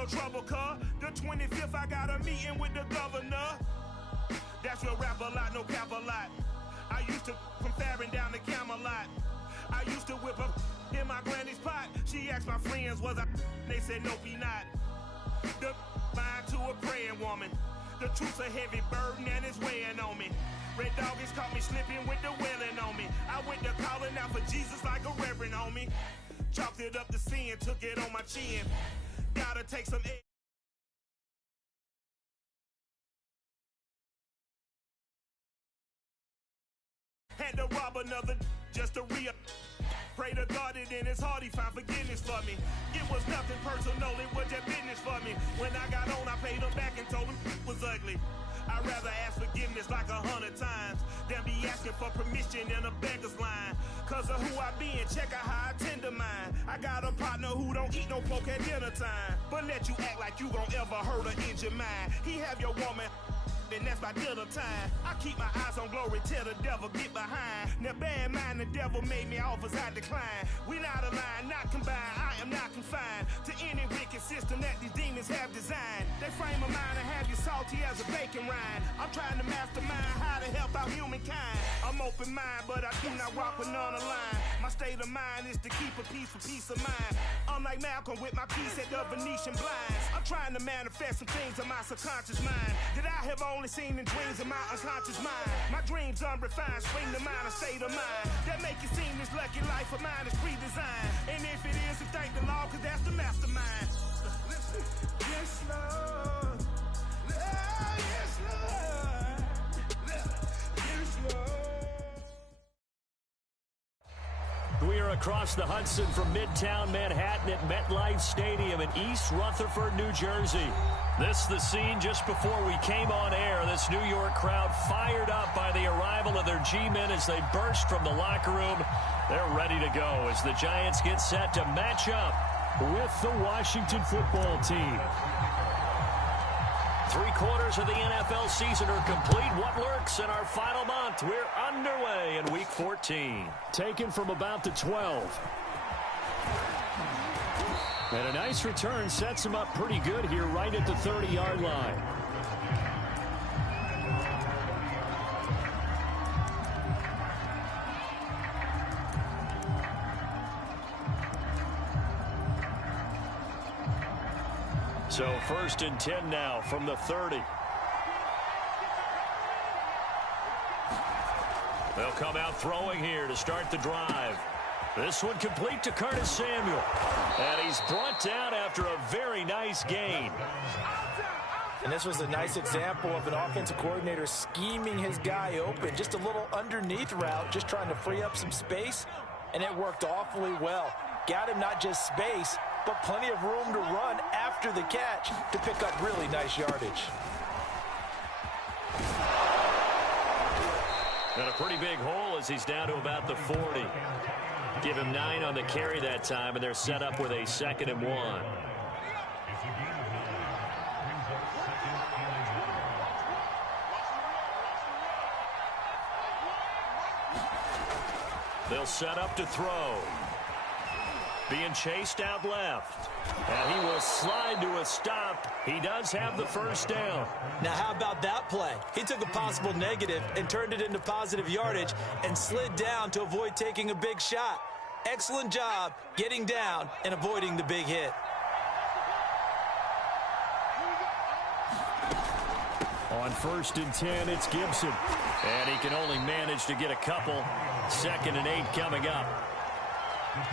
no trouble, cuz. The 25th, I got a meeting with the governor. That's real rap a lot, no cap a lot. I used to from Farron down to Camelot. I used to whip up in my granny's pot. She asked my friends, was I? They said, nope, he not. The mind to a praying woman. The truth's a heavy burden and it's weighing on me. Red doggies caught me slipping with the wailing on me. I went to calling out for Jesus like a reverend on me. Chalked it up to sin, took it on my chin. Gotta take some egg. Had to rob another just to re-up. Pray to God that in his heart he found forgiveness for me. It was nothing personal, it was just business for me. When I got on, I paid him back and told him it was ugly. I'd rather ask forgiveness like 100 times than be asking for permission in a beggar's line. Cause of who I be and check out how I tend to mine. I got a partner who don't eat no pork at dinner time, but let you act like you gon' ever hurt or injure mine. He have your woman, and that's by dinner time. I keep my eyes on glory till the devil get behind. Now bear in mind the devil made me offers I decline. We not aligned, not combined, I am not confined to any wicked system that these demons have designed. They frame a mind and have you salty as a bacon rind. I'm trying to mastermind how to help out humankind. I'm open mind, but I do not rock with none aligned. My state of mind is to keep a peace for peace of mind. Unlike Malcolm with my piece at the Venetian blinds, I'm trying to manifest some things in my subconscious mind that I have only seen in dreams in my unconscious mind. My dreams unrefined, spring to mind, a state of mind that make it seem this lucky life of mine is pre-designed. And if it is, then thank the Lord, cause that's the mastermind. Yes, Lord. Yes, Lord. Yes, Lord. We are across the Hudson from Midtown Manhattan at MetLife Stadium in East Rutherford, New Jersey. This is the scene just before we came on air. This New York crowd fired up by the arrival of their G-men as they burst from the locker room. They're ready to go as the Giants get set to match up with the Washington football team. 3/4 of the NFL season are complete. What lurks in our final month? We're underway in Week 14. Taken from about the 12. And a nice return sets him up pretty good here right at the 30-yard line. So 1st and 10 now from the 30. They'll come out throwing here to start the drive. This one complete to Curtis Samuel. And he's brought down after a very nice gain. And this was a nice example of an offensive coordinator scheming his guy open. Just a little underneath route, just trying to free up some space. And it worked awfully well. Got him not just space, but plenty of room to run after the catch to pick up really nice yardage. And a pretty big hole as he's down to about the 40. Give him 9 on the carry that time, and they're set up with a 2nd and 1. They'll set up to throw. Being chased out left. And he will slide to a stop. He does have the first down. Now, how about that play? He took a possible negative and turned it into positive yardage and slid down to avoid taking a big shot. Excellent job getting down and avoiding the big hit. On 1st and 10, it's Gibson. And he can only manage to get a couple. 2nd and 8 coming up.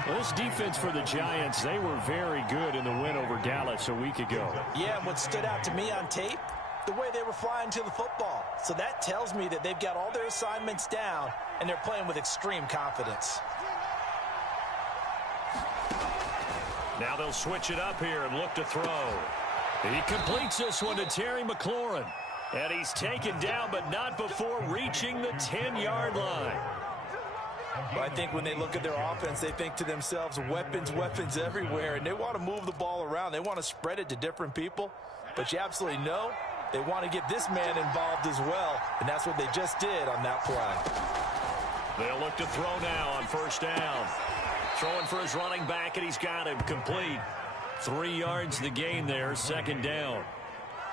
Well, this defense for the Giants, they were very good in the win over Dallas a week ago. Yeah, and what stood out to me on tape, the way they were flying to the football. So that tells me that they've got all their assignments down, and they're playing with extreme confidence. Now they'll switch it up here and look to throw. He completes this one to Terry McLaurin. And he's taken down, but not before reaching the 10-yard line. Well, I think when they look at their offense, they think to themselves, weapons, weapons everywhere, and they want to move the ball around. They want to spread it to different people, but you absolutely know they want to get this man involved as well, and that's what they just did on that play. They'll look to throw now on 1st down. Throwing for his running back, and he's got him complete. 3 yards the gain there, second down.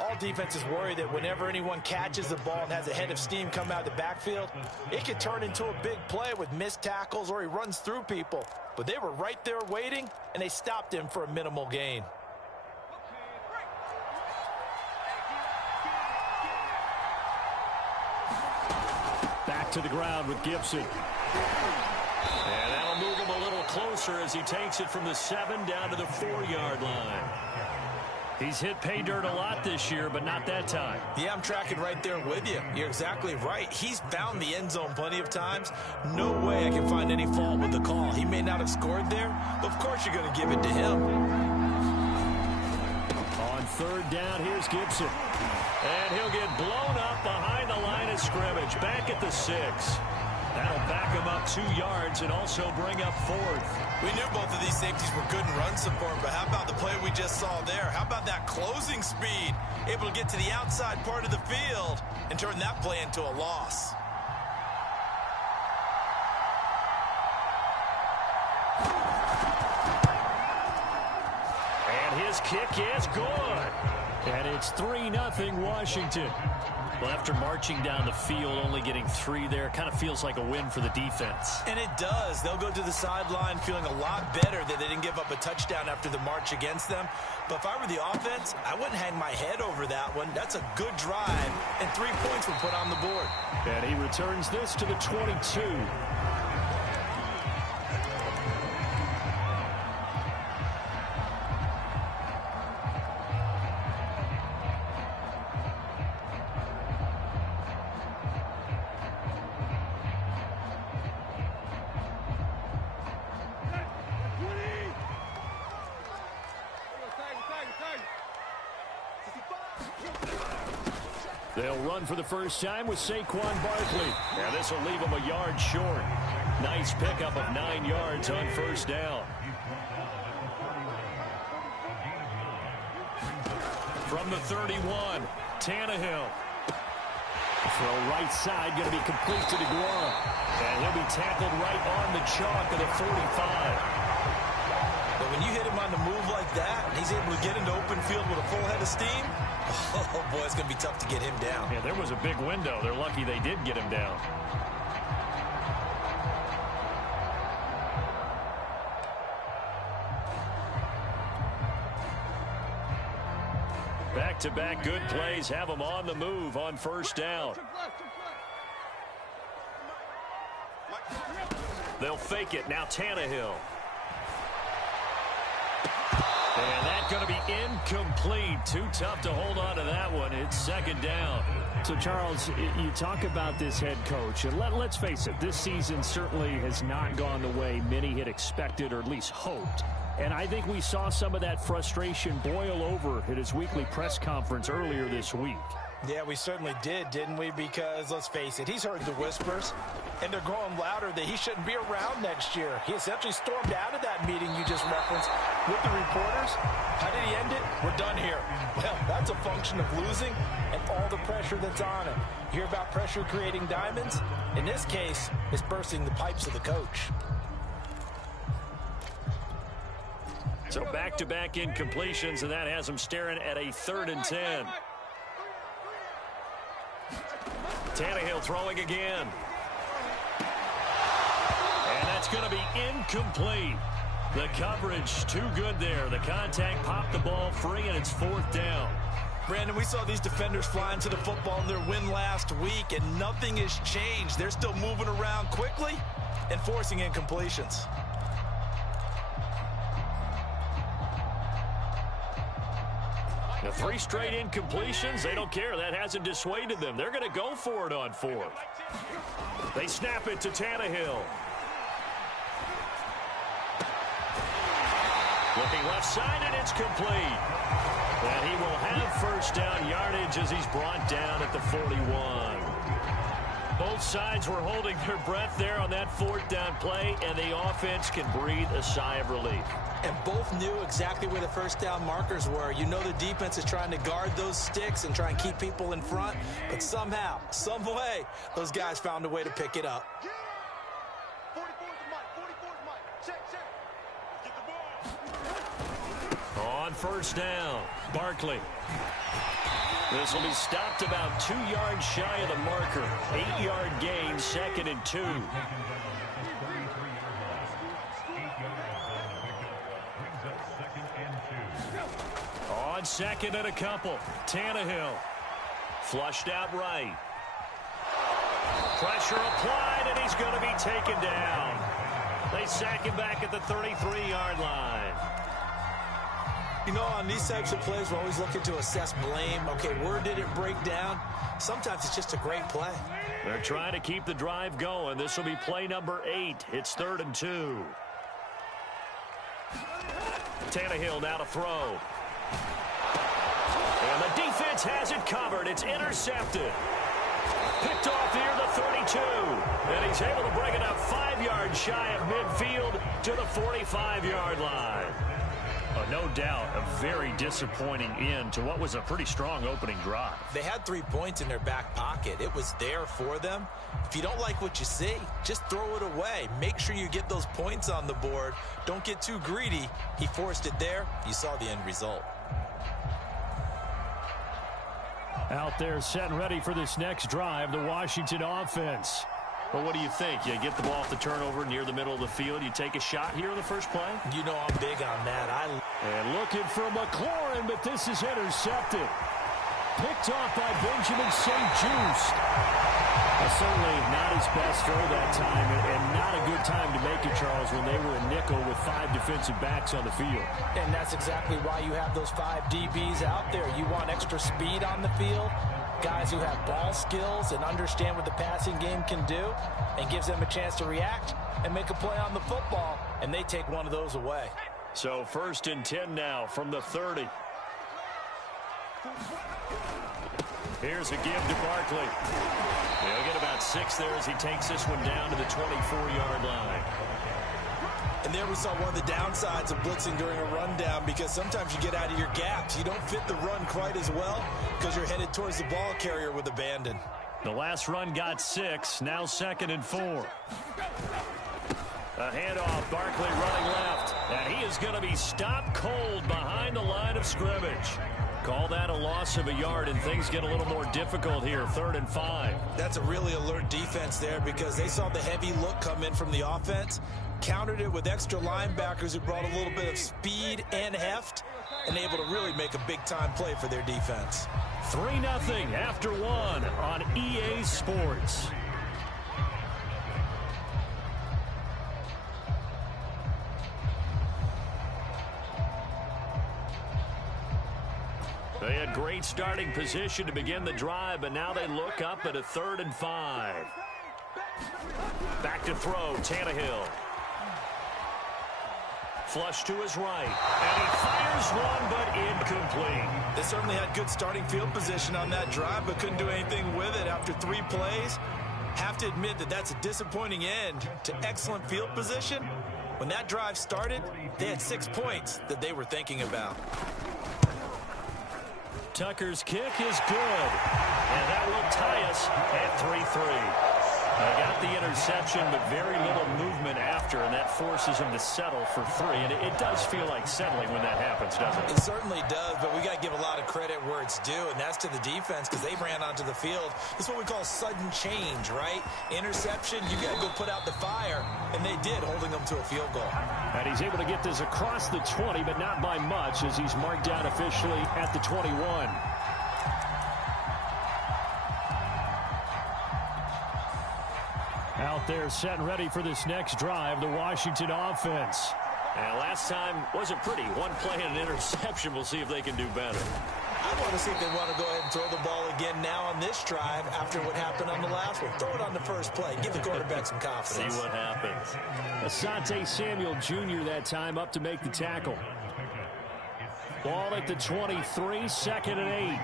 All defenses worry that whenever anyone catches the ball and has a head of steam come out of the backfield, it could turn into a big play with missed tackles or he runs through people. But they were right there waiting, and they stopped him for a minimal gain. Back to the ground with Gibson. And that'll move him a little closer as he takes it from the 7 down to the 4-yard line. He's hit pay dirt a lot this year, but not that time. Yeah, I'm tracking right there with you. You're exactly right. He's found the end zone plenty of times. No way I can find any fault with the call. He may not have scored there, but of course you're going to give it to him. On 3rd down, here's Gibson. And he'll get blown up behind the line of scrimmage, back at the 6. That'll back him up 2 yards and also bring up 4th. We knew both of these safeties were good in run support, but how about the play we just saw there? How about that closing speed? Able to get to the outside part of the field and turn that play into a loss. And his kick is good. And it's 3-0 Washington. Well, after marching down the field, only getting 3 there, kind of feels like a win for the defense. And it does. They'll go to the sideline feeling a lot better that they didn't give up a touchdown after the march against them. But if I were the offense, I wouldn't hang my head over that one. That's a good drive, and 3 points were put on the board. And he returns this to the 22. They'll run for the first time with Saquon Barkley. Now this will leave him a yard short. Nice pickup of 9 yards on 1st down. From the 31, Tannehill. Throw right side, going to be complete to DeGuara. And he'll be tackled right on the chalk of the 45. But when you hit him on the move like that, and he's able to get into open field with a full head of steam, oh boy, it's going to be tough to get him down. Yeah, there was a big window. They're lucky they did get him down. Back-to-back good plays have them on the move on 1st down. They'll fake it. Now Tannehill. And that's going to be incomplete. Too tough to hold on to that one. It's 2nd down. So, Charles, you talk about this head coach, and let's face it, this season certainly has not gone the way many had expected or at least hoped. And I think we saw some of that frustration boil over at his weekly press conference earlier this week. Yeah, we certainly did, didn't we? Because, let's face it, he's heard the whispers, and they're growing louder that he shouldn't be around next year. He essentially stormed out of that meeting you just referenced with the reporters. How did he end it? We're done here. Well, that's a function of losing and all the pressure that's on him. You hear about pressure creating diamonds? In this case, it's bursting the pipes of the coach. So back-to-back incompletions, and that has him staring at a 3rd and 10. Tannehill throwing again. And that's going to be incomplete. The coverage too good there. The contact popped the ball free, and it's 4th down. Brandon, we saw these defenders flying to the football in their win last week, and nothing has changed. They're still moving around quickly and forcing incompletions. The 3 straight incompletions, they don't care. That hasn't dissuaded them. They're going to go for it on 4th. They snap it to Tannehill. Looking left side, and it's complete. And he will have 1st down yardage as he's brought down at the 41. Both sides were holding their breath there on that 4th down play, and the offense can breathe a sigh of relief. And both knew exactly where the 1st down markers were. You know the defense is trying to guard those sticks and try and keep people in front, but somehow, some way, those guys found a way to pick it up. first down. Barkley. This will be stopped about 2 yards shy of the marker. 8-yard gain, 2nd and 2. On 2nd and a couple. Tannehill. Flushed out right. Pressure applied, and he's going to be taken down. They sack him back at the 33-yard line. You know, on these types of plays, we're always looking to assess blame. Okay, where did it break down? Sometimes it's just a great play. They're trying to keep the drive going. This will be play number 8. It's 3rd and 2. Tannehill now to throw. And the defense has it covered. It's intercepted. Picked off near the 32. And he's able to bring it up 5 yards shy of midfield to the 45-yard line. No doubt a very disappointing end to what was a pretty strong opening drive. They had 3 points in their back pocket. It was there for them. If you don't like what you see, just throw it away. Make sure you get those points on the board. Don't get too greedy. He forced it there. You saw the end result. Out there set and ready for this next drive, the Washington offense. Well, what do you think? You get the ball off the turnover near the middle of the field. You take a shot here in the first play? You know I'm big on that. And looking for McLaurin, but this is intercepted. Picked off by Benjamin St-Juste. Certainly not his best throw that time, and not a good time to make it, Charles, when they were a nickel with 5 defensive backs on the field. And that's exactly why you have those 5 DBs out there. You want extra speed on the field. Guys who have ball skills and understand what the passing game can do, and gives them a chance to react and make a play on the football, and they take one of those away. So 1st and 10 now from the 30. Here's a give to Barkley. He'll get about 6 there as he takes this one down to the 24-yard line. And there we saw one of the downsides of blitzing during a rundown, because sometimes you get out of your gaps. You don't fit the run quite as well because you're headed towards the ball carrier with abandon. The last run got 6. Now 2nd and 4. A handoff. Barkley running left. And he is going to be stopped cold behind the line of scrimmage. Call that a loss of a yard, and things get a little more difficult here. 3rd and 5. That's a really alert defense there, because they saw the heavy look come in from the offense, countered it with extra linebackers who brought a little bit of speed and heft, and able to really make a big-time play for their defense. 3-0 after 1 on EA Sports. They had great starting position to begin the drive, but now they look up at a 3rd and 5. Back to throw, Tannehill. Flush to his right, and he fires one, but incomplete. They certainly had good starting field position on that drive, but couldn't do anything with it after 3 plays. Have to admit that that's a disappointing end to excellent field position. When that drive started, they had 6 points that they were thinking about. Tucker's kick is good, and that will tie us at 3-3. They got the interception, but very little movement after, and that forces him to settle for 3. And it does feel like settling when that happens, doesn't it? It certainly does, but we got to give a lot of credit where it's due, and that's to the defense, because they ran onto the field. This is what we call sudden change, right? Interception, you got to go put out the fire, and they did, holding them to a field goal. And he's able to get this across the 20, but not by much, as he's marked down officially at the 21. Out there set and ready for this next drive, the Washington offense. And last time wasn't pretty. 1 play and an interception. We'll see if they can do better. I want to see if they want to go ahead and throw the ball again now on this drive after what happened on the last one. Throw it on the first play. Give the quarterback some confidence. See what happens. Asante Samuel Jr. that time up to make the tackle. Ball at the 23, 2nd and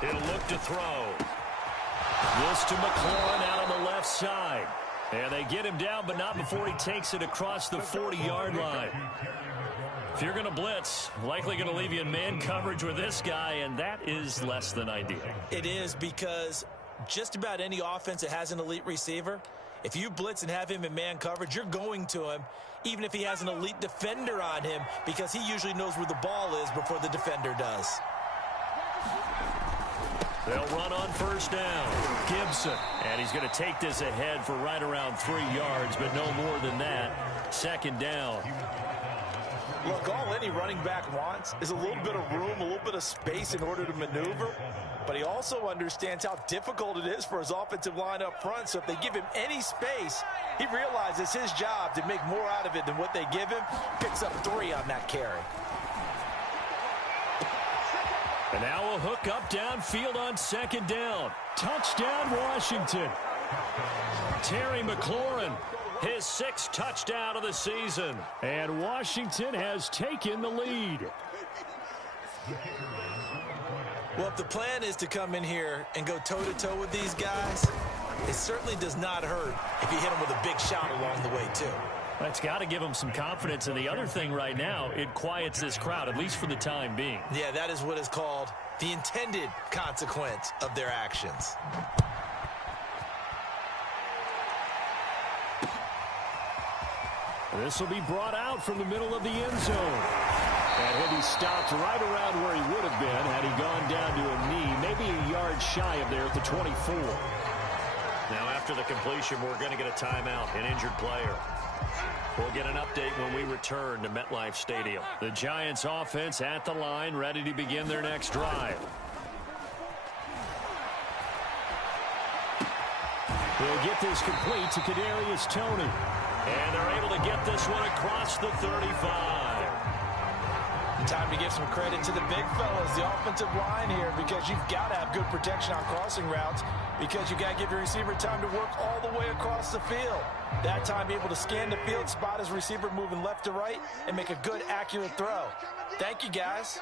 8. He'll look to throw. This to McLaurin out on the left side. And they get him down, but not before he takes it across the 40-yard line. If you're going to blitz, likely going to leave you in man coverage with this guy, and that is less than ideal. It is, because just about any offense that has an elite receiver, If you blitz and have him in man coverage, you're going to him, even if he has an elite defender on him, because he usually knows where the ball is before the defender does. They'll run on first down. Gibson. And he's going to take this ahead for right around 3 yards, but no more than that. Second down. Look, all any running back wants is a little bit of room, a little bit of space in order to maneuver. But he also understands how difficult it is for his offensive line up front. So if they give him any space, he realizes his job to make more out of it than what they give him. Picks up 3 on that carry. And now a hook up downfield on second down. Touchdown, Washington. Terry McLaurin, his 6th touchdown of the season. And Washington has taken the lead. Well, if the plan is to come in here and go toe-to-toe with these guys, it certainly does not hurt if you hit them with a big shot along the way, too. That's got to give them some confidence. And the other thing right now, it quiets this crowd, at least for the time being. Yeah, that is what is called the intended consequence of their actions. This will be brought out from the middle of the end zone. And he'll be stopped right around where he would have been had he gone down to a knee, maybe a yard shy of there at the 24. Now after the completion, we're going to get a timeout, an injured player. We'll get an update when we return to MetLife Stadium. The Giants offense at the line, ready to begin their next drive. They'll get this complete to Kadarius Toney. And they're able to get this one across the 35. Time to give some credit to the big fellas, the offensive line here, because you've got to have good protection on crossing routes, because you got to give your receiver time to work all the way across the field. That time, be able to scan the field, spot his receiver moving left to right, and make a good, accurate throw. Thank you, guys.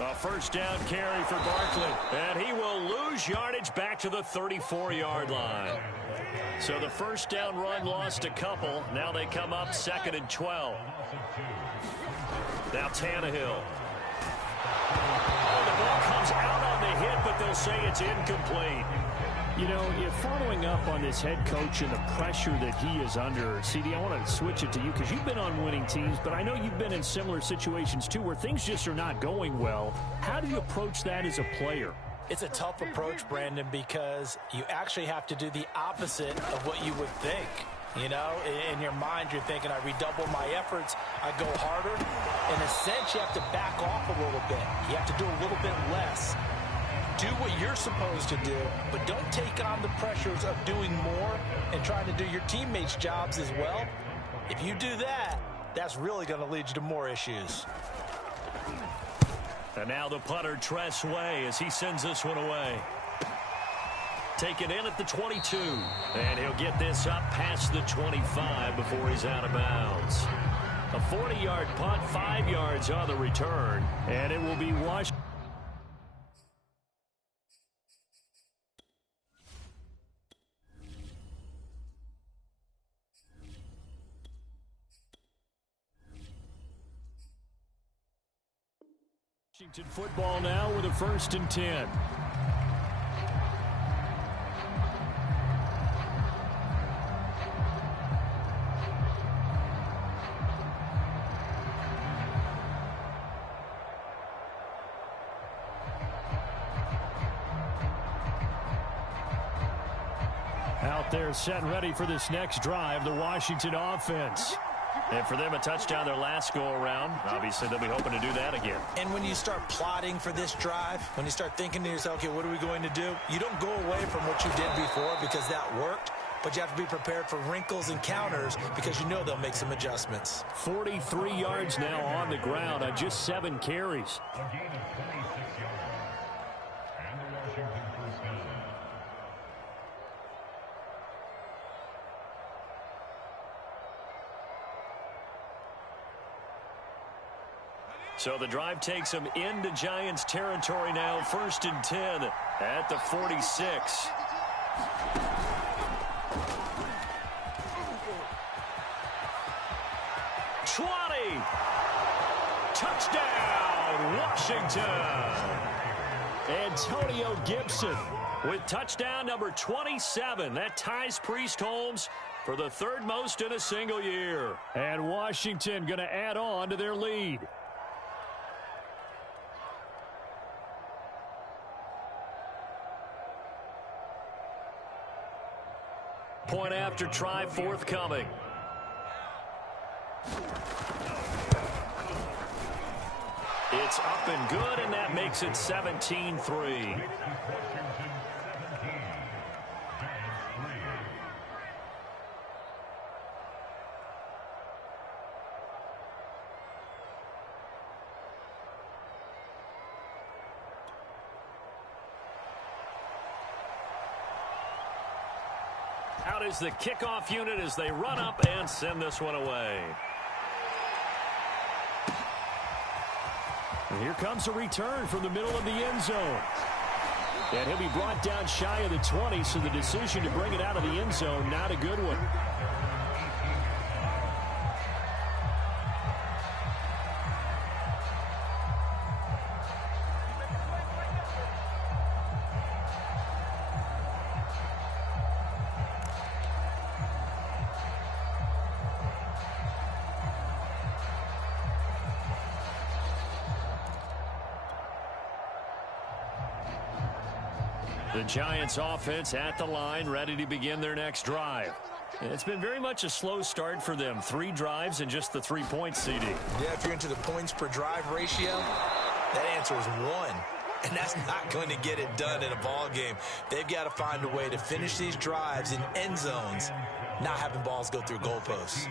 A first down carry for Barkley, and he will lose yardage back to the 34-yard line. So the first down run lost a couple. Now they come up 2nd and 12. Now Tannehill. Oh, the ball comes out on the hit, but they'll say it's incomplete. You know, following up on this head coach and the pressure that he is under, CD, I want to switch it to you because you've been on winning teams, but I know you've been in similar situations too where things just are not going well. How do you approach that as a player? It's a tough approach, Brandon, because you actually have to do the opposite of what you would think. You know, in your mind, you're thinking, I redouble my efforts, I go harder. In a sense, you have to back off a little bit. You have to do a little bit less. Do what you're supposed to do, but don't take on the pressures of doing more and trying to do your teammates' jobs as well. If you do that, that's really going to lead you to more issues. And now the punter, Tress Way, as he sends this one away. Taken in at the 22. And he'll get this up past the 25 before he's out of bounds. A 40-yard punt, 5 yards on the return. And it will be Washington. Washington football now with a 1st and 10. Out there set and ready for this next drive, the Washington offense. And for them, a touchdown their last go-around. Obviously, they'll be hoping to do that again. And when you start plotting for this drive, when you start thinking to yourself, okay, what are we going to do? You don't go away from what you did before because that worked, but you have to be prepared for wrinkles and counters because you know they'll make some adjustments. 43 yards now on the ground on just 7 carries. So the drive takes them into Giants territory now. 1st and 10 at the 46. Touchdown, Washington. Antonio Gibson with touchdown number 27. That ties Priest Holmes for the third most in a single year. And Washington going to add on to their lead. Point after try forthcoming. It's up and good, and that makes it 17-3. Out is the kickoff unit as they run up and send this one away. And here comes a return from the middle of the end zone. And he'll be brought down shy of the 20, so the decision to bring it out of the end zone, not a good one. The Giants offense at the line, ready to begin their next drive. And it's been very much a slow start for them. 3 drives and just the 3-point CD. Yeah, if you're into the points per drive ratio, that answer is 1. And that's not going to get it done in a ball game. They've got to find a way to finish these drives in end zones, not having balls go through goalposts.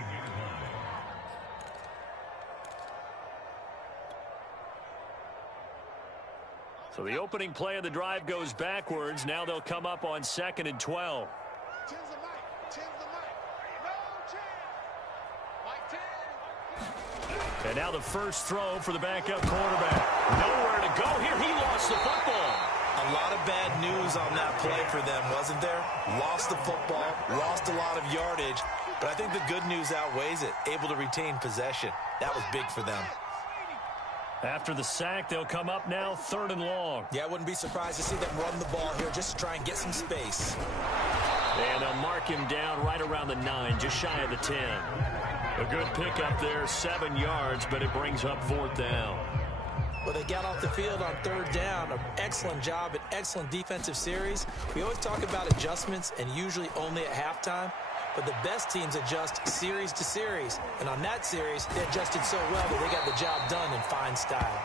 So the opening play of the drive goes backwards. Now they'll come up on 2nd and 12. And now the first throw for the backup quarterback. Nowhere to go here. He lost the football. A lot of bad news on that play for them, wasn't there? Lost the football, lost a lot of yardage, but I think the good news outweighs it. Able to retain possession. That was big for them. After the sack, they'll come up now 3rd and long. Yeah, I wouldn't be surprised to see them run the ball here just to try and get some space. And they'll mark him down right around the 9, just shy of the 10. A good pickup there, 7 yards, but it brings up 4th down. Well, they got off the field on 3rd down. An excellent job, an excellent defensive series. We always talk about adjustments, and usually only at halftime. But the best teams adjust series to series. And on that series, they adjusted so well that they got the job done in fine style.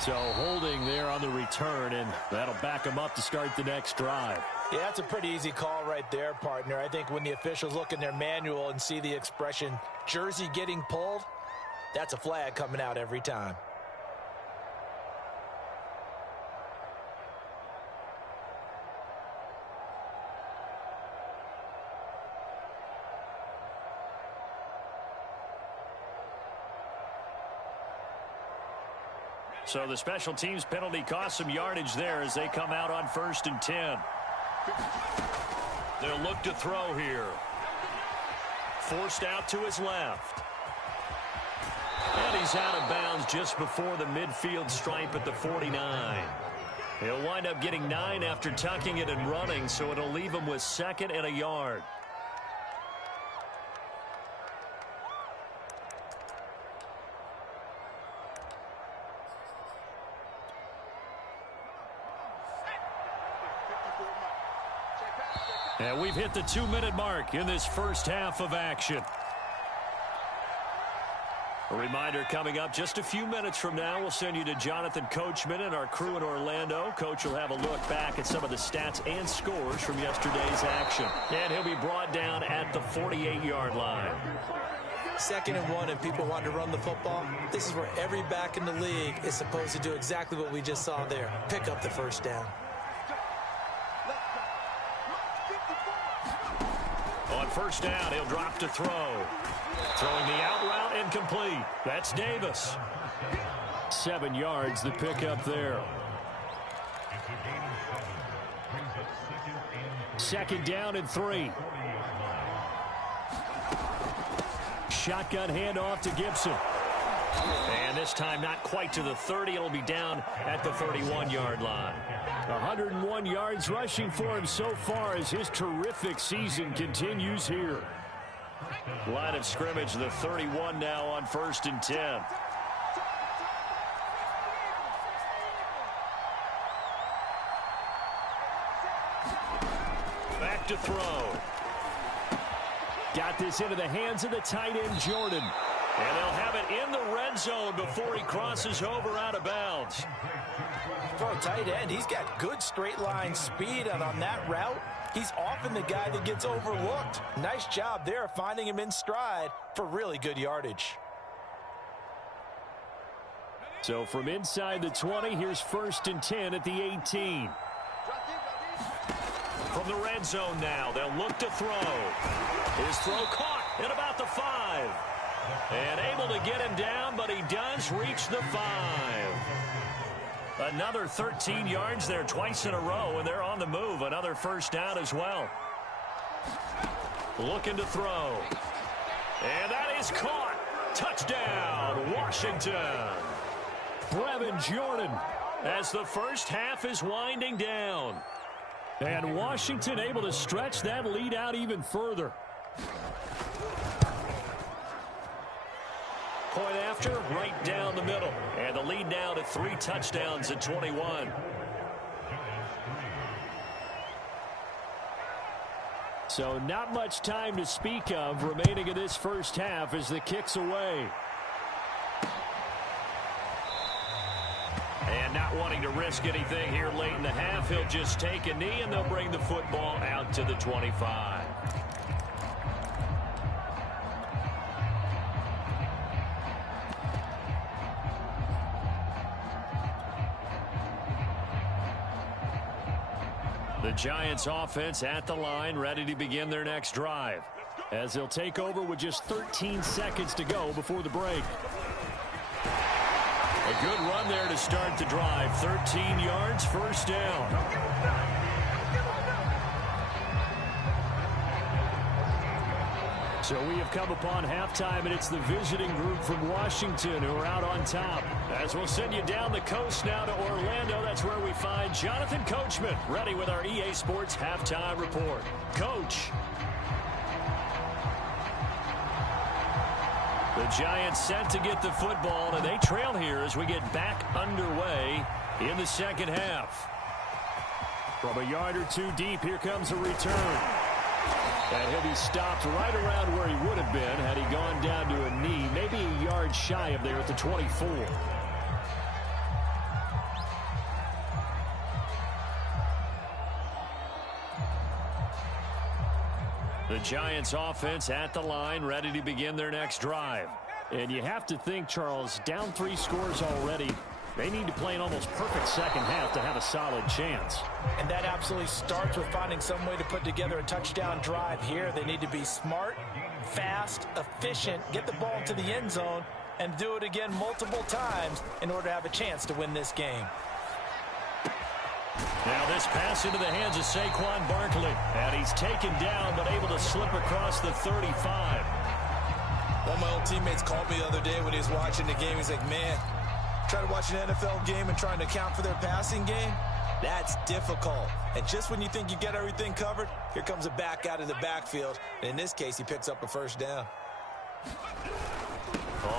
So holding there on the return, and that'll back them up to start the next drive. Yeah, that's a pretty easy call right there, partner. I think when the officials look in their manual and see the expression, jersey getting pulled, that's a flag coming out every time. So the special teams penalty cost some yardage there as they come out on 1st and 10. They'll look to throw here. Forced out to his left. And he's out of bounds just before the midfield stripe at the 49. He'll wind up getting 9 after tucking it and running, so it'll leave him with 2nd and a yard. And we've hit the 2-minute mark in this first half of action. A reminder coming up just a few minutes from now, we'll send you to Jonathan Coachman and our crew in Orlando. Coach will have a look back at some of the stats and scores from yesterday's action. And he'll be brought down at the 48-yard line. 2nd and 1 and people want to run the football. This is where every back in the league is supposed to do exactly what we just saw there. Pick up the 1st down. On 1st down, he'll drop to throw. Throwing the out route incomplete. That's Davis. 7 yards, the pickup there. 2nd down and 3. Shotgun handoff to Gibson. And this time not quite to the 30. It'll be down at the 31-yard line. 101 yards rushing for him so far as his terrific season continues here. Line of scrimmage, the 31 now on 1st and 10. Back to throw. Got this into the hands of the tight end, Jordan. And they'll have it in the red zone before he crosses over out of bounds. For a tight end, he's got good straight line speed, and on that route, he's often the guy that gets overlooked. Nice job there finding him in stride for really good yardage. So from inside the 20, here's 1st and 10 at the 18. From the red zone now, they'll look to throw. His throw caught at about the 5. And able to get him down, but he does reach the 5. Another 13 yards there twice in a row, and they're on the move. Another first down as well. Looking to throw. And that is caught. Touchdown, Washington. Brevin Jordan. As the first half is winding down. And Washington able to stretch that lead out even further. Point after, right down the middle. And the lead now to 3 touchdowns at 21. So not much time to speak of remaining in this first half as the kick's away. And not wanting to risk anything here late in the half, he'll just take a knee and they'll bring the football out to the 25. The Giants offense at the line, ready to begin their next drive. As they'll take over with just 13 seconds to go before the break. A good run there to start the drive. 13 yards, first down. So we have come upon halftime, and it's the visiting group from Washington who are out on top. As we'll send you down the coast now to Orlando, that's where we find Jonathan Coachman, ready with our EA Sports Halftime Report. Coach. The Giants set to get the football, and they trail here as we get back underway in the second half. From a yard or two deep, here comes a return. And he'll be stopped right around where he would have been had he gone down to a knee, maybe a yard shy of there at the 24. The Giants offense at the line, ready to begin their next drive. And you have to think, Charles, down 3 scores already. They need to play an almost perfect second half to have a solid chance. And that absolutely starts with finding some way to put together a touchdown drive here. They need to be smart, fast, efficient, get the ball into the end zone, and do it again multiple times in order to have a chance to win this game. Now this pass into the hands of Saquon Barkley. And he's taken down but able to slip across the 35. One of my old teammates called me the other day when he was watching the game. He's like, man, trying to watch an NFL game and trying to account for their passing game, that's difficult. And just when you think you get everything covered, here comes a back out of the backfield. And in this case, he picks up a first down.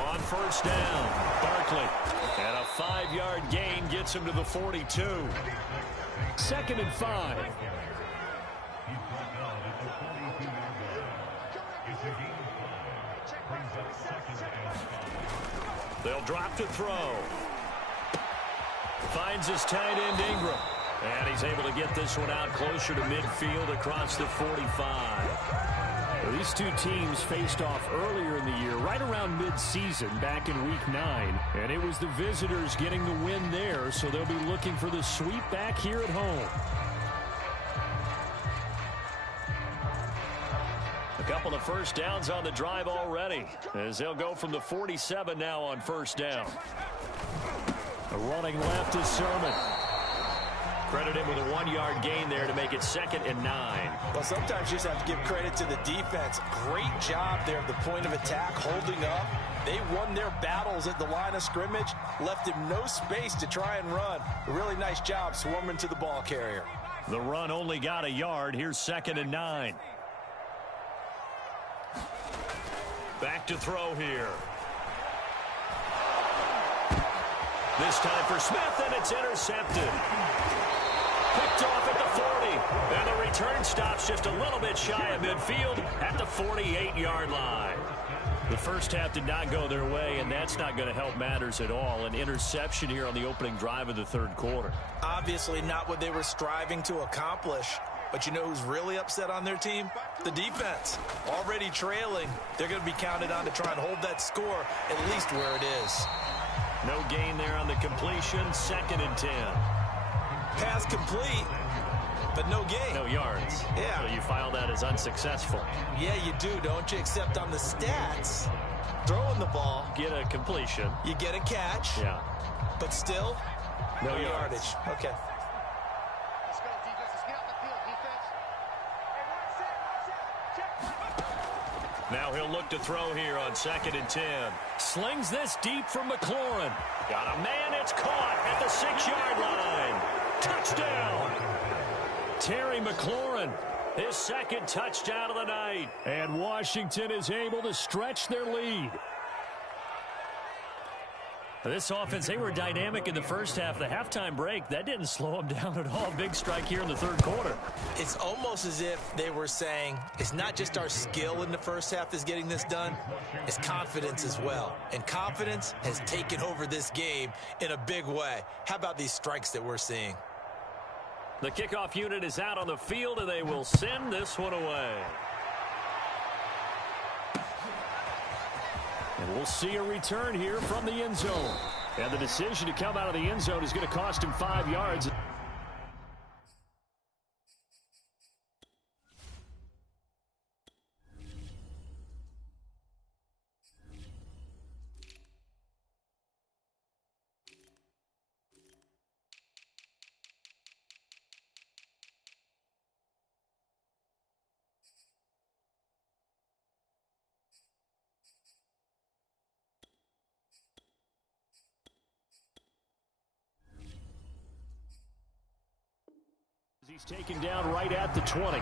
On first down, Barkley. And a 5-yard gain gets him to the 42. 2nd and 5. They'll drop to throw. Finds his tight end Ingram. And he's able to get this one out closer to midfield across the 45. Well, these two teams faced off earlier in the year, right around mid-season, back in Week 9. And it was the visitors getting the win there, so they'll be looking for the sweep back here at home. A couple of first downs on the drive already, as they'll go from the 47 now on first down. Running left is Sermon. Credit him with a 1-yard gain there to make it 2nd and 9. Well, sometimes you just have to give credit to the defense. Great job there at the point of attack, holding up. They won their battles at the line of scrimmage, left him no space to try and run. A really nice job swarming to the ball carrier. The run only got a yard. Here's 2nd and 9. Back to throw here. This time for Smith, and it's intercepted. Picked off at the 40. And the return stops just a little bit shy of midfield at the 48-yard line. The first half did not go their way, and that's not going to help matters at all. An interception here on the opening drive of the third quarter. Obviously not what they were striving to accomplish. But you know who's really upset on their team? The defense. Already trailing. They're going to be counted on to try and hold that score at least where it is. No gain there on the completion. 2nd and 10. Pass complete, but no gain. No yards. Yeah. So you file that as unsuccessful. Yeah, you do, don't you? Except on the stats, throwing the ball. Get a completion. You get a catch. Yeah. But still, no yardage. Okay. Let's go, defense. Let's get out the field, defense. Now he'll look to throw here on 2nd and 10. Slings this deep from McLaurin. Got a man, it's caught at the 6-yard line. Touchdown! Terry McLaurin, his 2nd touchdown of the night. And Washington is able to stretch their lead. This offense, they were dynamic in the first half. The halftime break, that didn't slow them down at all. Big strike here in the third quarter. It's almost as if they were saying, it's not just our skill in the first half that's getting this done, it's confidence as well. And confidence has taken over this game in a big way. How about these strikes that we're seeing? The kickoff unit is out on the field, and they will send this one away. And we'll see a return here from the end zone. And the decision to come out of the end zone is going to cost him 5 yards. He's taken down right at the 20.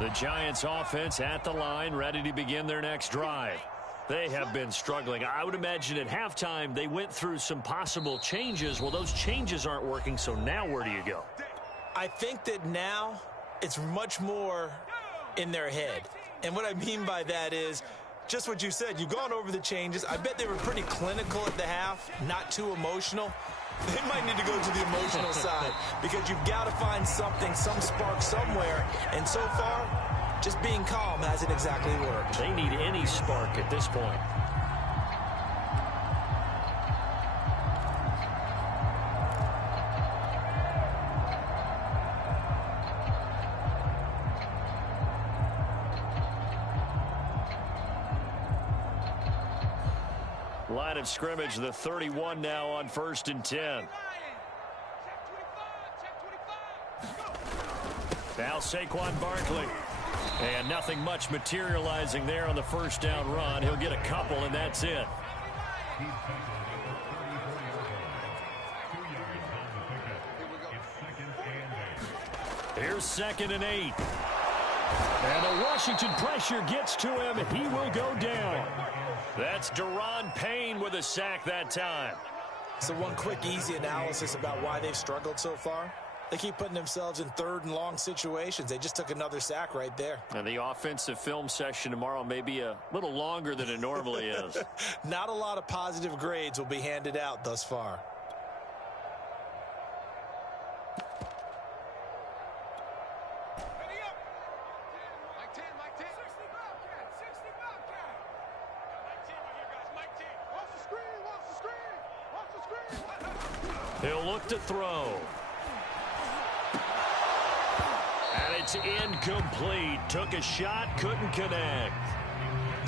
The Giants offense at the line, ready to begin their next drive. They have been struggling. I would imagine at halftime they went through some possible changes. Well, those changes aren't working, so now where do you go? I think that now it's much more in their head. And what I mean by that is just what you said. You've gone over the changes. I bet they were pretty clinical at the half, not too emotional. They might need to go to the emotional side because you've got to find something, some spark somewhere. And so far, just being calm hasn't exactly worked. They need any spark at this point. Line of scrimmage, the 31 now on 1st and 10. Now Saquon Barkley. And nothing much materializing there on the first down run. He'll get a couple, and that's it. Here's 2nd and 8. And the Washington pressure gets to him. He will go down. That's Deron Payne with a sack that time. So one quick, easy analysis about why they've struggled so far. They keep putting themselves in 3rd and long situations. They just took another sack right there. And the offensive film session tomorrow may be a little longer than it normally is. Not a lot of positive grades will be handed out thus far. He'll look to throw. And it's incomplete. Took a shot, couldn't connect.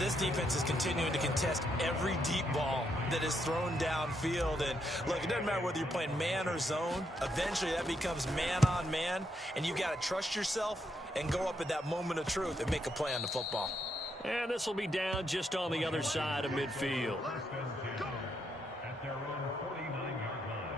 this defense is continuing to contest every deep ball that is thrown downfield. And look, it doesn't matter whether you're playing man or zone. Eventually that becomes man on man, and you got to trust yourself and go up at that moment of truth and make a play on the football. And this will be down just on the other side of midfield. At their own 49-yard line.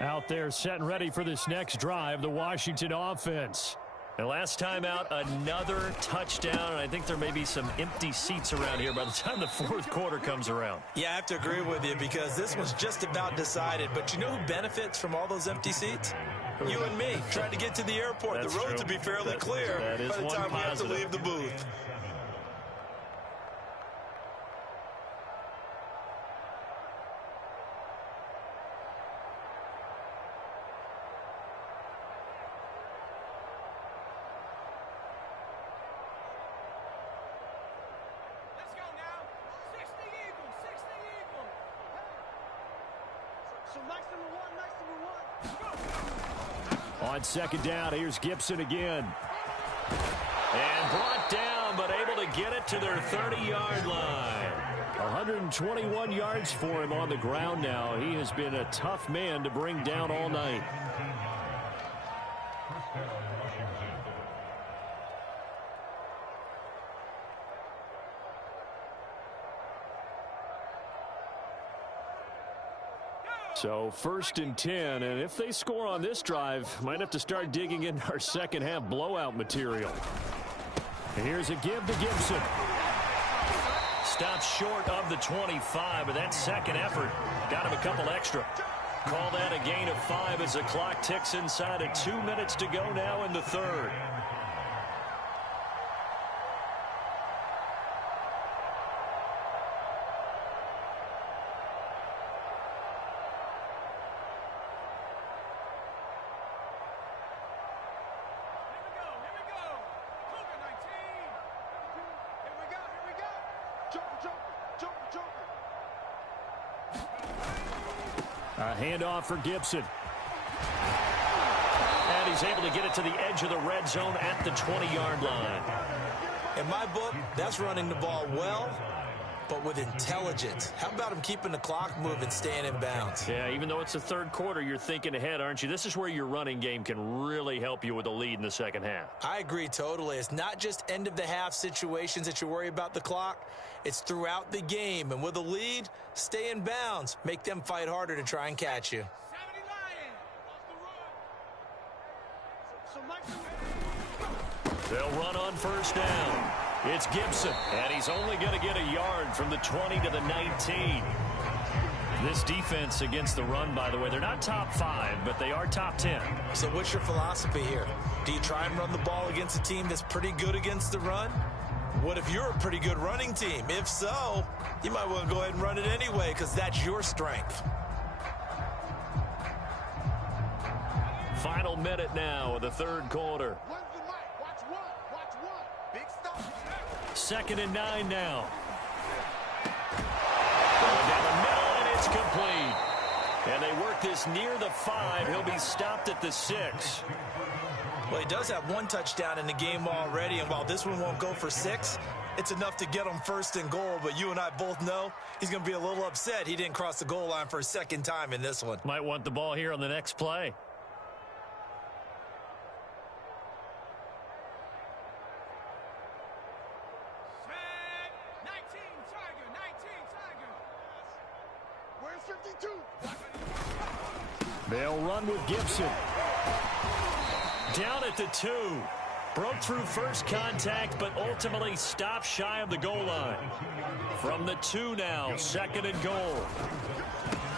Out there set and ready for this next drive, the Washington offense. And last time out, another touchdown. And I think there may be some empty seats around here by the time the fourth quarter comes around. Yeah, I have to agree with you because this was just about decided. But you know who benefits from all those empty seats? You and me, trying to get to the airport. That's the roads true. will be fairly clear that is by the one time we have to positive. leave the booth. On second down, here's Gibson again. And brought down, but able to get it to their 30-yard line. 121 yards for him on the ground now. He has been a tough man to bring down all night. First down, Washington. So 1st and 10, and if they score on this drive, might have to start digging into our second half blowout material. Here's a give to Gibson. Stops short of the 25, but that second effort got him a couple extra. Call that a gain of 5 as the clock ticks inside of 2 minutes to go now in the third. A handoff for Gibson. And he's able to get it to the edge of the red zone at the 20-yard line. In my book, that's running the ball well, but with intelligence. How about him keeping the clock moving, staying in bounds? Yeah, even though it's the third quarter, you're thinking ahead, aren't you? This is where your running game can really help you with a lead in the second half. I agree totally. It's not just end-of-the-half situations that you worry about the clock. It's throughout the game. And with a lead, stay in bounds. Make them fight harder to try and catch you. They'll run on first down. It's Gibson, and he's only going to get a yard from the 20 to the 19. This defense against the run, by the way, they're not top 5, but they are top 10. So what's your philosophy here? Do you try and run the ball against a team that's pretty good against the run? What if you're a pretty good running team? If so, you might want to go ahead and run it anyway because that's your strength. Final minute now of the third quarter. Second and 9 now. Going down the middle, and it's complete. And they work this near the 5. He'll be stopped at the 6. Well, he does have one touchdown in the game already, and while this one won't go for 6, it's enough to get him first and goal. But you and I both know he's going to be a little upset he didn't cross the goal line for a second time in this one. Might want the ball here on the next play. They'll run with Gibson. Down at the 2. Broke through first contact, but ultimately stopped shy of the goal line. From the 2 now, second and goal.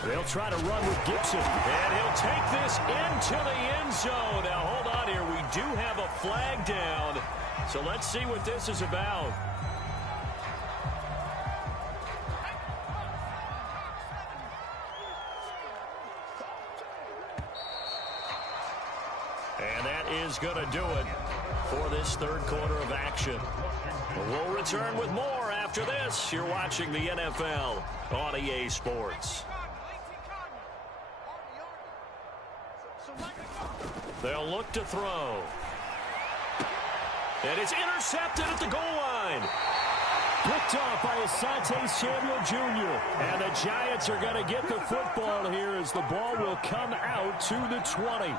They'll try to run with Gibson. And he'll take this into the end zone. Now, hold on here. We do have a flag down. So let's see what this is about. And that is going to do it. for this third quarter of action. We'll return with more after this. You're watching the NFL on EA Sports. They'll look to throw. And it's intercepted at the goal line. Picked off by Asante Samuel Jr. And the Giants are going to get the football here as the ball will come out to the 20.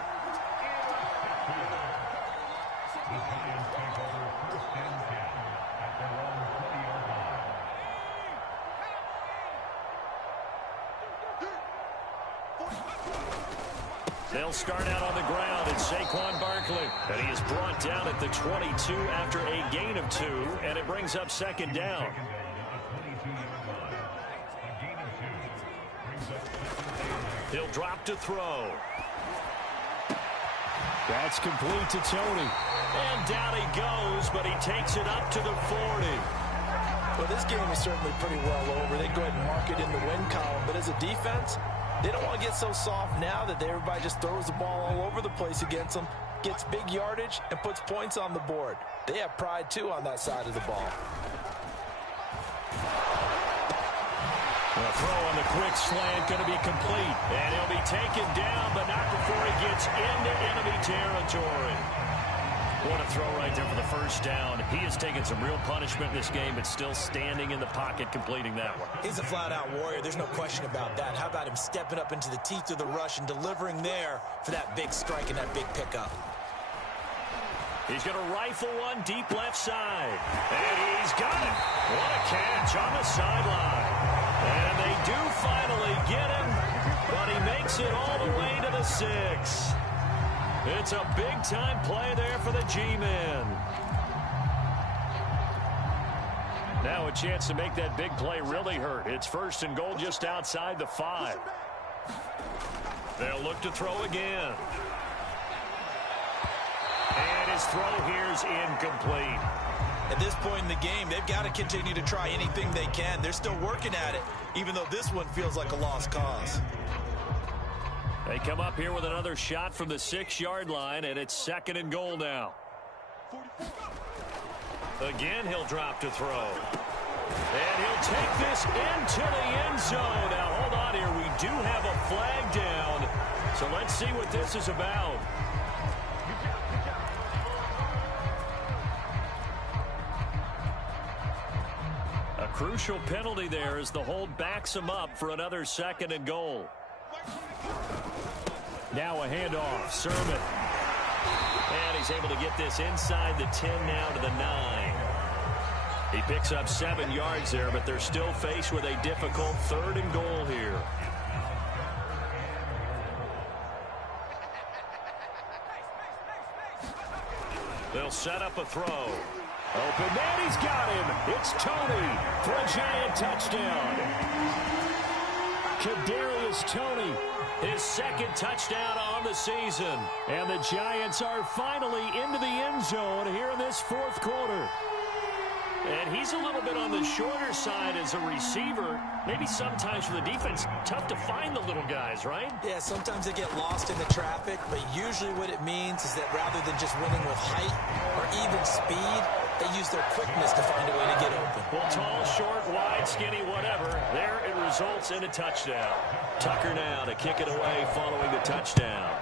They'll start out on the ground. It's Saquon Barkley. And he is brought down at the 22 after a gain of 2. And it brings up second down. He'll drop to throw. That's complete to Tony. And down he goes, but he takes it up to the 40. Well, this game is certainly pretty well over. They go ahead and mark it in the win column. But as a defense, they don't want to get so soft now that everybody just throws the ball all over the place against them, gets big yardage, and puts points on the board. They have pride, too, on that side of the ball. The throw on the quick slant going to be complete. And he'll be taken down, but not before he gets into enemy territory. What a throw right there for the first down. He has taken some real punishment in this game, but still standing in the pocket, completing that one. He's a flat-out warrior. There's no question about that. How about him stepping up into the teeth of the rush and delivering there for that big strike and that big pickup? He's going to rifle one deep left side. And he's got it. What a catch on the sideline. And they do finally get him, but he makes it all the way to the 6. It's a big-time play there for the G-men. Now a chance to make that big play really hurt. It's first and goal just outside the 5. They'll look to throw again. And his throw here's incomplete. At this point in the game, they've got to continue to try anything they can. They're still working at it, even though this one feels like a lost cause. They come up here with another shot from the 6-yard line, and it's second and goal now. Again, he'll drop to throw. And he'll take this into the end zone. Now, hold on here. We do have a flag down. So let's see what this is about. A crucial penalty there as the hold backs him up for another second and goal. Now a handoff. Sermon. And he's able to get this inside the 10 now to the 9. He picks up 7 yards there, but they're still faced with a difficult third and goal here. They'll set up a throw. Open man, he's got him. It's Tony for a Giant touchdown. Kadarius Toney, his second touchdown on the season. And the Giants are finally into the end zone here in this fourth quarter. And he's a little bit on the shorter side as a receiver. Maybe sometimes for the defense, tough to find the little guys, right? Yeah, sometimes they get lost in the traffic, but usually what it means is that rather than just winning with height or even speed, they use their quickness to find a way to get open. Well, tall, short, wide, skinny, whatever, there it results in a touchdown. Tucker now to kick it away following the touchdown.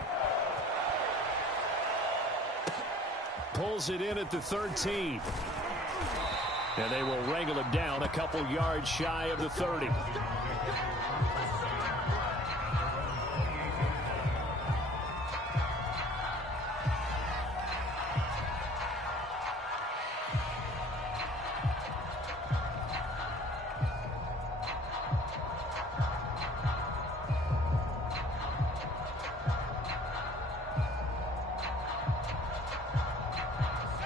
Pulls it in at the 13. And they will wrangle him down a couple yards shy of the 30.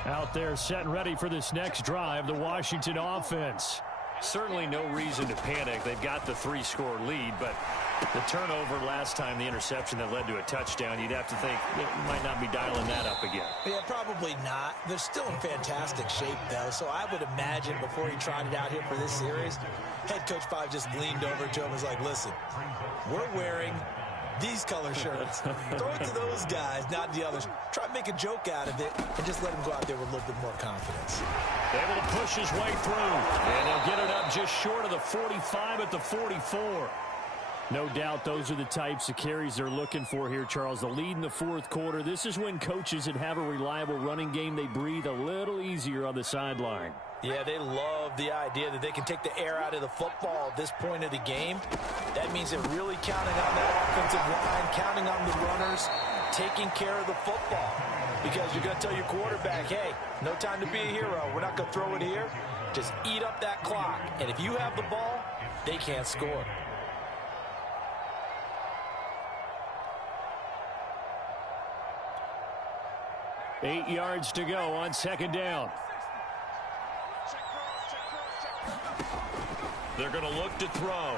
Out there set and ready for this next drive, the Washington offense. Certainly no reason to panic. They've got the 3-score lead, but the turnover last time, the interception that led to a touchdown, you'd have to think it might not be dialing that up again. Yeah, probably not. They're still in fantastic shape, though, so I would imagine before he tried it out here for this series, head coach probably just leaned over to him and was like, listen, we're wearing These color shirts. Throw it to those guys, not the others. Try to make a joke out of it and just let him go out there with a little bit more confidence. Able to push his way through, and they'll get it up just short of the 45 at the 44. No doubt those are the types of carries they're looking for here, Charles. The lead in the fourth quarter. This is when coaches that have a reliable running game, they breathe a little easier on the sideline. Yeah, they love the idea that they can take the air out of the football at this point of the game. That means they're really counting on that offensive line, counting on the runners, taking care of the football. Because you're going to tell your quarterback, hey, no time to be a hero. We're not going to throw it here. Just eat up that clock. And if you have the ball, they can't score. Eight yards to go on second down. They're going to look to throw.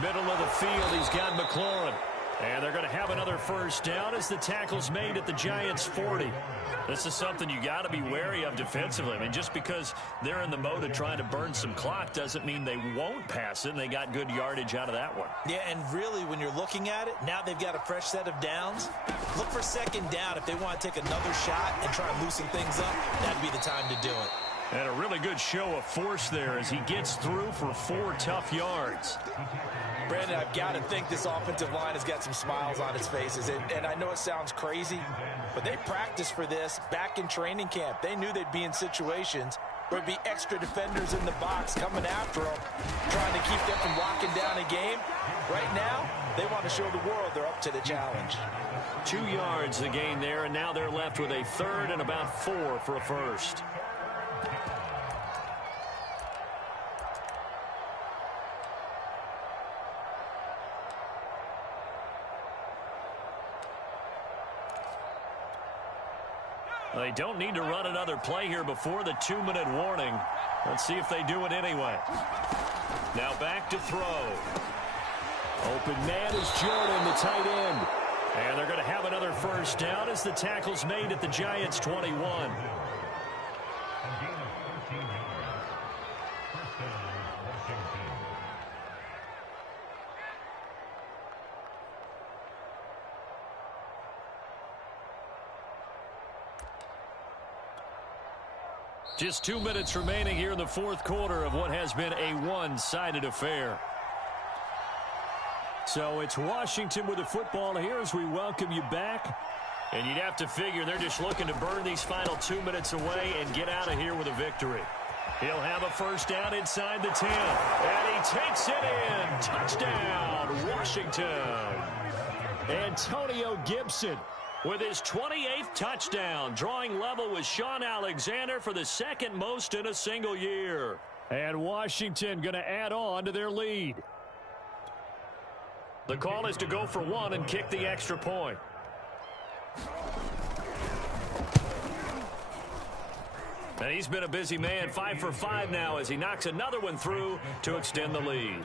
Middle of the field, he's got McLaurin. And they're going to have another first down as the tackle's made at the Giants' 40. This is something you got to be wary of defensively. I mean, just because they're in the mode of trying to burn some clock doesn't mean they won't pass it, and they got good yardage out of that one. Yeah, and really, when you're looking at it, now they've got a fresh set of downs. Look for second down. If they want to take another shot and try and loosen things up, that'd be the time to do it. And a really good show of force there as he gets through for 4 tough yards. Brandon, I've got to think this offensive line has got some smiles on its faces. And I know it sounds crazy, but they practiced for this back in training camp. They knew they'd be in situations where there'd be extra defenders in the box coming after them, trying to keep them from locking down a game. Right now, they want to show the world they're up to the challenge. 2 yards the gain there, and now they're left with a third and about 4 for a first. They don't need to run another play here before the 2-minute warning. Let's see if they do it anyway. Now back to throw. Open man is Jordan, the tight end. And they're going to have another first down as the tackle's made at the Giants' 21. Just 2 minutes remaining here in the fourth quarter of what has been a one-sided affair. So it's Washington with the football here as we welcome you back. And you'd have to figure they're just looking to burn these final 2 minutes away and get out of here with a victory. He'll have a first down inside the 10. And he takes it in. Touchdown, Washington. Antonio Gibson with his 28th touchdown, drawing level with Sean Alexander for the second most in a single year. And Washington going to add on to their lead. The call is to go for one and kick the extra point. And he's been a busy man, 5 for 5 now as he knocks another one through to extend the lead.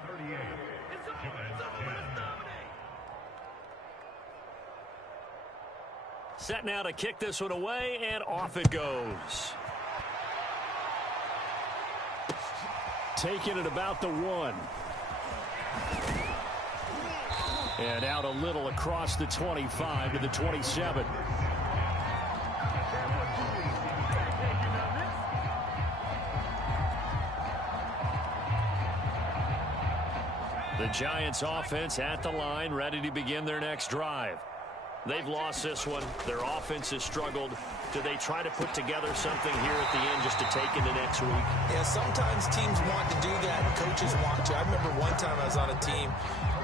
Set now to kick this one away, and off it goes. Taking it about the 1. And out a little across the 25 to the 27. The Giants offense at the line, ready to begin their next drive. They've lost this one. Their offense has struggled. Do they try to put together something here at the end just to take into next week? Yeah, sometimes teams want to do that and coaches want to. I remember one time I was on a team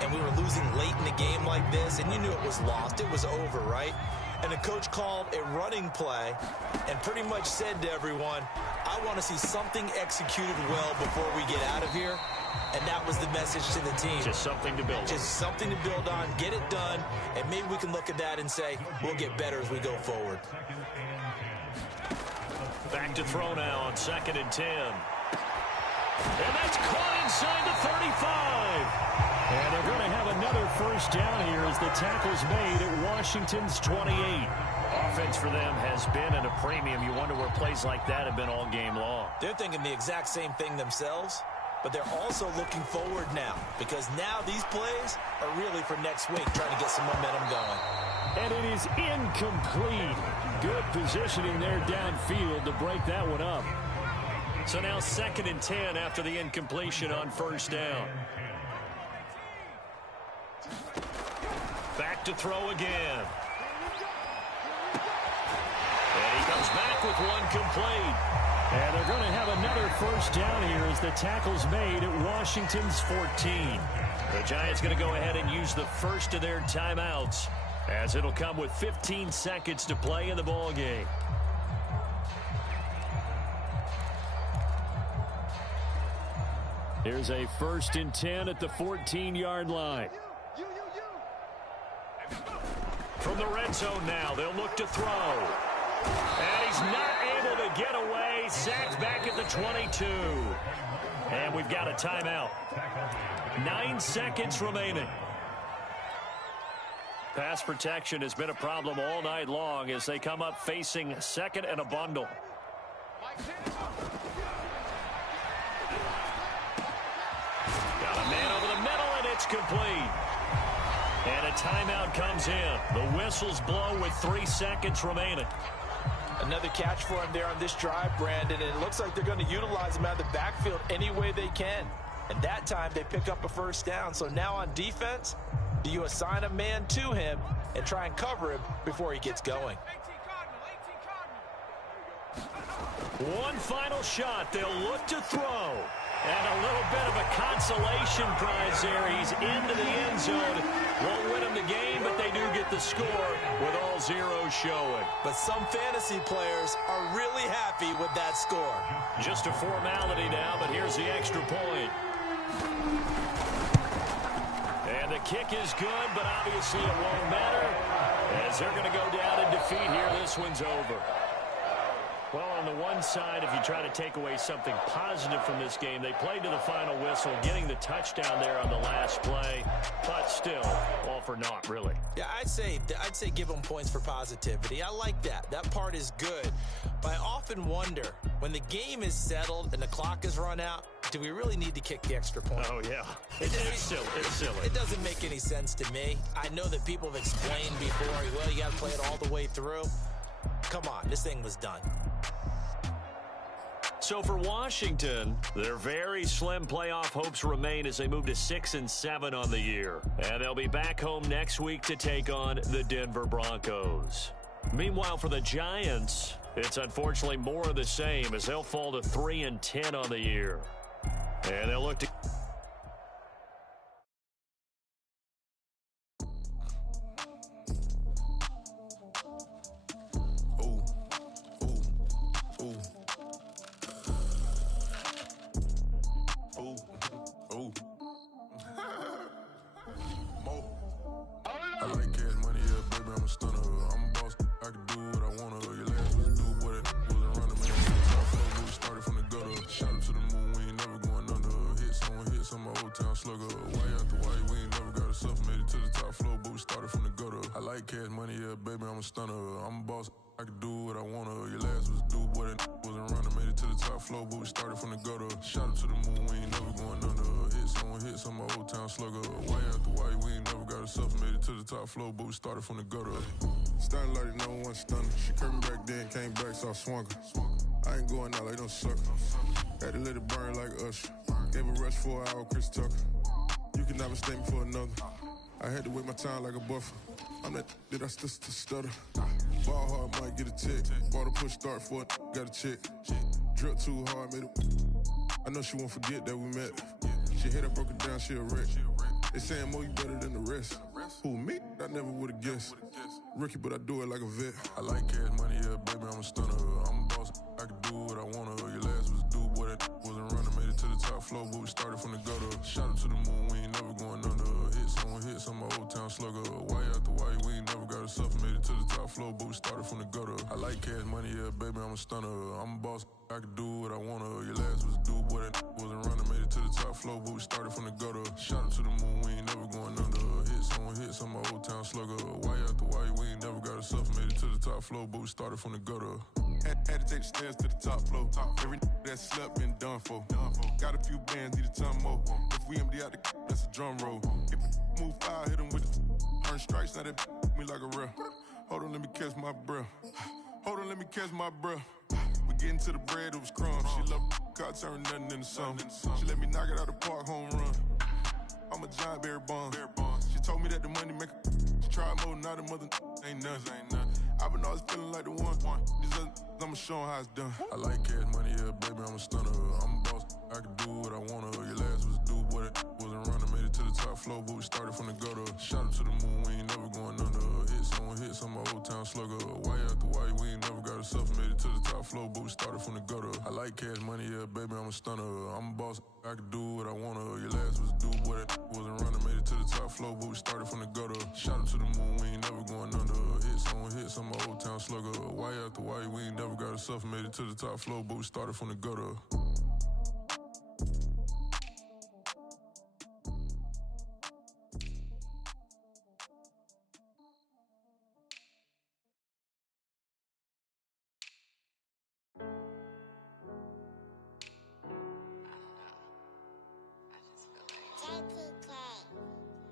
and we were losing late in a game like this, and you knew it was lost. It was over, right? And the coach called a running play and pretty much said to everyone, I want to see something executed well before we get out of here. And that was the message to the team. Just something to build on. Just something to build on, get it done, and maybe we can look at that and say, we'll get better as we go forward. Back to throw now on 2nd and 10. And that's caught inside the 35. And they're going to have another first down here as the tackle's made at Washington's 28. Offense for them has been at a premium. You wonder where plays like that have been all game long. They're thinking the exact same thing themselves. but they're also looking forward now because now these plays are really for next week, trying to get some momentum going. And it is incomplete. Good positioning there downfield to break that one up. So now 2nd and 10 after the incompletion on first down. Back to throw again. And he comes back with one complete. And they're going to have another first down here as the tackle's made at Washington's 14. The Giants going to go ahead and use the first of their timeouts, as it'll come with 15 seconds to play in the ball game. Here's a 1st and 10 at the 14-yard line. From the red zone now, they'll look to throw. And he's not able to get away. Sacked back at the 22. And we've got a timeout. 9 seconds remaining. Pass protection has been a problem all night long as they come up facing 2nd and a bundle. Got a man over the middle, and it's complete. And a timeout comes in. The whistles blow with 3 seconds remaining. Another catch for him there on this drive, Brandon, and it looks like they're going to utilize him out of the backfield any way they can. And that time they pick up a first down. So now on defense, do you assign a man to him and try and cover him before he gets going? One final shot. They'll look to throw. And a little bit of a consolation prize there. He's into the end zone. Won't win him the game, but they do get the score with all zeros showing. But some fantasy players are really happy with that score. Just a formality now, but here's the extra point. And the kick is good, but obviously it won't matter as they're going to go down in defeat here. This one's over. Well, on the one side, if you try to take away something positive from this game, they played to the final whistle, getting the touchdown there on the last play, but still, all for naught, really. Yeah, I'd say give them points for positivity. I like that. That part is good. But I often wonder, when the game is settled and the clock is run out, do we really need to kick the extra point? Oh, yeah. It's silly. It's silly. It doesn't make any sense to me. I know that people have explained before, well, you got to play it all the way through. Come on, this thing was done. So for Washington, their very slim playoff hopes remain as they move to 6-7 on the year. And they'll be back home next week to take on the Denver Broncos. Meanwhile, for the Giants, it's unfortunately more of the same as they'll fall to 3-10 on the year. And they'll look to... I like cash money, yeah, baby, I'm a stunner. I'm a boss, I can do what I wanna. Your last was do, boy, that wasn't running, man. Top floor, we started from the gutter. Shot up to the moon, we ain't never going under. Hit some old town slugger. Why after why, we ain't never got a self, made it to the top floor, but we started from the gutter. I like cash money, yeah, baby, I'm a stunner. I'm a boss, I can do what I wanna. Your last was do, boy, that wasn't running, made it to the top floor, but we started from the gutter. Shot up to the moon, we ain't never going under. Hit some old town slugger. Why after why, we ain't never got a self, made it to the top floor, but we started from the gutter. Starting like no one stunner. She curved me back then, came back, so I swung her. I ain't going out like no sucker. Had to let it burn like Usher. Gave a rush for an hour, Chris Tucker. You can never stay me for another. I had to wait my time like a buffer. I'm that I still stutter. Ball hard, might get a tick. Bought a push start for it, got a chick. Drip too hard, made it. I know she won't forget that we met. She hit, I broke it down, she a wreck. They saying, Mo, you better than the rest. Who, me? I never would've guessed. Rookie, but I do it like a vet. I like cash money, yeah, baby, I'm a stunner. I'm a boss, I can do what I wanna. Your last was do, boy, that wasn't running. Made it to the top floor, but we started from the gutter. Shot up to the moon, we ain't never going under. Hit some old town slugger. Why after why, we ain't never got a self, made it to the top floor, but we started from the gutter. I like cash money, yeah, baby, I'm a stunner. I'm a boss, I can do what I wanna. Your last was do, boy, that wasn't running. Made it to the top floor, but we started from the gutter. Shot up to the moon, we ain't never going under. Hit some old town slugger. Why after why, we ain't never got a self, made it to the top floor, but we started from the gutter. Had to take the stairs to the top floor. Every that slept been done for. Got a few bands, need a ton more. If we empty out the that's a drum roll. If we move fire, hit him with the earn strikes, now that me like a real. Hold on, let me catch my breath. Hold on, let me catch my breath. We getting to the bread, it was crumbs. She love car, turn nothing into something. She let me knock it out the park, home run. I'm a giant Barry Bonds. She told me that the money make her try more, not a mother ain't nothing. I've been always feeling like the one. These other I'ma show 'em how it's done. I like cash money, yeah, baby, I'm a stunner. I'm a boss, I can do what I wanna. Your last was a dude, boy, that wasn't running. Made it to the top floor, but we started from the gutter. Shot up to the moon, we ain't never going under. Hit some old town slugger. Why after why, we ain't never got a suffer. Made it to the top floor, but we started from the gutter. I like cash money, yeah, baby, I'm a stunner. I'm a boss, I can do what I wanna. Your last was a dude, boy, that wasn't running. Made it to the top floor, but we started from the gutter. Shot up to the moon, we ain't never going under. Hit some old town slugger. Why after why, we ain't never got a suffer. Made it to the top floor, but we started from the gutter.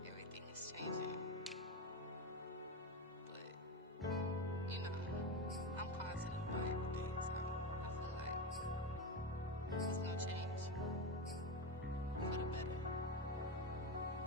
Everything is changing. But, you know, I'm positive about everything, so I feel like there's no change for the better.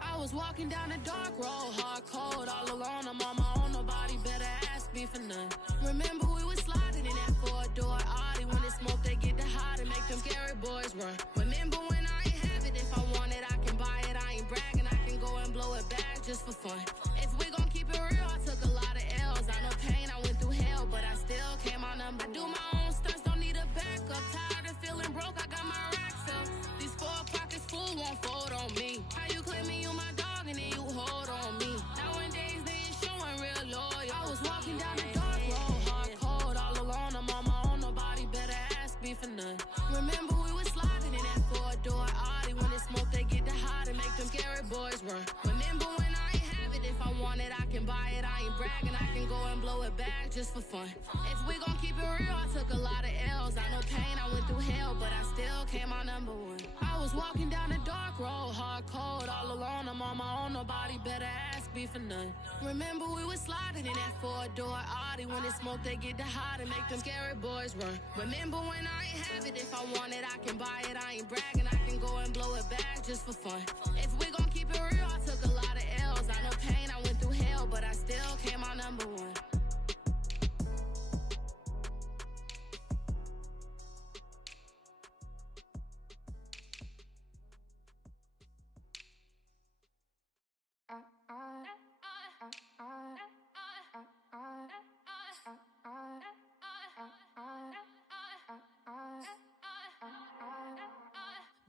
I was walking down a dark road, hard cold, all alone. I'm on my own, nobody better ask me for none. Remember we was sliding in that four-door Audi. When it's smoke, they get the hot and make them scary boys run. Remember when I ain't have it, if I want it, I can buy it. I ain't bragging, I can go and blow it back just for fun. If we gon' keep it real, I took a lot of L's. I know pain, I went through hell, but I still came out number. I do my own stunts, don't need a backup. Tired of feeling broke, I got my racks up. These 4 pockets full won't fold on me. How you claiming you my dog and then you hold on me? Nowadays they ain't showing real loyal. I was walking down the dark road, hard cold, all alone. I'm on my own, nobody better ask me for none. Remember we was sliding in that 4-door Audi. When it's smoke, they get the hot and make them scary boys run. Remember when I ain't have it, if I want it, I can buy it. I ain't bragging, I can go and blow it back just for fun. If we gon' keep it real, I took a lot of L's. I know pain, I went through hell, but I still came out number 1. I was walking down a dark road, hard cold, all alone. I'm on my own, nobody better ask me for none. Remember we was sliding in that 4-door Audi. When it's smoke, they get the hot and make them scary boys run. Remember when I ain't have it, if I want it, I can buy it. I ain't bragging, I can go and blow it back just for fun. If we gon' keep it real, I took a lot of L's. I know pain, I went through hell, but I still came out number 1.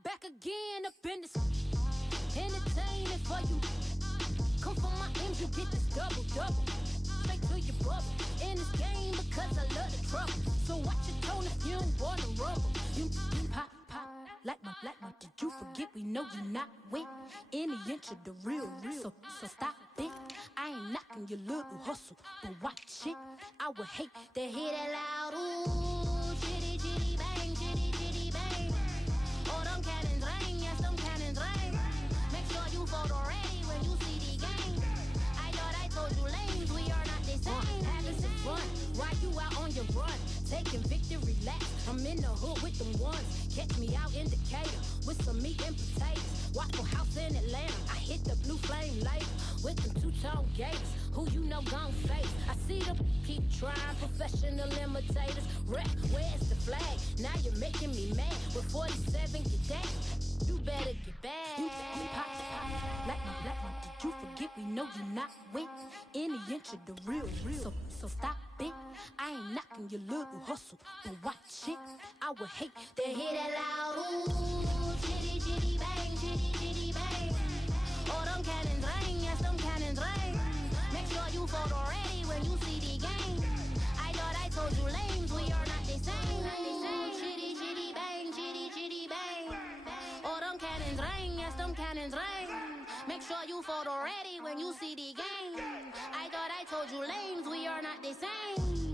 Back again up in this entertaining for you. Come for my ends, you get this double. Straight to your bubble. In this game because I love the trouble. So watch your tone if you don't wanna rumble. You pop like my Did you forget we know you not with any inch of the real. So stop it. I ain't knocking your little hustle, but watch it. I would hate to hear that loud ooh, chitty chitty bang, chitty chitty bang. Oh, them cannons ring, yes, them cannons ring. Make sure you photo ready when you see the game. I thought I told you lanes, we are not the same. Having some fun, while you out on your run. Taking victory laps, I'm in the hood with them ones. Catch me out in Decatur with some meat and potatoes. Waffle House in Atlanta, I hit the blue flame later with them 2-tone gators. Who you know gon' face? I see them keep trying, professional imitators. Rep, where's the flag? Now you're making me mad. With 47, get that. You better get back. You pop, like my Did you forget we know you not with any inch of the real. So stop it. I ain't knocking your little hustle, but watch it. I would hate to hear that loud ooh, chitty chitty bang, chitty chitty bang. Oh, them cannons ring, yes, them cannons ring. Make sure you photo ready when you see the game. I thought I told you lames, we are not the same. Chitty chitty bang, chitty chitty bang. Oh, them cannons ring, yes, them cannons ring. Make sure you photo ready when you see the game. I thought I told you lames, we are not the same.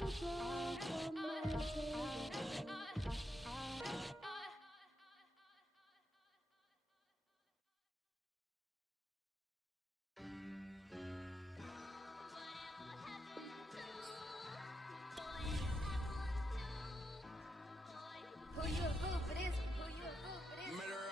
Murder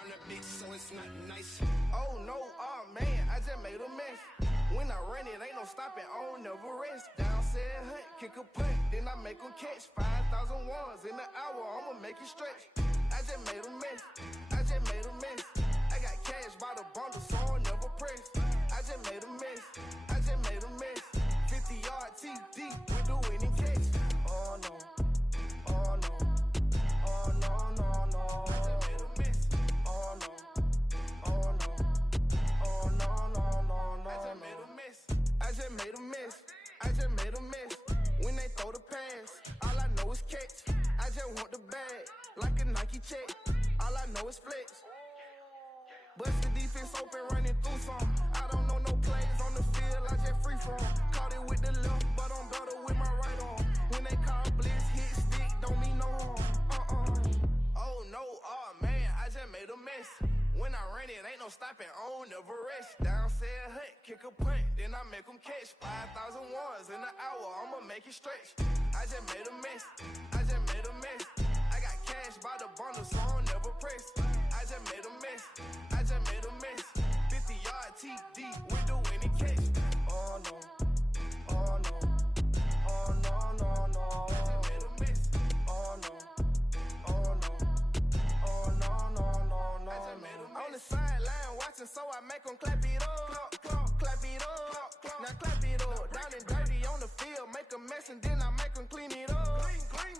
on the beach, so it's not nice. Oh no, oh man, I just made a mess. When I run it, ain't no stopping, on never rest. Down said hunt, kick a punt, then I make them catch 5,000 ones in an hour, I'ma make it stretch. I just made a mess, I just made a mess. I got cash by the bundle, so I'll never press. I just made a mess, I just made a mess. 50-yard TD with the winning catch. Oh no, oh no, oh no, no, no. I just made a mess. Oh no, oh no, oh no, no, no, no. I just made a mess. I just made a mess. I just made a mess. When they throw the pass, all I know is catch. I just want the bag, like a Nike check. All I know is flex. Bust the defense open, running through some. I don't know no plays on the field, I just free from. Caught it with the left, but I'm better with my right arm. When they call blitz, hit stick, don't mean no harm. Oh no, oh man, I just made a mess. When I ran it, ain't no stopping, on never rest. Down said hunt, kick a punt, then I make them catch 5,000 ones in an hour, I'ma make it stretch. I just made a mess, I just made a mess. I got cash by the bundle, so I'll never press. I just made a mess, I just made a mess. 50-yard TD with the winning catch. Oh no, oh no, oh no, no, no. I just made a mess. Oh no, oh no, oh no, no, no, no. I just made a mess. On the sideline watching, so I make them clap it up. Clap, clap, clap it up. Now clap it up. Down and dirty on the field, make a mess and then I make them clean it up.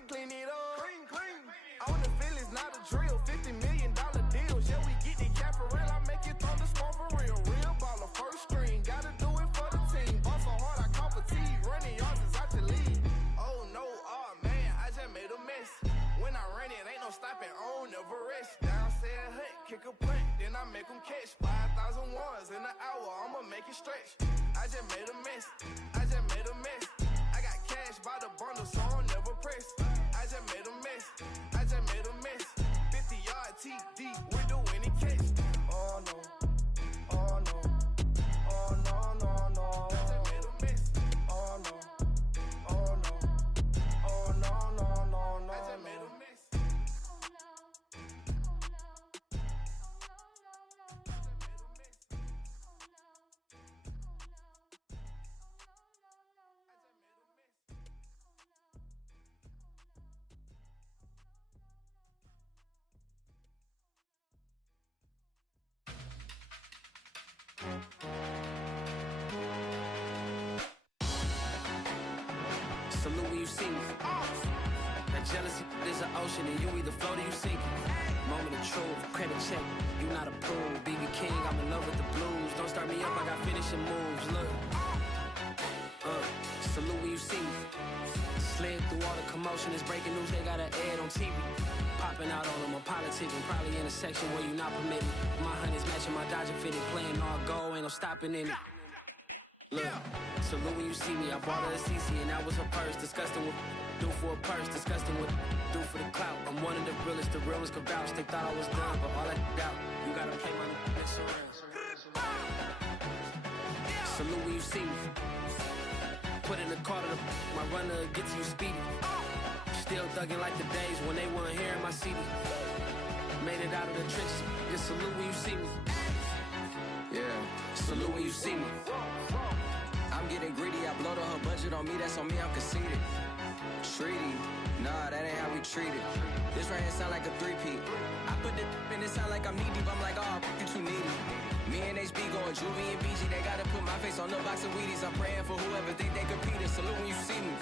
Clean it up. On the field is not a drill. $50 million deals. Yeah, we get the cap for real. I make it thunderstorm for real. Real baller, first string. Gotta do it for the team. Ball so hard, I call fatigue. Running yards is out your league. Oh no, oh man, I just made a mess. When I ran it, ain't no stopping, on never rest. Down said hunt, kick a punt, then I make them catch 5,000 ones in an hour, I'ma make it stretch. I just made a mess, I just made a mess. I got cash by the bundle, so I'll never press. I just made a mess, I just made a mess. 50-yard TD with the winning catch. Oh no, oh no, oh no, no, no. I just made a mess. Oh no, oh no, oh no, no, no, no. I just made a mess. Salute when you see me. That jealousy is an ocean and you either float or you sink it. Moment of truth, credit check, you not approved. BB King, I'm in love with the blues. Don't start me up, I got finishing moves. Look, salute when you see me. Slid through all the commotion, it's breaking news, they got an ad on TV. Popping out on them, I'm politicking, probably in a section where you not permitted. My honey's matching my Dodger fitted, playing all gold, ain't no stopping in it. Look, salute when you see me, I bought her a CC and that was her purse. Disgusting with do for a purse, disgusting with do for the clout. I'm one of the realest could vouch. They thought I was done, but all that out, you gotta play my mix around. Salute when you see me. Put in the car to my runner gets you speedy. Still thugging like the days when they weren't here in my CD. Made it out of the trenches. Just salute when you see me. Yeah, salute when you see me. I'm getting greedy, I blowed on her budget on me, that's on me, I'm conceited. Treaty, nah, that ain't how we treat it. This right here sound like a three-peat. I put the in it sound like I'm knee deep, I'm like, oh, you too needy. Me and HB going Juvie and BG, they gotta put my face on the box of Wheaties. I'm praying for whoever think they compete. Salute when you see me.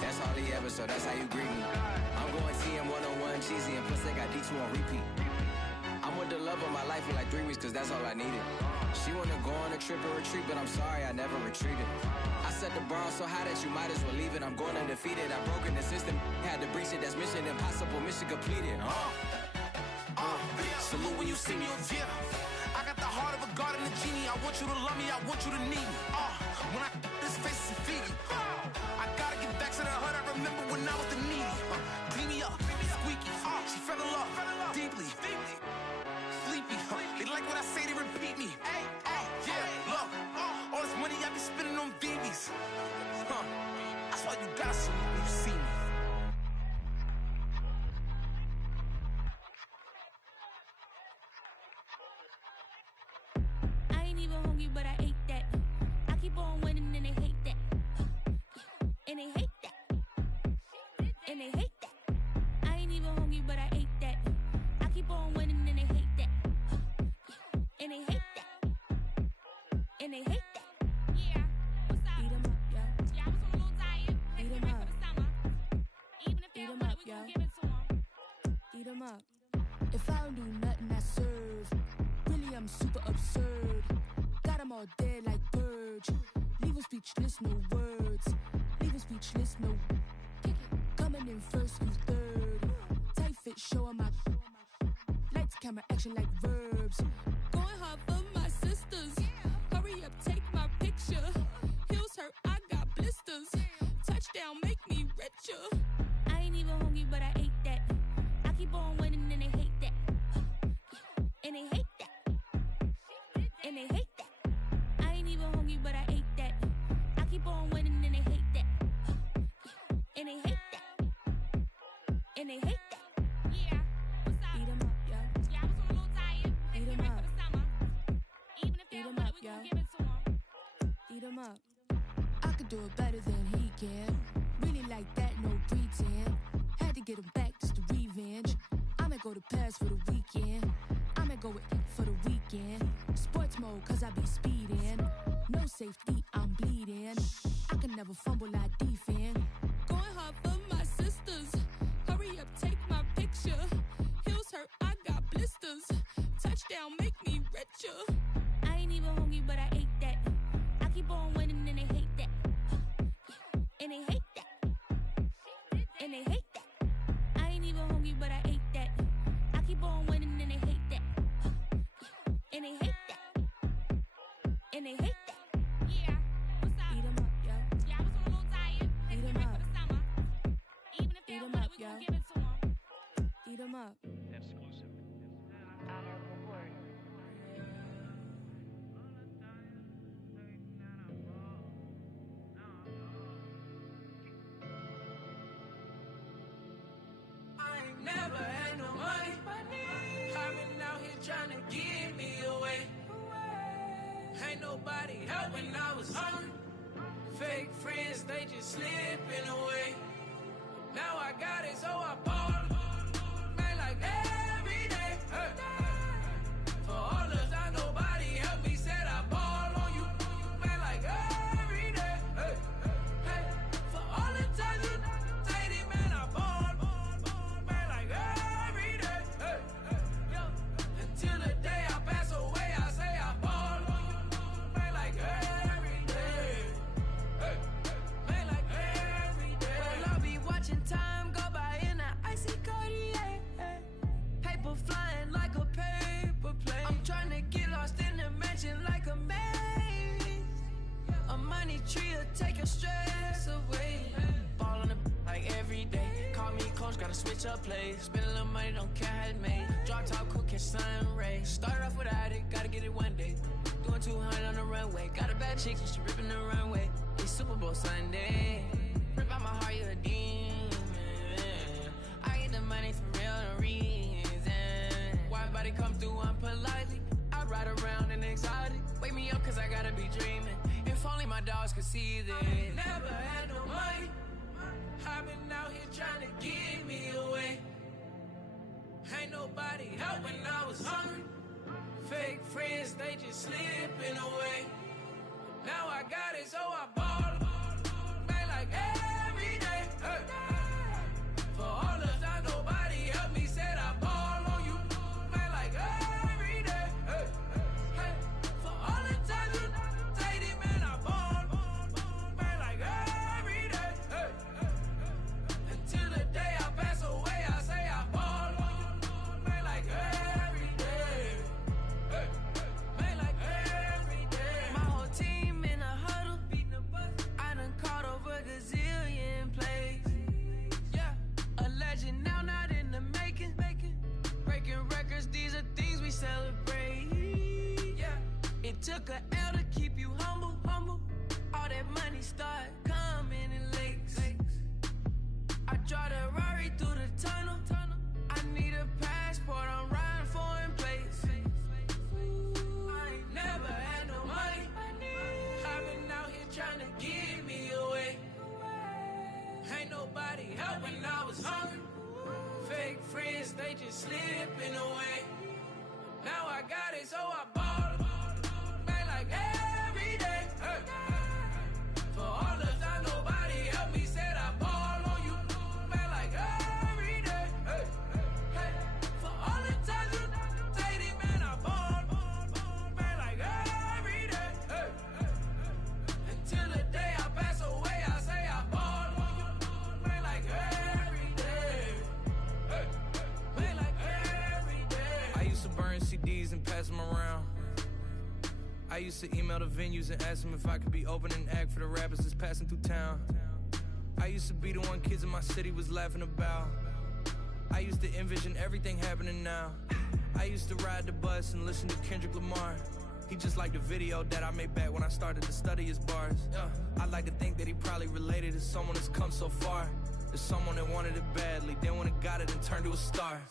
That's all he ever, so that's how you greet me. I'm going TM 101 cheesy, and plus they got D2 on repeat. I'm with the love of my life for like 3 weeks, cause that's all I needed. She wanna go on a trip or retreat, but I'm sorry, I never retreated. I set the bar so high that you might as well leave it. I'm going undefeated, I broke in the system, had to breach it, that's mission impossible, mission completed. Salute when you see me, yeah. I got the heart of a garden genie, I want you to love me, I want you to need me. When I this face is Fiji. I gotta get back to the hood, I remember when I was the needy. Clean me up, squeaky. She fell in love, deeply. Sleepy, they like what I say, they repeat me. Yeah, look, all this money I be spending on BBs. That's why you gotta salute when you see me. I ain't even hungry, but I ate that. I keep on winning and they hate that. And they hate that. And they hate that. I ain't even hungry, but I ate that. I keep on winning and they hate that. And they hate that. And they hate that. Yeah, what's up? Eat 'em up, yo. Yeah, I was on a little diet. Had to Eat 'em get ready up. for the summer. Even if they Eat don't 'em want up, it, we yo. gon' give it to them. Eat 'em up. If I don't do nothing, I serve. Really, I'm super absurd. Got 'em all dead like birds. Leave 'em speechless, no words. Leave 'em speechless, no. Coming in first, you third. Tight fit, show 'em my. Lights, camera, action like verbs. Going hard for my sisters. Hurry up, take my picture. Heels hurt, I got blisters. Touchdown, make me richer. I ain't even hungry, but I ate that. I keep on winning and they hate that. And they hate that. And they hate that. I ain't even hungry, but I ate that. I keep on winning and they hate that. And they hate that. And they hate that. Yeah, what's up? Eat 'em up, yo. Yeah, I was on a little diet. Had to Eat get 'em ready up. for the summer. Even if they Eat don't 'em want up, it, we yo. gon' give it to them. Eat 'em up. I could do it better than he can. Really like that, no pretend. Had to get him back, just to revenge. I'ma go to Paris for the weekend. I'ma go with it for the weekend. Sports mode, cause I be speeding. No safety, I'm bleeding. I can never fumble, I defend. Going hard for my sisters. Hurry up, take my picture. Heels hurt, I got blisters. Touchdown, make me richer. I ain't even hungry, but I ate that. I keep on winning and they hate that. And they hate that. And they hate that. I ain't even hungry, but I ate that. I keep on winning and they hate that. And they hate that. And they hate that. Yeah, what's up? Eat 'em up, yo. Yeah, I was on a little diet. Had to Eat get 'em ready up. for the summer. Even if they Eat don't 'em want up, it, we yo. gon' give it to them. Eat 'em up. I ain't never had no money. I've been out here trying to give me away. Ain't nobody helping, I was hungry. Fake friends, they just slipping away. Now I got it, so I ball. Man, like every day. Hey. For all the time nobody helped me, said I ball on you. Man, like every day. Hey. Hey. For all the time you dated, man, I ball. Man, like every day. Hey. Yo. Until the day I pass away, I say I ball on you. Man, like every day. Hey. Man, like every day. Well, I'll be watching time go by in an icy Cartier. Paper flying like a paper plane. I'm trying to get lost in the mansion like a maze. A money tree will take your stress away. Ball on the like every day. Call me coach, gotta switch up plays. Spend a little money, don't care how it made. Drop top, cool, catch sun rays. Started off without it, gotta get it one day. Doing 200 on the runway. Got a bad chick, she ripping the runway. It's Super Bowl Sunday. Rip out my heart, you a demon. I get the money for real, no reason. Why everybody come through unpolitely? I ride around in exotic. Wake me up cause I gotta be dreaming. If only my dogs could see this. Never had no money. I've been out here trying to give me away. Ain't nobody helping, I was hungry. Fake friends, they just slipping away. Now I got it, so I ball. Man, like every day. Hey. For all the time nobody helped me, said I ball on you. Man, like every day. Hey. Hey. For all the time you dated, man, I ball. Man, like every day. Hey. Until the day I pass away, I say I ball. Man, like every day. Hey. Man, like every day. took a L to keep you humble, humble. All that money start coming in lakes. I drive the Rari through the tunnel. I need a passport, I'm riding foreign plates. I ain't never had no money. I've been out here trying to give me away. Ain't nobody helping, I was hungry. Fake friends, they just slipping away. Now I got it, so I bought it. Man, like every day. Hey. For all the time nobody helped me, said I ball on you. Man, like every day. Hey. Hey. For all the times you dated, man, I ball. Man, like every day. Hey. Until the day I pass away, I say I ball on you. Man, like every day. Hey. Man, like every day. I used to burn CDs and pass them around. I used to email the venues and ask them if I could be open and act for the rappers that's passing through town. I used to be the one kids in my city was laughing about. I used to envision everything happening now. I used to ride the bus and listen to Kendrick Lamar. He just liked the video that I made back when I started to study his bars. I'd like to think that he probably related to someone that's come so far. To someone that wanted it badly, then when it got it and turned to a star.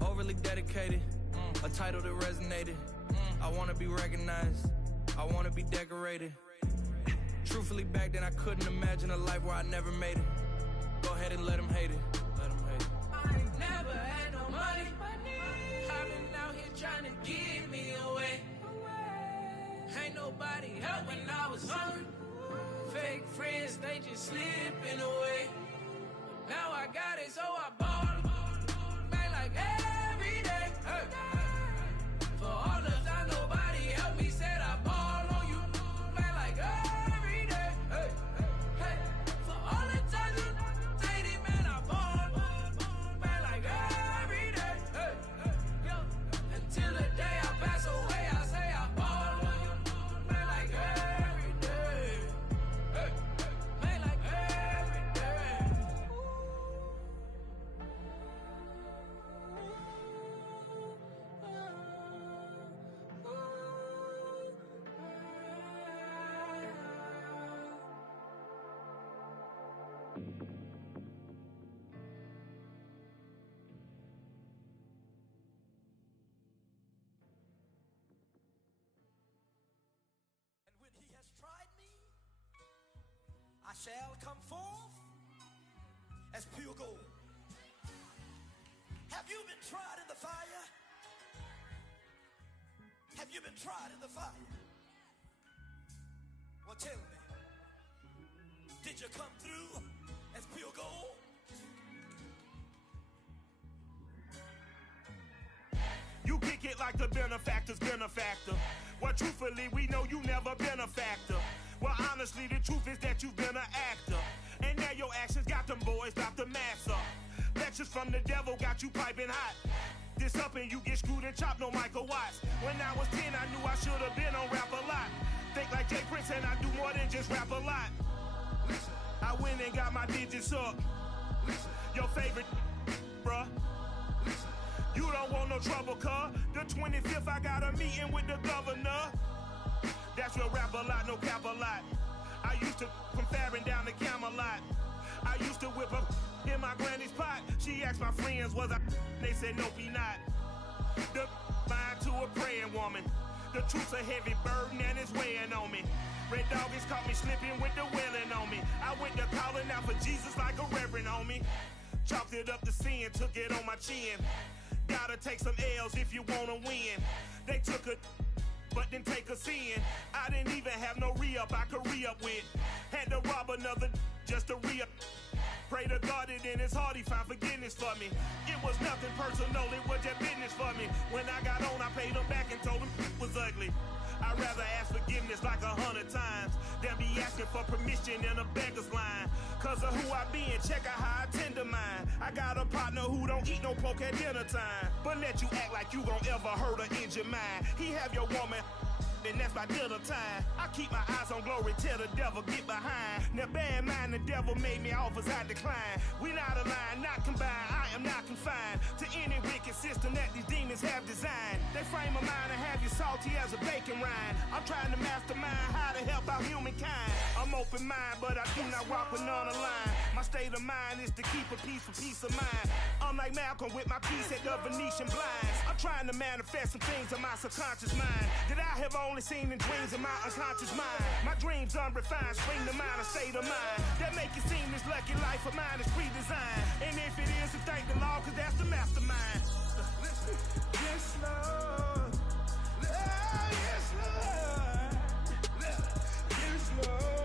Overly dedicated, a title that resonated. I wanna be recognized, I wanna be decorated. Truthfully, back then I couldn't imagine a life where I never made it. Go ahead and let them hate it. Let them hate it. I ain't never had no money. I've been out here trying to give me away. Ain't nobody helping, I was hungry. Fake friends, they just slipping away. Now I got it, so I bought it. Man, like every day. Hey. For all the time nobody helped me, said I ball on you. Man, like every day. Hey. Hey. For all the times you dated, man, I ball. Man, like every day. Hey. Yo. Until the day I pass away, I say I ball on you. Man, like every day. Hey. Man, like every day. And when he has tried me, I shall come forth as pure gold. Have you been tried in the fire? Have you been tried in the fire? Well, tell me, did you come through as pure gold? You kick it like the benefactor's benefactor. Well, truthfully, we know you never been a factor. Well, honestly, the truth is that you've been an actor. And now your actions got them boys about to mass up. Lectures from the devil got you piping hot. This up and you get screwed and chopped, no Michael Watts. When I was 10, I knew I should have been on rap a lot. Think like Jay Prince and I do more than just rap a lot. Listen, I went and got my digits up. Listen, your favorite, bruh. Listen, you don't want no trouble, cuz. The 25th, I got a meeting with the governor. That's real rap a lot, no cap a lot. I used to from Farron down to Camelot. I used to whip up in my granny's pot. She asked my friends, was I? They said, nope, he not. The line to a praying woman. The truth's a heavy burden and it's weighing on me. Red Doggies caught me slipping with the wailing on me. I went to calling out for Jesus like a reverend on me. Chalked it up to sin, took it on my chin. Gotta take some L's if you wanna win. They took a but didn't take a sin. I didn't even have no re-up I could re-up with. Had to rob another just to re-up. Pray to God that in his heart he found forgiveness for me. It was nothing personal, it was just business for me. When I got on, I paid him back and told him it was ugly. I'd rather ask forgiveness like 100 times than be asking for permission in a beggar's line. Cause of who I be and check out how I tend to mine. I got a partner who don't eat no pork at dinner time, but let you act like you gon' ever hurt or injure mine. He have your woman and that's by dinner time. I keep my eyes on glory till the devil get behind. Now bad mind, the devil made me offers I decline. We not aligned, not combined, I am not confined to any wicked system that these demons have designed. They frame a mind and have you salty as a bacon rind. I'm trying to mastermind how to help out humankind. I'm open mind, but I do not walk with none aligned. My state of mind is to keep a peace for peace of mind. I'm like Malcolm with my piece at the Venetian blinds. I'm trying to manifest some things in my subconscious mind that I have only seen in dreams in my unconscious mind. My dreams unrefined, spring to mind, a state of mind that make it seem this lucky life of mine is pre-designed. And if it is, then thank the Lord, cause that's the mastermind. Yes, Lord. Yes, Lord. Yes, Lord.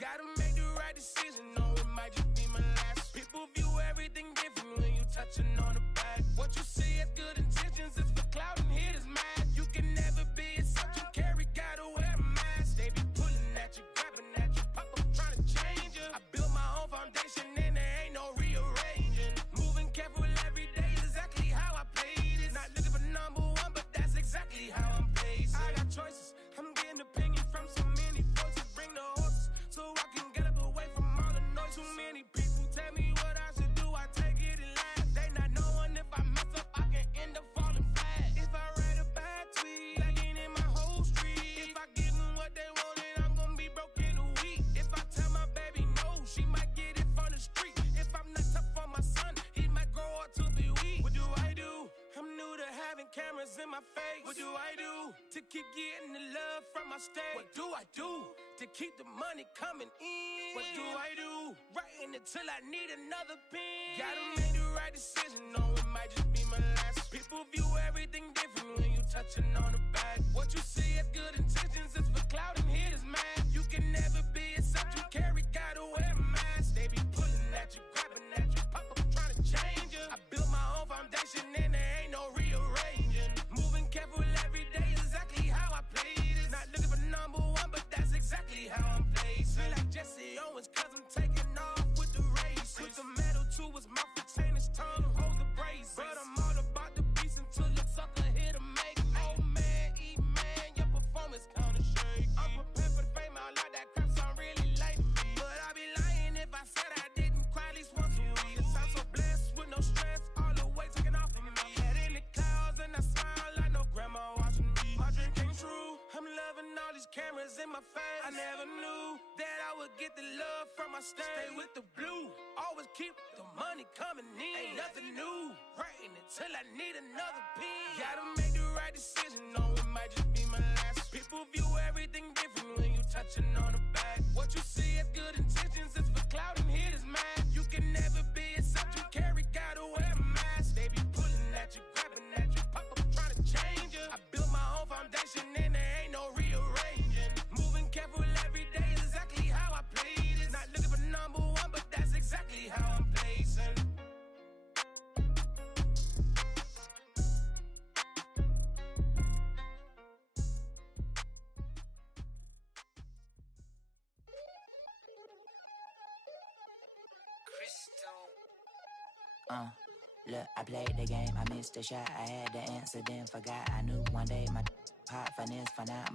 Gotta make the right decision, no, it might just be my last. People view everything different when you touching on the back. What you see as good intentions is for clout and haters mad. You can never be yourself, you carry, gotta wear a mask. They be pulling at you, grabbing at you, pop up trying to change you. I built my own foundation and there ain't no rearranging. Moving careful every day is exactly how I played it. Not looking for number one, but that's exactly how I'm placed. I got choices, I'm getting opinion from so many voices. Bring the horses so I can get up away from all the noise. Too many people tell me what I should do, I take it and laugh. They not knowing if I mess up, I can end up falling flat. If I write a bad tweet, lagging in my whole street. If I give them what they wanted, I'm gonna be broke in a week. If I tell my baby no, she might get it from the street. If I'm not tough for my son, he might grow up to be weak. What do I do? I'm new to having cameras in my face. What do I do to keep getting the love from my state? What do I do to keep the money coming in? What do I do? Writing until I need another pen. Gotta make the right decision, no, it might just be my last. People view everything different when you touching on the back. What you see as good intentions is for clout and haters mad. You can never be yourself, you carry, gotta wear a mask. They be pulling at you, grabbing at you, pop up trying to change you. I built my own foundation and there ain't no rearranging. Moving careful every day is exactly how I played it. Not looking for number one, but that's exactly how I'm placed. Feel like Jesse Owens, cause I'm taking off with the race. Put the metal to his mouth, retain his tongue, hold the brace. But I'm all about the beast until the sucker hit a make. Oh man, eat man, your performance kinda shake. I'm prepared for the fame, I like that crap sound really late to me. But I'd be lying if I said I didn't cry at least once a week. Cause I'm so blessed with no stress, all the weight taken off of me. Head in the clouds and I smile like no grandma watching me. My dream came true, I'm loving all these cameras in my face. I never knew that I would get the love from my state. Stay with the blue, always keep the money coming in. Ain't nothing new, writing until I need another pen. Gotta make the right decision, no, it might just be my last. People view everything different when you touching on the back. What you see as good intentions is for clout and haters mad. You can never be yourself, you carry, gotta wear a mask. They be pulling at you, grabbing at you, pop up trying to change you. I built my own foundation and there ain't no rearranging. Moving careful every day is exactly how I played it. Not looking for number one, but that's exactly how I'm placing. Look, I played the game, I missed the shot, I had the answer, then forgot. I knew one day my pop finesse, finite,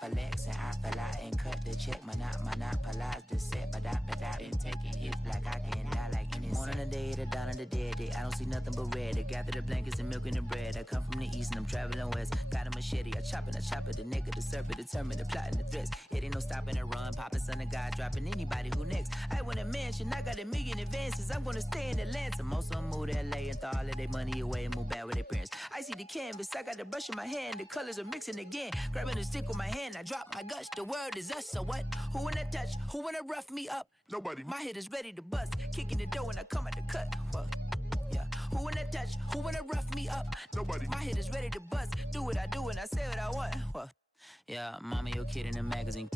flex, and I fell out and cut the check, monopolize the set, but I been taking hits like I can die like any morning of the day, the dawn of the dead day. I don't see nothing but red. I gather the blankets and milk and the bread. I come from the east and I'm traveling west. Got a machete, I chop it, the nigga, the serpent, determined, the plot and the threats. It ain't no stopping the run, popping son of God, dropping anybody who next. I want a mansion, I got a million advances. I'm gonna stay in Atlanta. Most of them move to LA and throw all of their money away and move back with their parents. I see the canvas, I got the brush in my hand, the colors are mixing again. Grabbing the stick with my hand, I drop my guts. The word is us, so what? Who wanna touch? Who wanna rough me up? Nobody. My hit is ready to bust, kicking the door when I come at the cut. Well, yeah. Who wanna touch? Who wanna rough me up? Nobody. My hit is ready to bust. Do what I do and I say what I want. Well, Yeah, mama, your kid in the magazine,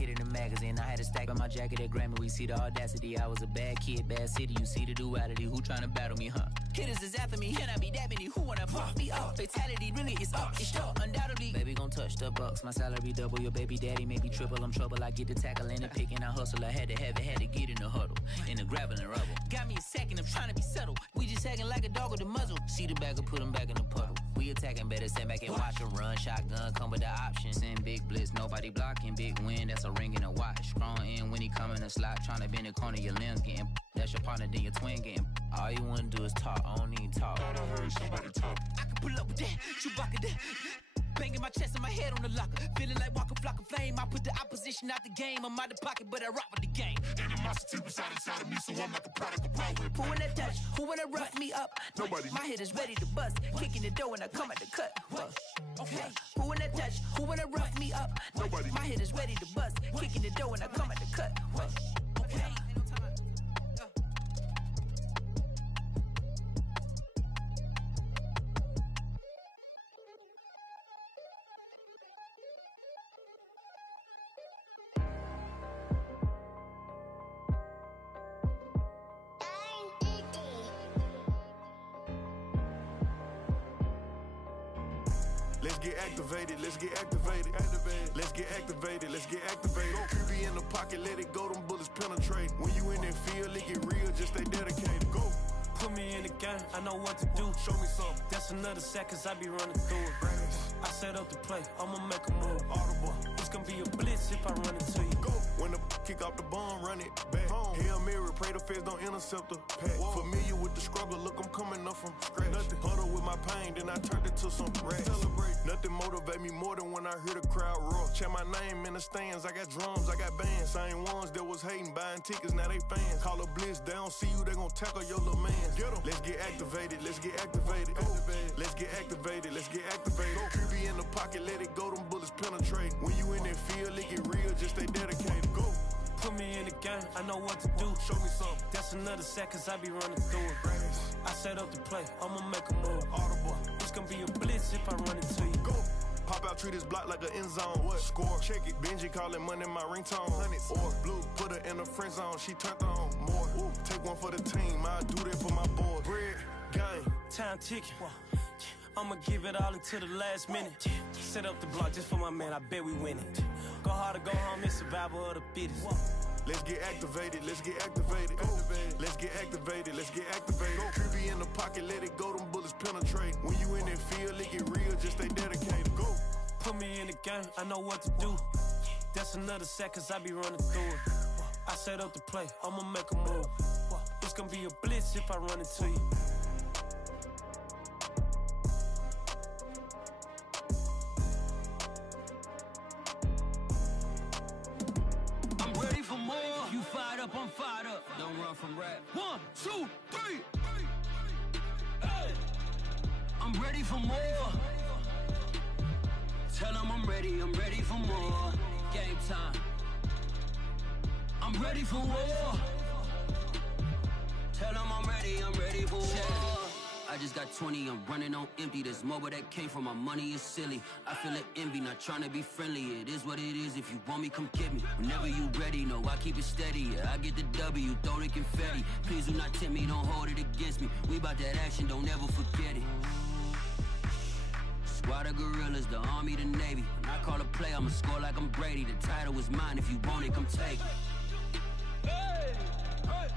I had a stack on my jacket at Grammy. We see the audacity. I was a bad kid, bad city. You see the duality. Who tryna battle me, huh? Hitters is after me, and I be that many. Who wanna fuck me up? Fatality really is up. It's sure, undoubtedly. Baby gon' touch the bucks. My salary double. Your baby daddy maybe triple. I'm trouble. I get to tackling and picking. I hustle. I had to have it. Had to get in the huddle. In the gravel and rubble. Got me a second. I'm trying to be subtle. We just acting like a dog with a muzzle. See the bagger, put him back in the puddle. We attacking, better stand back and watch him run. Shotgun, come with the option. Send big blitz, nobody blocking. Big win, that's a ring and a watch. Strong in when he come in a slot. Trying to bend the corner, your limbs getting. That's your partner, then your twin getting. All you wanna do is talk, I don't need talk. I done heard somebody talk. I can pull up with that, Chewbacca that. Banging my chest and my head on the locker. Feeling like Walker Flock of Flame. I put the opposition out the game. I'm out the pocket, but I rock with the game. Animosity reside inside of me, so I'm like a product of power. Who wanna touch? Who wanna rough me up? Nobody. My head is ready to bust. Kicking the door when I come at the cut. Okay. Who wanna touch? Who wanna rough me up? Nobody. My head is ready to bust. Kicking the door when I come at the cut. Okay. Let's get activated, let's get activated. Let's get activated, let's get activated. QB in the pocket, let it go, them bullets penetrate. When you in that field, it get real, just stay dedicated. Go. Put me in the game, I know what to do. Show me something. That's another sack, cause I be running through it. I set up the play, I'ma make a move. Audible. It's gonna be a blitz if I run into you. Go. When the kick off the bomb, run it back home. Hail Mary, pray the feds don't intercept the pack. Familiar with the struggle, look, I'm coming up from scratch. Nothing. Huddle with my pain, then I turned it to some rats. Celebrate. Nothing motivate me more than when I hear the crowd roar. Check my name in the stands, I got drums, I got bands. Same ones that was hating, buying tickets, now they fans. Call a blitz, they don't see you, they gon' tackle your little man. Get 'em. Let's get activated, let's get activated. Go. Let's get activated, let's get activated. Go. QB in the pocket, let it go, them bullets penetrate. When you in that field, it get real, just stay dedicated. Go. Put me in the game, I know what to do. Show me something. That's another sack, cause I be running through it. I set up the play, I'ma make a move. Audible. It's gonna be a blitz if I run into you. Go. Pop out, treat this block like an end zone. What? Score, check it. Benji calling money my ringtone. Hundreds. Or blue, put her in the friend zone. She turned on more. Ooh. Take one for the team. I do that for my boys. Bread, game. Time ticking. I'ma give it all until the last minute. Set up the block just for my man, I bet we win it. Go hard or go home, it's survival of the fittest. Let's get activated, let's get activated. Go. Let's get activated, let's get activated. Go. QB in the pocket, let it go, them bullets penetrate. When you in that field, it get real, just stay dedicated. Go. Put me in the game, I know what to do. That's another sack, cause I be running through it. I set up the play, I'ma make a move. It's gonna be a blitz if I run into you. You fired up, I'm fired up. Don't run from rap. 1, 2, 3. Hey. I'm ready for more. Tell them I'm ready for more. Game time. I'm ready for war. Tell them I'm ready for war. I just got 20, I'm running on empty. This mobile that came from my money is silly. I feel it envy, not trying to be friendly. It is what it is, if you want me, come get me. Whenever you ready, no, I keep it steady. Yeah, I get the W, throw the confetti. Please do not tempt me, don't hold it against me. We bout that action, don't ever forget it. Squad of gorillas, the army, the navy. When I call a play, I'ma score like I'm Brady. The title is mine, if you want it, come take it.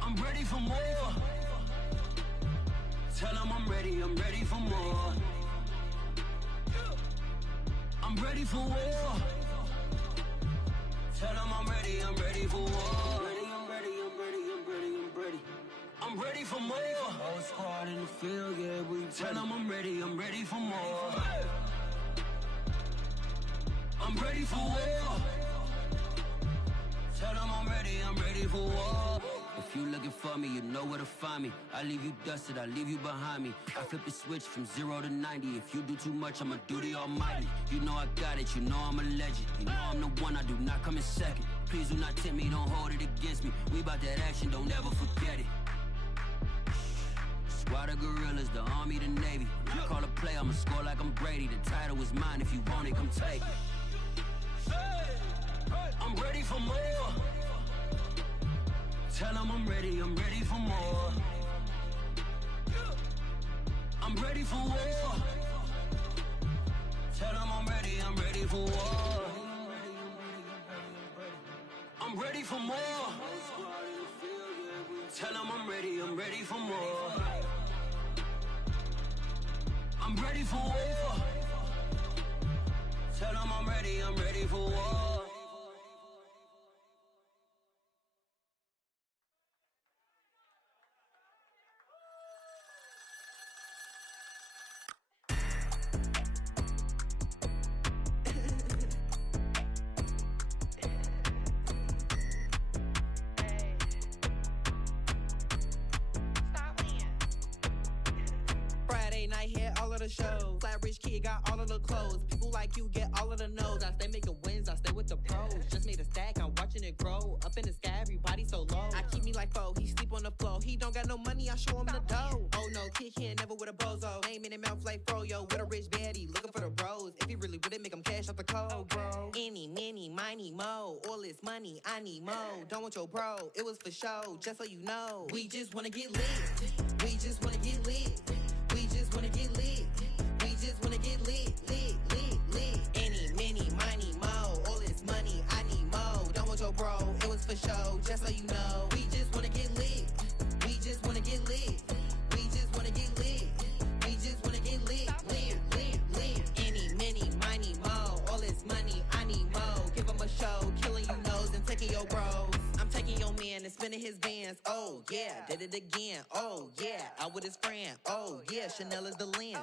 I'm ready for more. Tell them I'm ready for more. I'm ready for war. Tell them I'm ready for war. I'm ready for more. Whole squad in the field, yeah, we tell them I'm ready for more. I'm ready for war. Tell them I'm ready for war. If you looking for me, you know where to find me. I leave you dusted, I leave you behind me. I flip the switch from 0 to 90. If you do too much, I'ma do the almighty. You know I got it, you know I'm a legend. You know I'm the one, I do not come in second. Please do not tempt me, don't hold it against me. We bout that action, don't ever forget it. Squad of gorillas, the army, the navy. When I call a play, I'ma score like I'm Brady. The title is mine, if you want it, come take it. I'm ready for more. Tell them I'm ready for more. I'm ready for war. Tell them I'm ready for war. I'm ready for more. Tell them I'm ready for more. I'm ready for war. Tell them I'm ready for war. Friday night here, all of the shows. Flat rich kid got all of the clothes. People like you get all of the no's. I stay making wins, I stay with the pros. Just made a stack, I'm watching it grow. Up in the sky, everybody so low. I keep me like foe, he sleep on the floor. He don't got no money, I show him the dough. Oh no, kid can't never with a bozo. Name in his mouth like froyo. With a rich baddie, looking for the bros. If he really would it, make him cash off the code, bro. Any, many, miny, mo. All this money, I need mo. Don't want your bro, it was for show, just so you know. We just wanna get lit. We just wanna get lit. We just wanna get lit. We just wanna get lit, lit, lit, lit. Any, many, miny, mo. All this money, I need mo. Don't want your bro, it was for show, just so you know. We just wanna get lit. We just wanna get lit. We just wanna get lit. We just wanna get lit, lit, lit, lit. Any, many, miny, mo. All this money, I need mo. Give him a show, killing you nose and taking your bros. I'm taking your man and spinning his bands. Oh yeah, did it again. Oh yeah, out with his friend. Oh yeah, Chanel is the lens.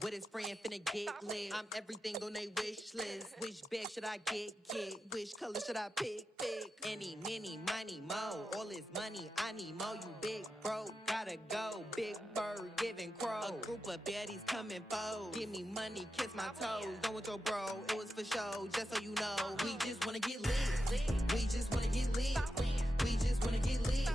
With his friend finna get lit. I'm everything on they wish list. Which bag should I get? Which color should I pick? Any, many, miny, mo. All this money, I need mo. You big bro, gotta go. Big bird giving crow. A group of baddies coming foes. Give me money, kiss my toes. Don't want your bro, it was for show, just so you know. We just wanna get lit. We just wanna get lit. We just wanna get lit.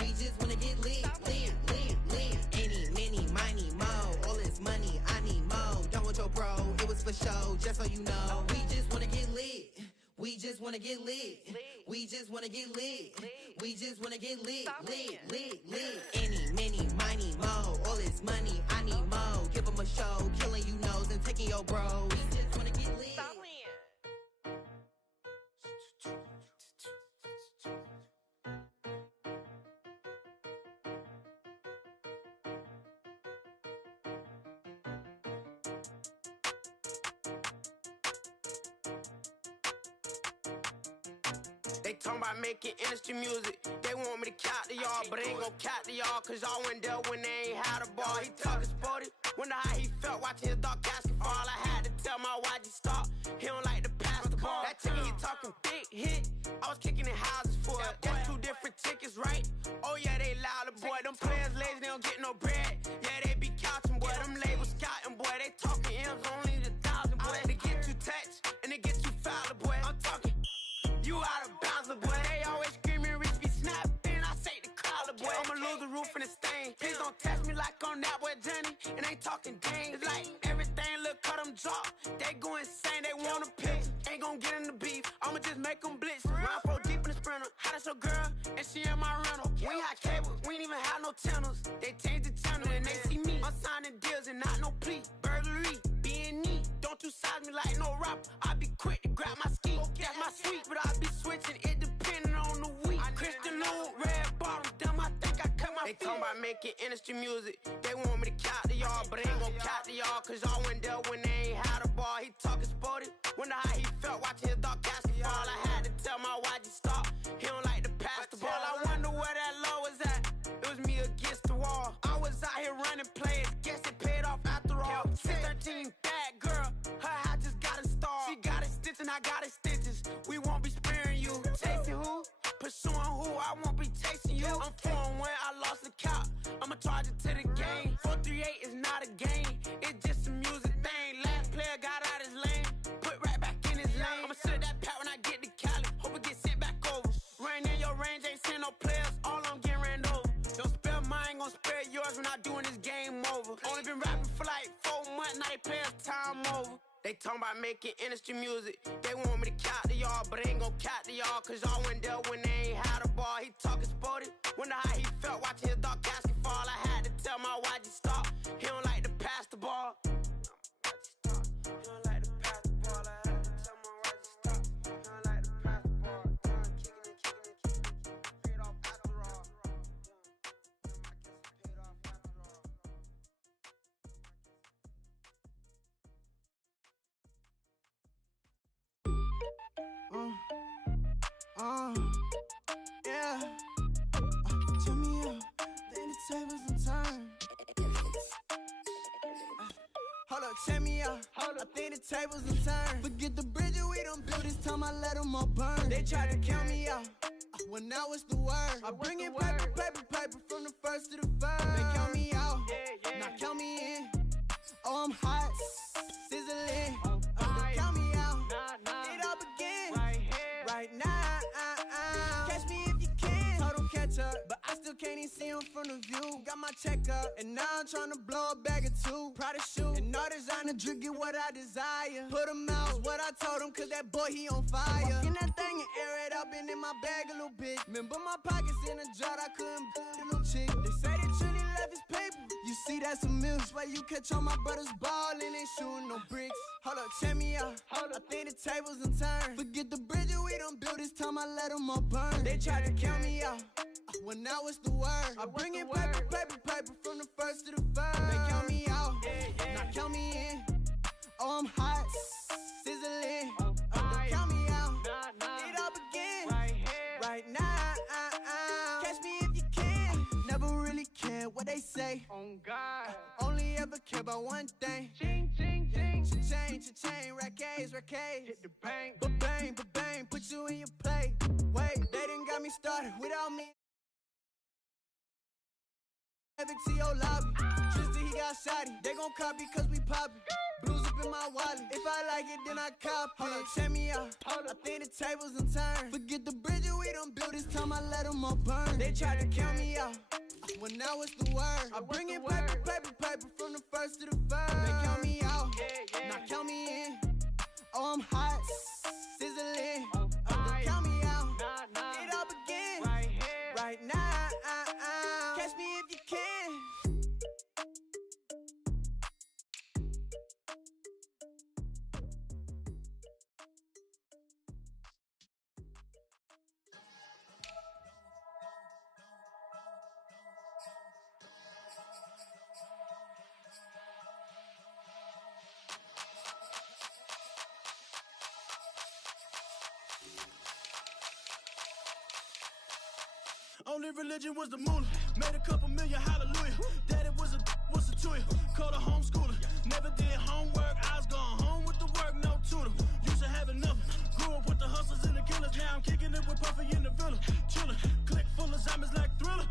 We just wanna get lit, lit, lit, lit. Any, many, miny, mo. All this money, I need mo. Don't want your bro, it was for show, just so you know. We just wanna get lit. We just wanna get lit. We just wanna get lit. We just wanna get lit, lit, lit, lit. Any, many, miny, mo. All this money, I need mo. Give him a show, killing you nose and taking your bros. We just wanna get lit. They talking about making industry music. They want me to count to y'all, but I ain't gon' count to y'all, cause y'all went there when they ain't had a ball. He talking sporty, wonder how he felt watching his dog casket fall. I had to tell my YG stop, he don't like to pass the ball. That ticket he talking big hit, I was kicking in houses for it. That's two different tickets, right? Oh yeah, they louder, boy. Them players lazy, they don't get no bread. Yeah, they be couching, boy. Them labels scouting, boy. They talking M's only the 1,000, boy. They get too touched, and they get too foul, boy. I'm talking, you out of bounds, boy. They always screaming, Rich be snapping. I say the collar, boy. I'ma lose the roof and the stain. Please don't test me like I'm that boy Johnny. And ain't talking dang. It's like everything look cut them drop. They go insane, they want a pitch. Ain't gon' get in the beef. I'ma just make them blitz. Round 4 deep in the sprinter. How that's your girl? And she in my rental. We ain't had cables, we ain't even had no channels. They changed the channel and they see me. I'm signing deals and not no plea. Burglary, being neat. Don't you size me like no rapper. I be quick to grab my ski. That's my sweet, but I be switching it depending on the week. Christian Lou, red bottoms, damn, I think I cut my feet. They talking about making industry music. They want me to count to y'all, but I ain't gon' count to y'all, cause y'all went there when they ain't had a ball. He talking sporty, wonder how he felt watching his dog casket fall. I had to tell my YG stop, he don't like to pass the ball. I wonder where that low was at. It was me against the wall. I was out here running plays, guess it paid off after all. 613, bad girl, her hat just got a star. She got it stitched and I got it stitches. We won't be sparing you. Chasing who? Pursuing who? I won't be chasing you. I'm 4-1, I lost the count. I'ma charge it to the game. 438 is not a game, it's just a music thing. Last player got out his lane, put right back in his lane. I'ma sit that pat when I get to Cali, hope it get sent back over. Rain in your range, ain't seen no players, all I'm getting ran over. Don't spare mine, gon' spare yours when I doing this game over. Only been rapping for like 4 months, now they players time over. They talking about making industry music. They want me to count to y'all, but they ain't gon' count to y'all, cause y'all went there when they ain't had a ball. He talking sporty. Wonder how he felt watching his dog casket fall. I had to tell my watch he stop. He don't like to pass the ball. He don't like to pass the ball. I had to tell my watch he stop. He don't like to pass the ball. Kicking it. Paid off after all. Paid off after all. Yeah. Turn me up, then the tables and turn. Hold up, check me out. I think the tables and turn. Forget the bridge we done built, this time I let them all burn. They tried to count me out, when now it's the word. I bring in paper from the first to the third. They count me out, now count me in. Oh, I'm hot, sizzling. Count me out, it all begin right now. Catch me if you can. Told them catch up, but I still can't even see him from the view. Got my check up, and now I'm trying to blow a bag or two. Proud of shoe, and all designer drip, get what I desire. Put him out, is what I told him, cause that boy, he on fire. In that thing and air it out, been in my bag a little bit. Remember my pockets in a jar, I couldn't build a little chick. They say that Trini left his paper. You see, that's a mill. That's why you catch all my brothers ballin', ain't shooting no bricks. Hold up, check me out. I think the tables and turn. Forget the bridge we done built, this time I let them all burn. They tried to count me out, when now it's the word. I bring in paper from the first to the third. They count me out, now count me in. Oh, I'm hot, sizzling. Don't count me out, it all begin right now. Catch me if you can. Never really care what they say. On God, only ever care about one thing. Ching, ching, ching. Cha-ching, rack A's. Hit the bank, ba-bang, put you in your play. Wait, they done got me started without me. To lobby. Tristan, he got shotty. They gon' copy cause we poppin'. Blues up in my wallet. If I like it, then I cop it. Hold up, check me out. I think the tables and turn. Forget the bridge we done built, this time I let them all burn. They tried to count me out, when now it's the word. I bring in paper from the first to the third. They count me out, now count me in. Oh, I'm hot, sizzling. Don't count me out, it all begin right now. Catch me if you can. Only religion was the moolah. Made a couple million, hallelujah. Daddy was a to you. Called a homeschooler. Never did homework. I was going home with the work, no tutor. Used to have enough. Grew up with the hustlers and the killers. Now I'm kicking it with Puffy in the villa. Chillin'. Click full of zombies like Thriller.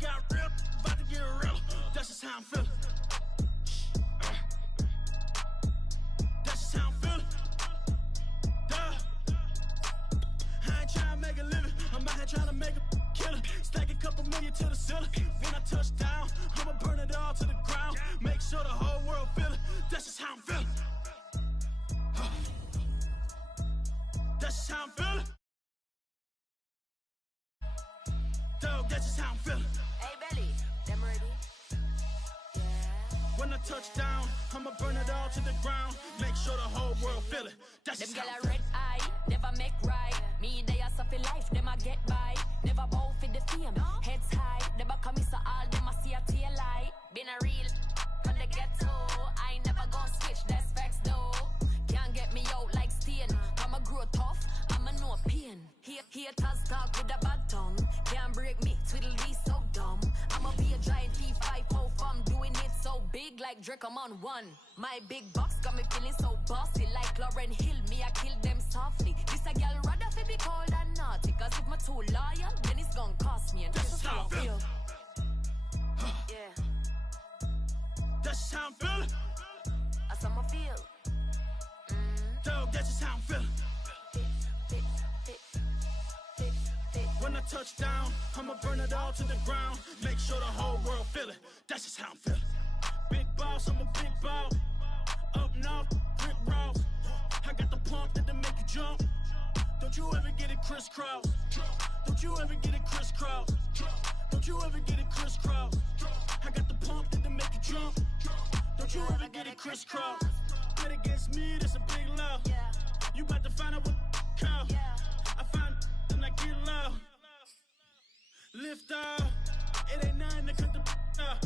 Got real, about to get real. That's just how I'm feeling. That's just how I'm feeling. Duh. I ain't trying to make a living. I'm out here trying to make a killer. Stack a couple million to the ceiling. When I touch down, I'ma burn it all to the ground. Make sure the whole world feel it. That's just how I'm feeling. That's just how I'm feeling. Dog, that's just how I'm feeling. Hey, Belly, them ready? Yeah. When I touch down, I'ma burn it all to the ground. Make sure the whole world feel it. That's just them how I'm red feeling. eye, never make right. Me, they are suffer life, them I get by. Never bow for the fame, heads high. Never come so all them I see a tail light. Been a real from the ghetto. I ain't never gon' switch, that's facts though. Can't get me out like stain. I'ma grow tough, I'ma know pain. Haters talk with a bad tongue. Can't break me, twiddle be so dumb. I'ma be a giant T5 from doing it so big like Drake, I'm on one. My big box got me feeling so bossy like Lauren Hill. Me, I kill them softly. This a girl rather fi be cold and naughty. Cause if my too loyal, then it's gonna cost me. And that's just how I feel. Yeah. That's just how I'm feeling. That's how I feel. Dog, that's just how I'm feeling. When I touch down, I'ma burn it all to the ground. Make sure the whole world feel it. That's just how I'm feeling. Big boss, I'm a big ball. Up off, Rick Ross. I got the pump that'll make you jump. Don't you ever get it crisscross. Don't you ever get it crisscross. Don't you ever get it crisscross. I got the pump that'll make you jump. Don't you ever get it crisscross. Bet against me, that's a big law. You about to find out what cow. I find and I get loud. Lift off. It ain't nothing to cut the off.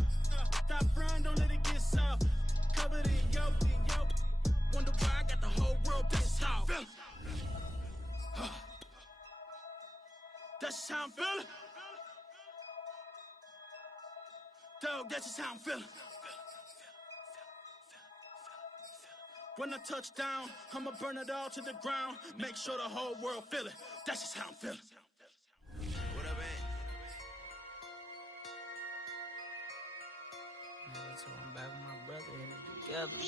Stop frying, don't let it get soft. Covered in yolk. Wonder why I got the whole world pissed off. That's just how I'm feeling. Dog, that's just how I'm feeling. When I touch down, I'ma burn it all to the ground. Make sure the whole world feel it. That's just how I'm feeling. What up, man? So I'm back with my brother and together.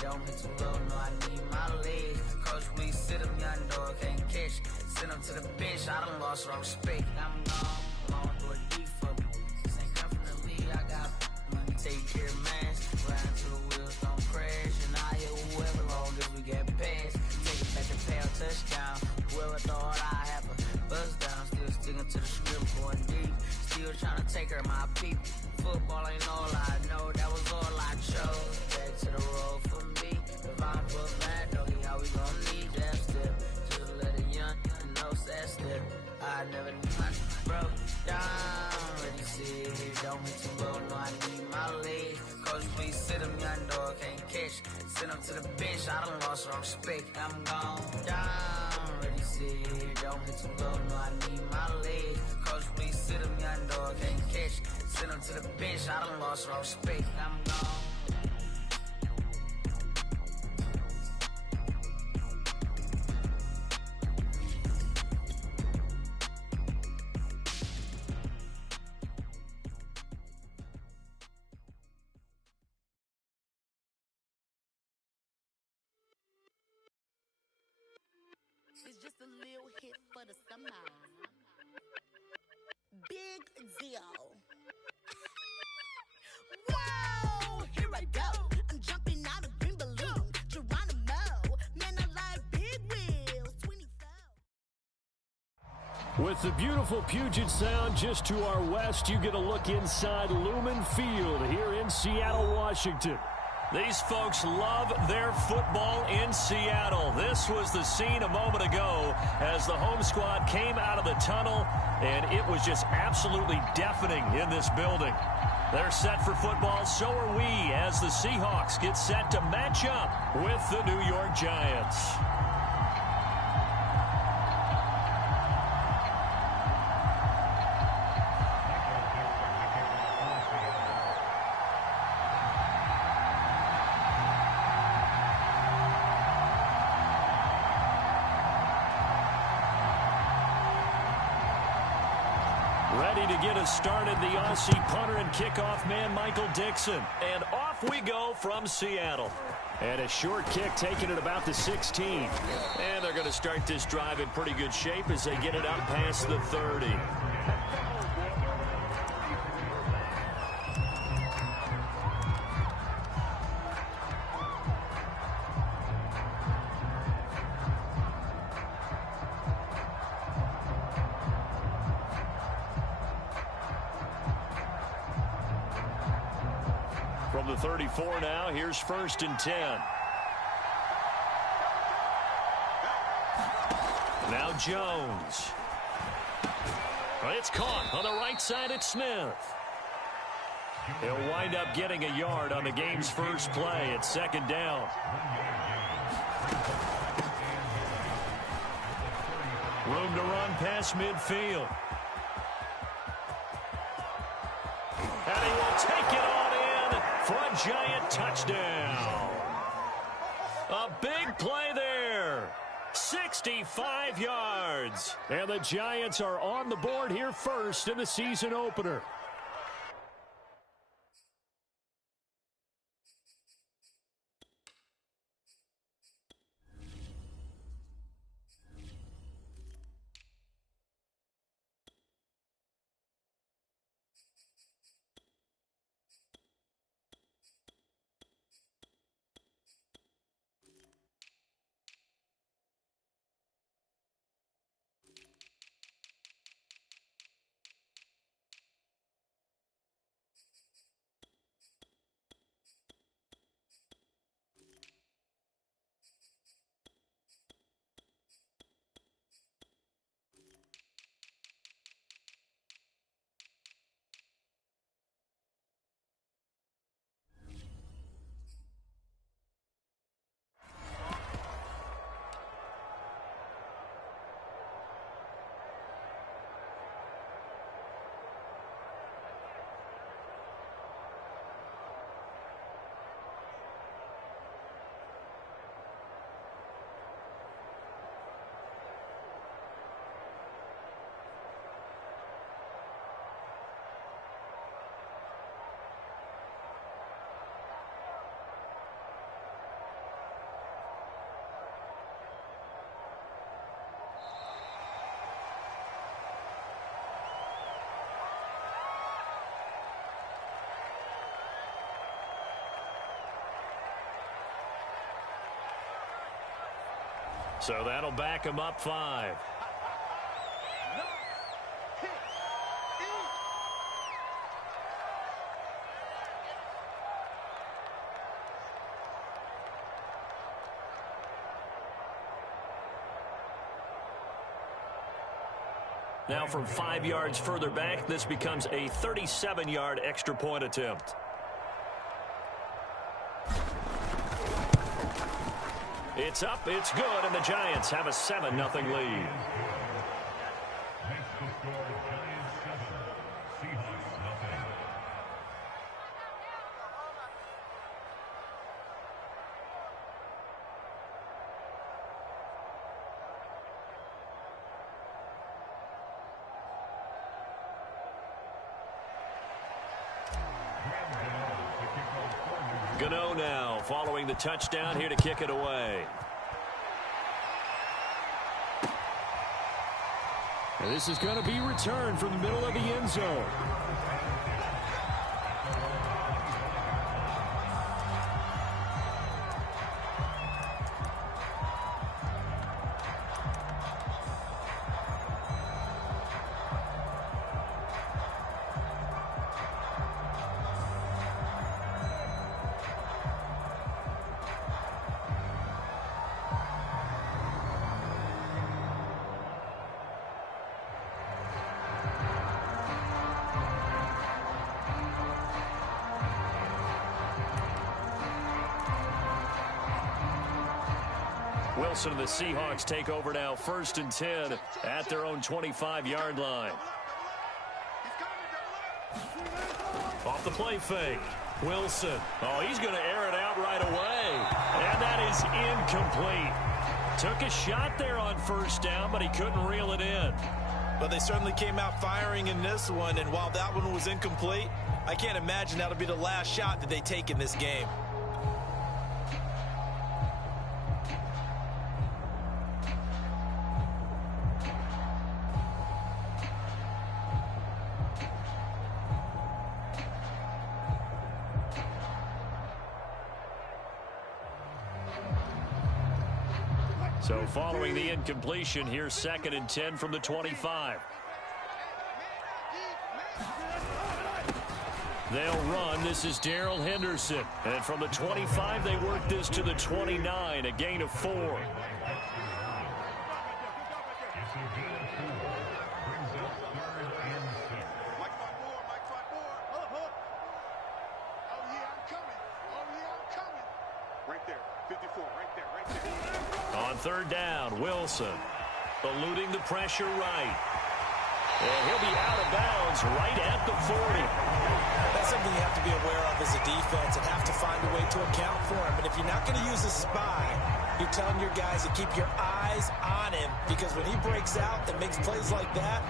Don't hit too low, no, I need my legs. Coach, please sit him, young dog, can't catch. Send him to the bench, I done lost her respect. I'm gone, long through a deep for me. This ain't come from the league, I got money, take care of man. Ride till the wheels don't crash. And I hear whoever, long as we get past. Take it back to pay a touchdown. Whoever thought I have a buzz down. Still sticking to the script, going deep. Still trying to take her, my people. Football ain't all I know, that was all I chose. Back to the road for me. If I'm put mad, doggy, how we gon' need that step? Just let a young know that step. I never knew my broke down. Ready, sit here, don't hit too low, no, I need my legs. Coach, please sit him, young dog, can't catch. Send him to the bench, I done lost her respect. I'm gone down. Ready, sit here, don't hit too low, no, I need my legs. Coach, please sit him, young dog, can't catch. Send him to the bench, I done lost her respect. I'm gone. It's just a little hit for the summer. Big deal. Whoa, here I go. I'm jumping out of green balloon. Geronimo, man, I like big wheels. 24. With the beautiful Puget Sound just to our west, you get a look inside Lumen Field here in Seattle, Washington. These folks love their football in Seattle. This was the scene a moment ago as the home squad came out of the tunnel, and it was just absolutely deafening in this building. They're set for football, so are we, as the Seahawks get set to match up with the New York Giants. Ready to get us started, the Aussie punter and kickoff man, Michael Dixon. And off we go from Seattle. And a short kick taking it about the 16. And they're going to start this drive in pretty good shape as they get it up past the 30. From the 34 now, here's 1st and 10. Now Jones. It's caught on the right side at Smith. He'll wind up getting a yard on the game's first play at 2nd down. Room to run past midfield. And he will take it on in for a Giant touchdown. A big play there. 65 yards. And the Giants are on the board here first in the season opener. So that'll back him up 5. Now from 5 yards further back, this becomes a 37-yard extra point attempt. It's up, it's good, and the Giants have a 7-0 lead. Gano now following the touchdown here to kick it away. And this is going to be returned from the middle of the end zone. Wilson and the Seahawks take over now, 1st and 10 at their own 25-yard line. Off the play fake. Wilson. Oh, he's going to air it out right away. And that is incomplete. Took a shot there on 1st down, but he couldn't reel it in. But they certainly came out firing in this one, and while that one was incomplete, I can't imagine that'll be the last shot that they take in this game. So following the incompletion, here's 2nd and 10 from the 25. They'll run. This is Darrell Henderson. And from the 25, they work this to the 29, a gain of 4. On 3rd down, Wilson eluding the pressure right. And he'll be out of bounds right at the 40. That's something you have to be aware of as a defense and have to find a way to account for him. And if you're not going to use a spy, you're telling your guys to keep your eyes on him, because when he breaks out and makes plays like that,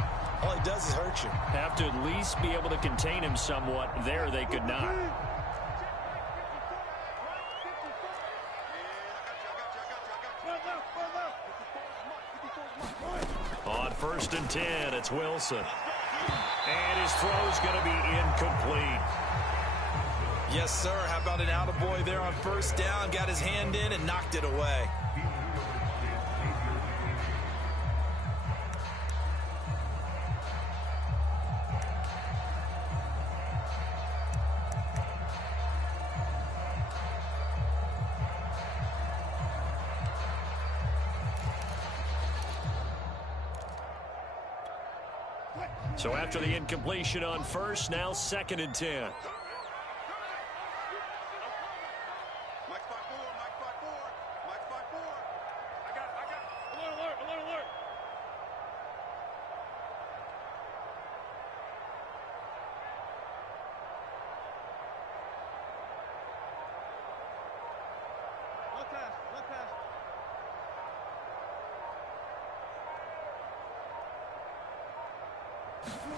all he does is hurt you. Have to at least be able to contain him somewhat. There they could not. On 1st and 10, it's Wilson. And his throw's going to be incomplete. Yes, sir. How about an attaboy there on 1st down? Got his hand in and knocked it away. So after the incompletion on 1st, now 2nd and 10.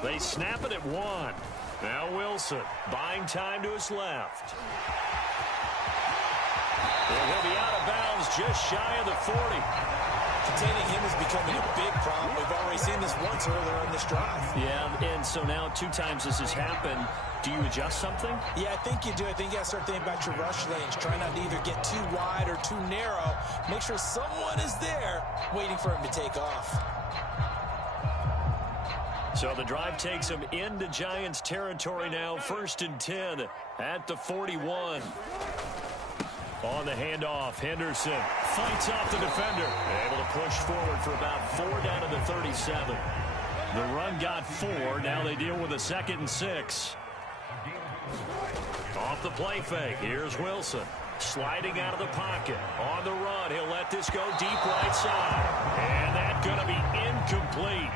They snap it at 1. Now Wilson buying time to his left. And he'll be out of bounds just shy of the 40. To Containing him is becoming a big problem. We've already seen this once earlier in this drive. Yeah, and so now 2 times this has happened. Do you adjust something? Yeah, I think you do. I think you got to start thinking about your rush lanes. Try not to either get too wide or too narrow. Make sure someone is there waiting for him to take off. So the drive takes him into Giants territory now. 1st and 10 at the 41. On the handoff, Henderson fights off the defender. Able to push forward for about 4 down to the 37. The run got 4. Now they deal with a 2nd and 6. Off the play fake. Here's Wilson. Sliding out of the pocket. On the run. He'll let this go deep right side. And that's going to be incomplete.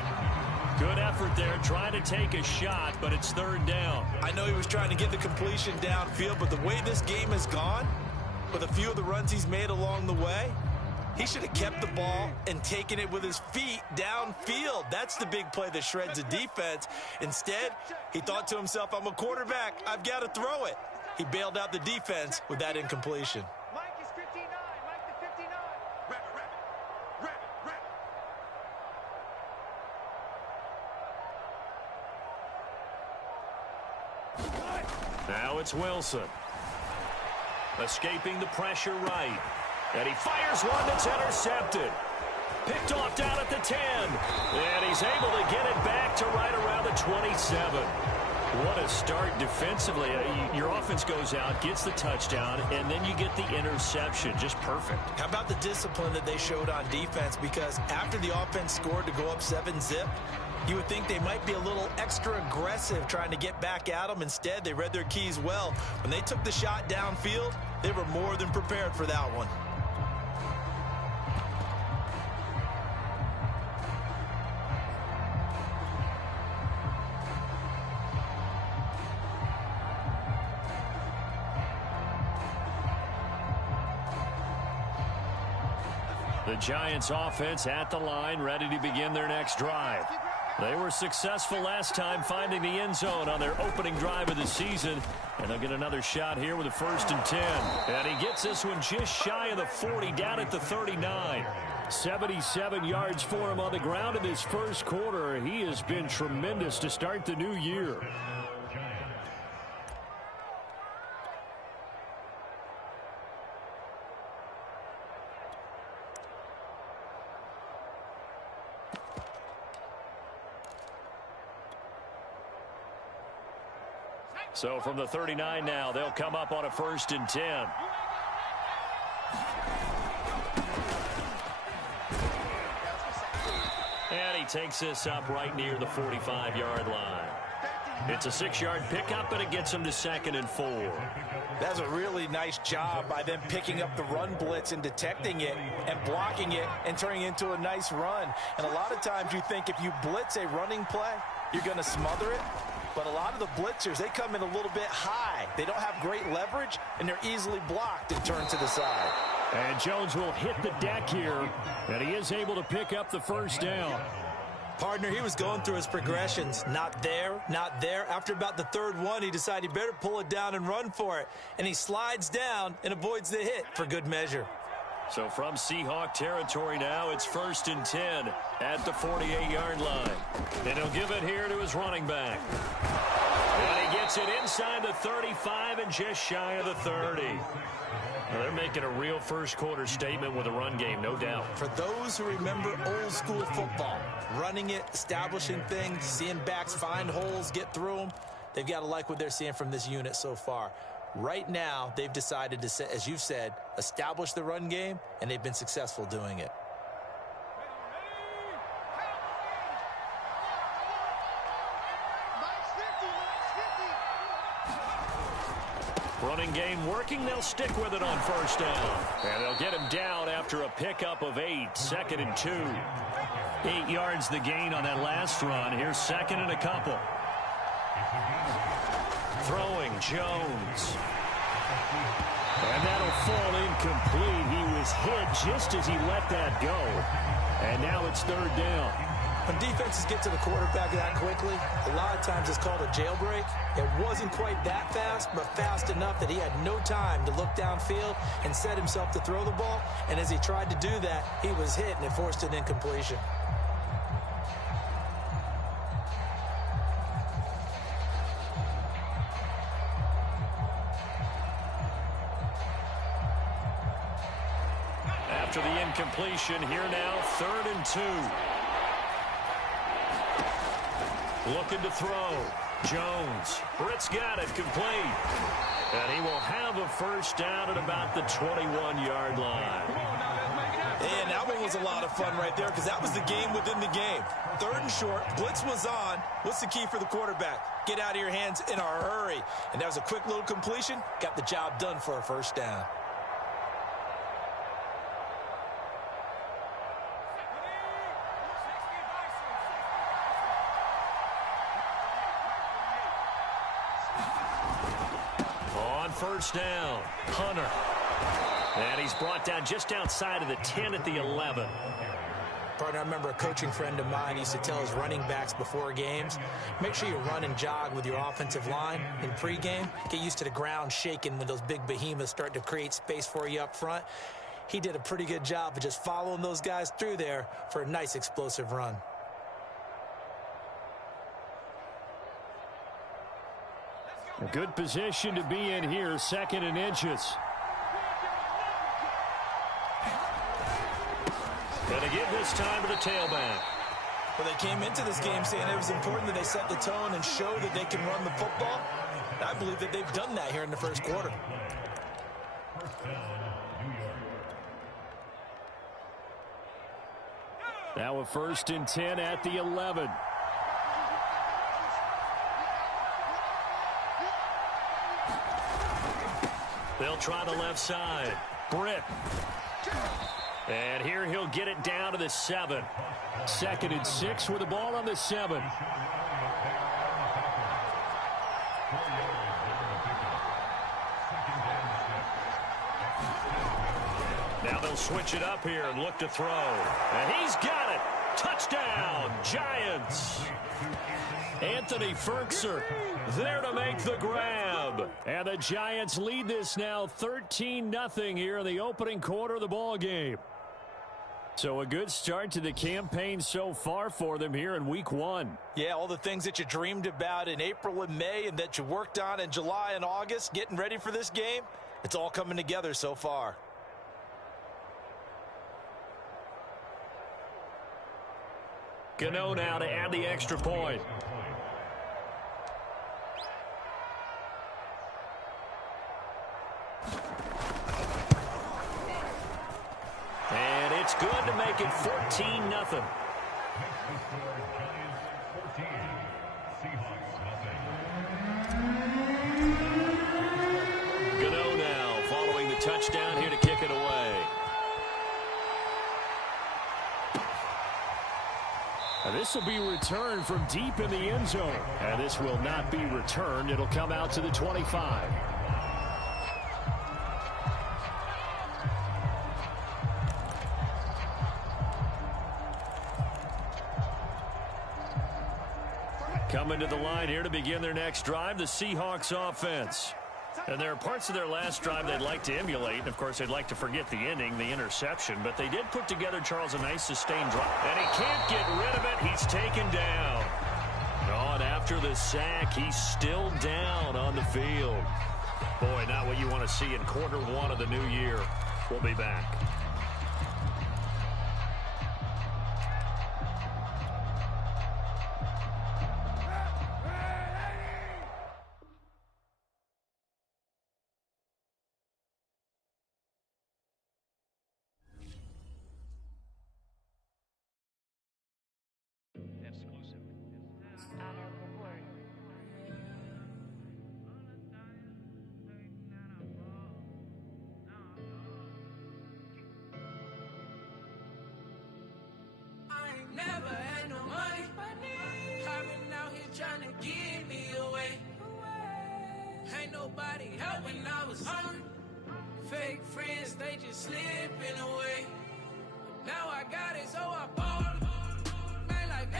Good effort there, trying to take a shot, but it's 3rd down. I know he was trying to get the completion downfield, but the way this game has gone, with a few of the runs he's made along the way, he should have kept the ball and taken it with his feet downfield. That's the big play that shreds a defense. Instead, he thought to himself, I'm a quarterback. I've got to throw it. He bailed out the defense with that incompletion. Mike is 59. Mike the 59. Now it's Wilson. Escaping the pressure right. And he fires one that's intercepted. Picked off down at the 10. And he's able to get it back to right around the 27. What a start defensively. Your offense goes out, gets the touchdown, and then you get the interception. Just perfect. How about the discipline that they showed on defense? Because after the offense scored to go up 7-zip, you would think they might be a little extra aggressive trying to get back at them. Instead, they read their keys well. When they took the shot downfield, they were more than prepared for that one. The Giants offense at the line, ready to begin their next drive. They were successful last time finding the end zone on their opening drive of the season. And they'll get another shot here with a 1st and 10. And he gets this one just shy of the 40, down at the 39. 77 yards for him on the ground in this first quarter. He has been tremendous to start the new year. So from the 39 now, they'll come up on a 1st and 10. And he takes this up right near the 45-yard line. It's a 6-yard pickup, and it gets him to 2nd and 4. That's a really nice job by them picking up the run blitz and detecting it and blocking it and turning it into a nice run. And a lot of times you think if you blitz a running play, you're going to smother it. But a lot of the blitzers, they come in a little bit high. They don't have great leverage, and they're easily blocked and turned to the side. And Jones will hit the deck here, and he is able to pick up the 1st down. Partner, he was going through his progressions. Not there, not there. After about the 3rd one, he decided he better pull it down and run for it. And he slides down and avoids the hit for good measure. So from Seahawk territory now, it's 1st and 10 at the 48-yard line. And he'll give it here to his running back. And he gets it inside the 35 and just shy of the 30. Well, they're making a real first-quarter statement with a run game, no doubt. For those who remember old-school football, running it, establishing things, seeing backs find holes, get through them, they've got to like what they're seeing from this unit so far. Right now, they've decided to, as you've said, establish the run game, and they've been successful doing it. Running game working. They'll stick with it on 1st down. And they'll get him down after a pickup of 8. 2nd and 2. 8 yards the gain on that last run. Here's 2nd and a couple. Throwing Jones. And that'll fall incomplete. He was hit just as he let that go. And now it's 3rd down. When defenses get to the quarterback that quickly, a lot of times it's called a jailbreak. It wasn't quite that fast, but fast enough that he had no time to look downfield and set himself to throw the ball. And as he tried to do that, he was hit, and it forced an incompletion. After the incompletion, here now, 3rd and 2. Looking to throw. Jones. Britt's got it complete. And he will have a first down at about the 21-yard line. And that one was a lot of fun right there because that was the game within the game. 3rd and short. Blitz was on. What's the key for the quarterback? Get out of your hands in a hurry. And that was a quick little completion. Got the job done for a first down. First down, Hunter. And he's brought down just outside of the 10 at the 11. Partner, I remember a coaching friend of mine used to tell his running backs before games, make sure you run and jog with your offensive line in pregame. Get used to the ground shaking when those big behemoths start to create space for you up front. He did a pretty good job of just following those guys through there for a nice explosive run. A good position to be in here, 2nd and inches. And to give this time to the tailback. Well, they came into this game saying it was important that they set the tone and show that they can run the football. I believe that they've done that here in the first quarter. Now a 1st and 10 at the 11. They'll try the left side. Britt. And here he'll get it down to the 7. 2nd and 6 with the ball on the 7. Now they'll switch it up here and look to throw. And he's got it. Touchdown, Giants. Anthony Ferkser there to make the grab. And the Giants lead this now 13-0 here in the opening quarter of the ball game. So a good start to the campaign so far for them here in week 1. Yeah, all the things that you dreamed about in April and May and that you worked on in July and August, getting ready for this game, it's all coming together so far. Gano now to add the extra point. And it's good to make it 14-0. Gano now following the touchdown here to kick it away. This will be returned from deep in the end zone. And this will not be returned. It'll come out to the 25. Coming to the line here to begin their next drive, the Seahawks offense. And there are parts of their last drive they'd like to emulate. And, of course, they'd like to forget the ending, the interception. But they did put together, Charles, a nice sustained drive. And he can't get rid of it. He's taken down. Oh, and after the sack, he's still down on the field. Boy, not what you want to see in quarter 1 of the new year. We'll be back. Never had no money. I've been out here trying to get me away. Ain't nobody help when I was hungry. Fake friends, they just slipping away. Now I got it, so I ball. Man, like,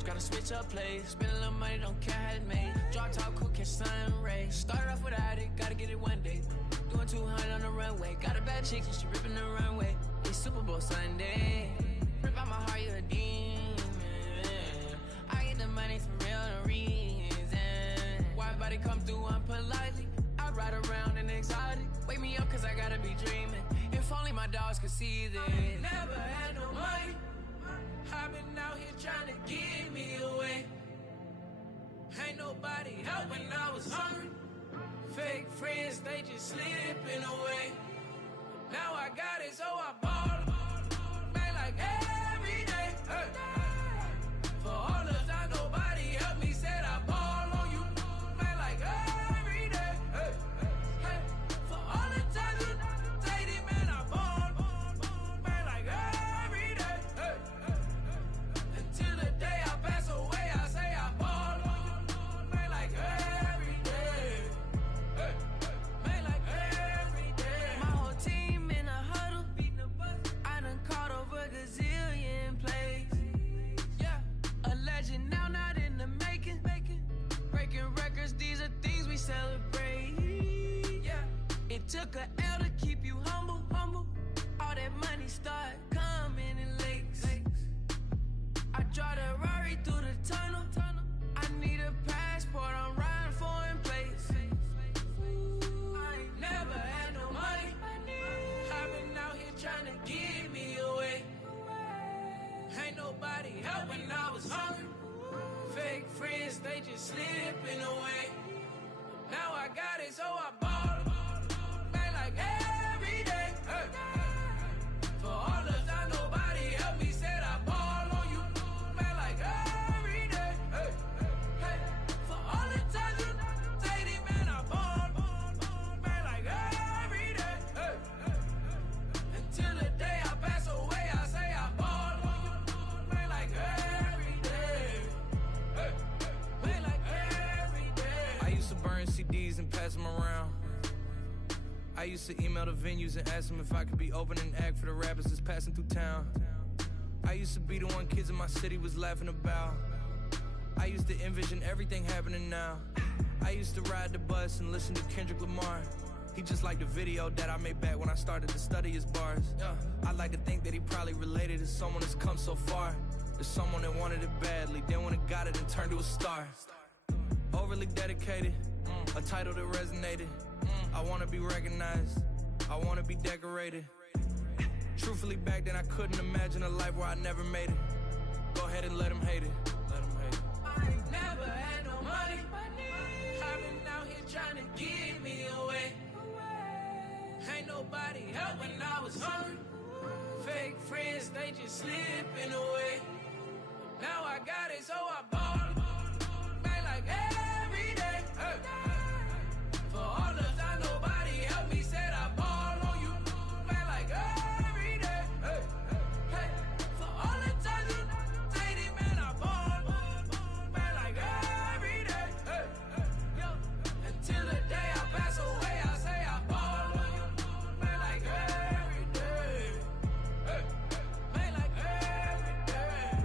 bounce, gotta switch up plays. Spend a little money, don't care how it's made. Drop top, cool, catch sun rays. Started off without it, gotta get it one day. Doing 200 on the runway. Got a bad chick, and she ripping the runway. It's Super Bowl Sunday. Rip out my heart, you a demon. I get the money for real, no reason. Why everybody come through unpolitely? I ride around in exotic. Wake me up, cause I gotta be dreaming. If only my dogs could see this. Never had no money. I've been out here trying to give me away. Ain't nobody help when I was hungry. Fake friends, they just slipping away. Now I got it, so I ball. Man, like every day. Hey. For all the time nobody helped me, said I ball on you. Man, like every day. Hey. Hey. For all the time you dated, man, I ball. Man, like every day. Hey. Until the day I pass away, I say I ball on you. Man, like every day. Hey. Man, like every day. My whole team in a huddle. I done caught over gazillion plays. Yeah, a legend now, not in the making. Breaking records, these are things we celebrate. Yeah, it took a L to keep you humble. All that money start coming in lakes. I drive the Rari through the tunnel. I need a passport, I'm riding foreign place. I ain't never had no money. I've been out here trying to give me away. Ain't nobody help when I was hungry. Fake friends, they just slipping away. Now I got it, so I ball. Man, like every day. Hey. For all the time nobody helped me, said I ball on you. Man, like every day. Hey. Hey. For all the time you dated, man, I ball. Man, like every day. Hey. Until the day I pass away, I say I ball on you. Man, like every day. Hey. Man, like every day. I used to burn CDs and pass them around. I used to email the venues and ask them if I could be opening act for the rappers that's passing through town. I used to be the one kids in my city was laughing about. I used to envision everything happening now. I used to ride the bus and listen to Kendrick Lamar. He just like the video that I made back when I started to study his bars. I like to think that he probably related to someone that's come so far. To someone that wanted it badly, then when it got it and turned to a star. Overly dedicated, a title that resonated. I wanna be recognized, I wanna be decorated. Truthfully, back then I couldn't imagine a life where I never made it. Go ahead and let them hate it. Let them hate it. I ain't never had no money. I've been out here trying to give me away. Ain't nobody help when I was hungry. Fake friends, they just slipping away. Now I got it, so I ball. Man, like every day. Hey. For all the time nobody helped me, said I ball on you. Man, like every day. Hey. Hey. For all the time you dated, man, I ball. Man, like every day. Hey. Yo. Until the day I pass away, I say I ball on you. Man, like every day. Hey. Man, like every day.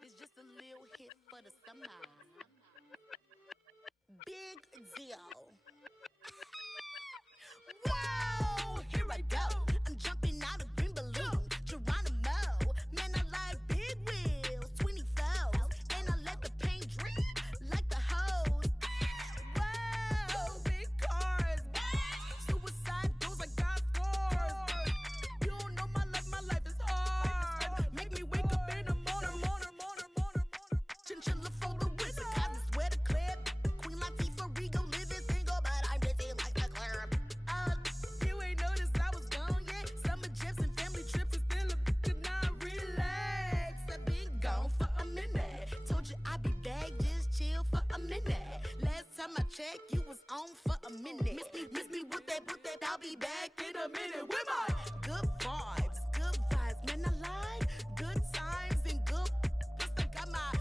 It's just a little hit for the summer. Big deal. Whoa, here I go. I'm jumping out of green balloon. Geronimo, man, I like big wheels, 24s, and I let the paint drip like the hose. Whoa, big cars, suicide doors, I got scores. You don't know my life is hard. Make me wake up in the morning. Chinchilla for the wizard. a minute. Last time I checked, you was on for a minute. Miss me with that, I'll be back in a minute. With my good vibes, man, I like good times and good. Plus I got my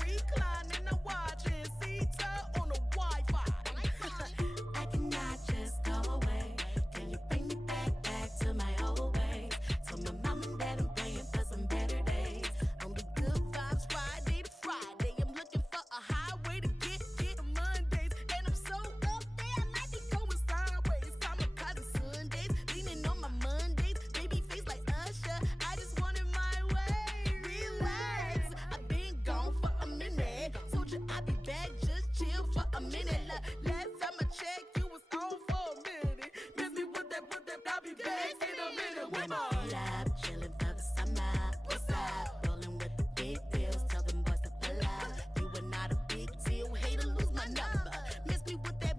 recline and I'm watching Sita on the Wi-Fi. I cannot just go away. Can you bring me back to my old ways? Tell my mom and dad I'm praying for some better days. On the good vibes Friday to Friday, I'm looking for a highway to get to Mondays. And I'm so up there, I might be going sideways. Kamikaze Sundays, leaning on my Mondays. Baby face like Usher, I just want it my way. Relax, I've been gone for a minute. Told you I'd be back, just chill for a minute. Last time I checked, you was on for a minute. Miss me with that, I'll be back in a minute. With my love, chilling for the summer. What's up? Rolling with the big deals. Tell them boys to pull up. You are not a big deal. Hate to lose my number. Miss me with that.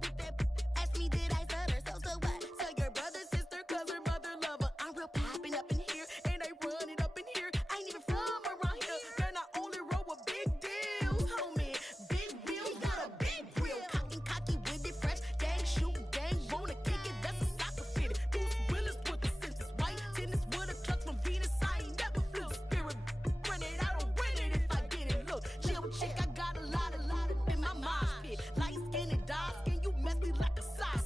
Ask me, did I stutter? So what? Tell your brother, sister, cousin, mother, lover. I'm real popping up in here, and I run it up in here. I ain't even from around here. Man, I only roll with big deals, homie. Big wheels, got a big wheel. Cocky with it, fresh. Gang, shoot, gang, wanna kick it. That's a soccer fit. Bruce Willis with the senses. White tennis with a clutch from Venus. I ain't never feel spirit. Run it, I don't win it if I get it. Look, chill chick, I got a lot in my mind pit. Light skin and dark skin, you messy like a sock.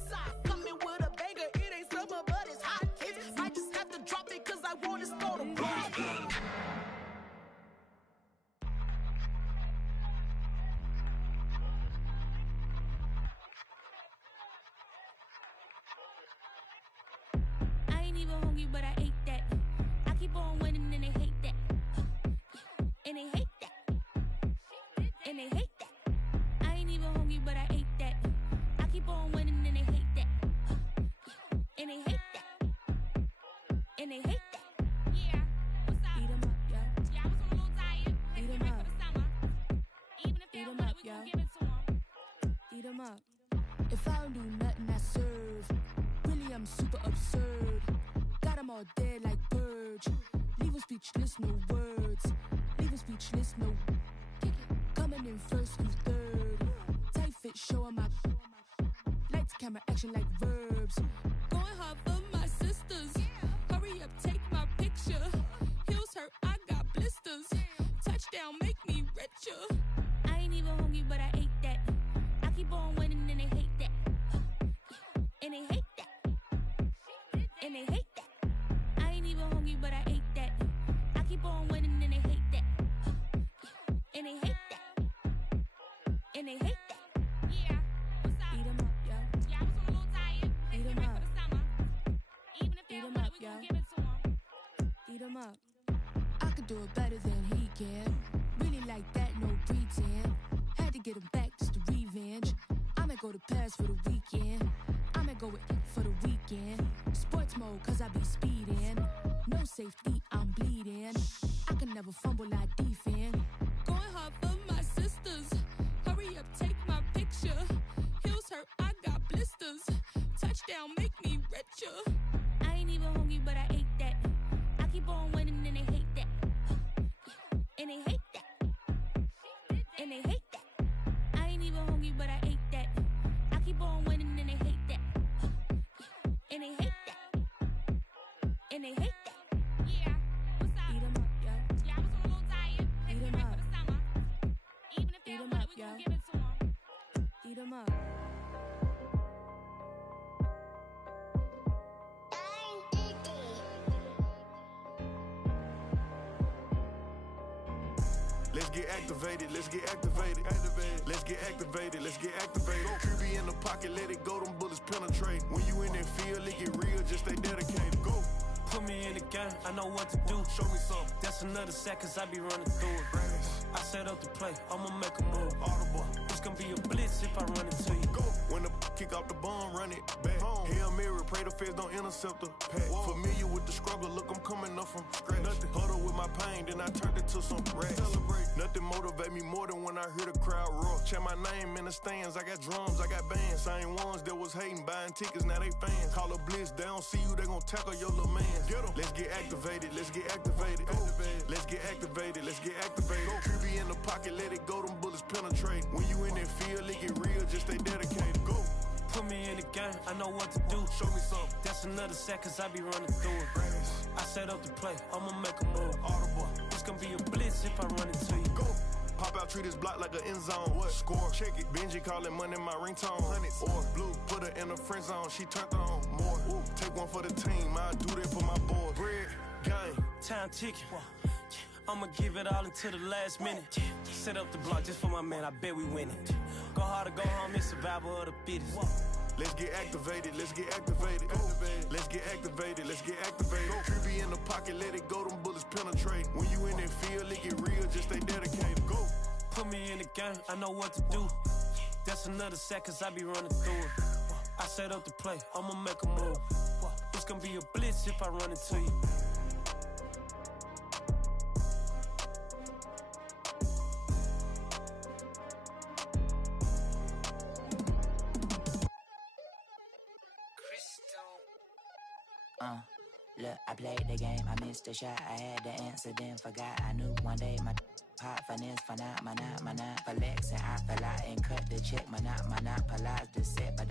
Coming with a banger, it ain't summer, but it's hot. Hits. Might just have to drop it, cause I want to start a rock. I ain't even hungry, but I ate that. I keep on winning and they hate that. And they hate that. And they hate that. I ain't even hungry, but I ate that. I keep on winning and they hate that. And they hate that. And they hate that. Yeah, what's up? Eat 'em up, yo. Yeah, I was on a little diet. Eat 'em Get ready up. for the summer. Even if they Eat don't 'em want up, it, we yo. gon' give it to them. Eat 'em up. If I don't do nothing, I serve. Really, I'm super absurd. Got 'em all dead like birds. Leave 'em speechless, no words. Leave 'em speechless, no. Coming in first and third. Tight fit, showing my. Lights, camera, action like verbs. Going hard for my sisters. Hurry up, take my picture. Heels hurt, I got blisters. Touchdown, make me richer. I ain't even hungry, but I ate that. I keep on winning and they hate that. And they hate that. And they hate that. I ain't even hungry, but I ate that. I keep on winning and they hate that. And they hate that. And they hate that. Yeah, what's up? Eat 'em up, yo. Yeah, I was on a little diet. Eat Get 'em ready up. for the summer. Even if they Eat don't 'em want up, it, we yo. gon' give it to them. Eat 'em up. I could do it better than he can. Really like that, no pretend. Had to get him back just to revenge. I'ma go to Paris for the weekend. I'ma go with for the weekend. Sports mode, cause I be speeding. No safety, I'm bleeding. I can never fumble, I defend. Going hard for my sisters. Hurry up, take my picture. Heels hurt, I got blisters. Touchdown, make me richer. I ain't even hungry, but I ate that. I keep on winning and they hate that. And they hate that. And they hate that. I ain't even hungry, but I ate that. I keep on winning and they hate that. And they hate that. And they hate that. Yeah, what's up? Eat 'em up, yo. Yeah, I was on a little diet. Eat 'em Get ready up. for the summer. Even if they Eat don't 'em want up, it, we yo. gon' give it to them. Eat 'em up. Let's get activated, let's get activated. Let's get activated, let's get activated. QB in the pocket, let it go, them bullets penetrate. When you in that field, it get real, just stay dedicated. Go. Put me in the game, I know what to do. Show me some. That's another sack, cause I be running through it. I set up the play, I'ma make a move. Audible. It's gonna be a blitz if I run into you. Go. When the kick off the bomb, run it back home. Hail Mary, pray the feds don't intercept the pack. Familiar with the struggle, look, I'm coming up from scratch. Nothing. Huddle with my pain, then I turned it to some rats. Celebrate. Nothing motivate me more than when I hear the crowd roar. Check my name in the stands, I got drums, I got bands. Same ones that was hating, buying tickets, now they fans. Call a blitz, they don't see you, they gon' tackle your little man. Get 'em. Let's get activated, let's get activated. Let's get activated, let's get activated. QB in the pocket, let it go, them bullets penetrate. field, it get real, just stay dedicated. Go. Put me in the game, I know what to do. Show me something. That's another set, cause I be running through it. I set up the play, I'ma make a move. Audible. It's gonna be a blitz if I run into you. Go. Pop out, treat this block like an end zone. What? Score, check it. Benji callin' money my ringtone. Hundreds. Or blue, put her in the friend zone. She turned on more. Ooh. Take one for the team, I do that for my boy. Bread, game. Time ticking. I'ma give it all until the last minute. Set up the block just for my man, I bet we win it. Go hard or go home, it's survival of the fittest. Let's get activated, let's get activated. Let's get activated, let's get activated. Trippy in the pocket, let it go, them bullets penetrate. When you in that field, it get real, just stay dedicated. Go. Put me in the game, I know what to do. That's another set, cause I be running through it. I set up the play, I'ma make a move. It's gonna be a blitz if I run into you. Look, I played the game, I missed the shot. I had the answer, then forgot. I knew one day my pop finesse, for Lex, and I fell out and cut the check. Monopolize the set, but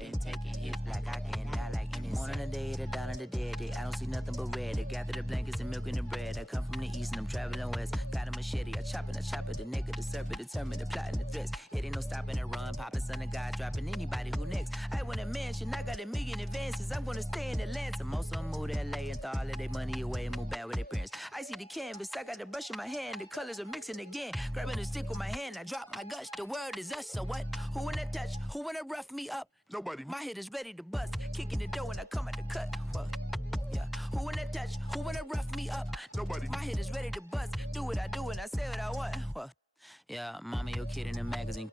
been taking hits like I can die like any morning of the day, the dawn of the dead day. I don't see nothing but red. I gather the blankets and milk and the bread. I come from the east and I'm traveling west. Got a machete, I chop it, the nigga, the serpent, determined, the plot and the threats. It ain't no stopping the run, popping son of God, dropping anybody who next. I want a mansion, I got $1 million advances. I'm gonna stay in Atlanta. Most of them move to LA and throw all of their money away and move back with their parents. I see the canvas, I got the brush in my hand, the colors are mixing again. Grabbing the stick with my hand, I drop my guts. The word is us, so what? Who wanna touch? Who wanna rough me up? Nobody. My hit is ready to bust, kicking the door when I come at the cut. Well, yeah. Who wanna touch? Who wanna rough me up? Nobody. My hit is ready to bust. Do what I do and I say what I want. Well, yeah, mama, your kid in the magazine.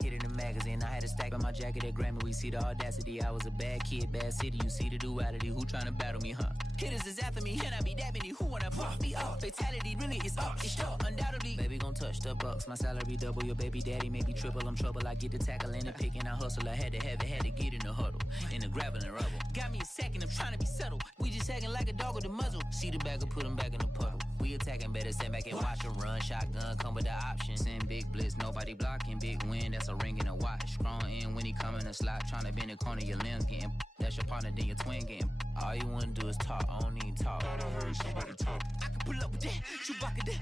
I had a stack on my jacket at Grammy. We see the audacity. I was a bad kid, bad city. You see the duality. Who tryna battle me, huh? Hitters is after me, and I be that many. Who wanna fuck me up? Fatality really is up. It's up, undoubtedly. Baby gon' touch the bucks. My salary double. Your baby daddy maybe triple. I'm trouble. I get the tackling and picking. I hustle. I had to have it. Had to get in the huddle. In the gravel and rubble. Got me a second. I'm trying to be subtle. We just acting like a dog with a muzzle. See the bagger, put him back in the puddle. We attacking, better stand back and watch him run. Shotgun come with the option. Send big blitz. Nobody blocking. Big win. That's a ring and a watch. Strong in when he come in a slot. Trying to bend the corner. Your limbs getting. That's your partner. Then your twin getting. All you wanna do is talk. I don't need talk. I heard somebody talk. I can pull up with that, Chewbacca that.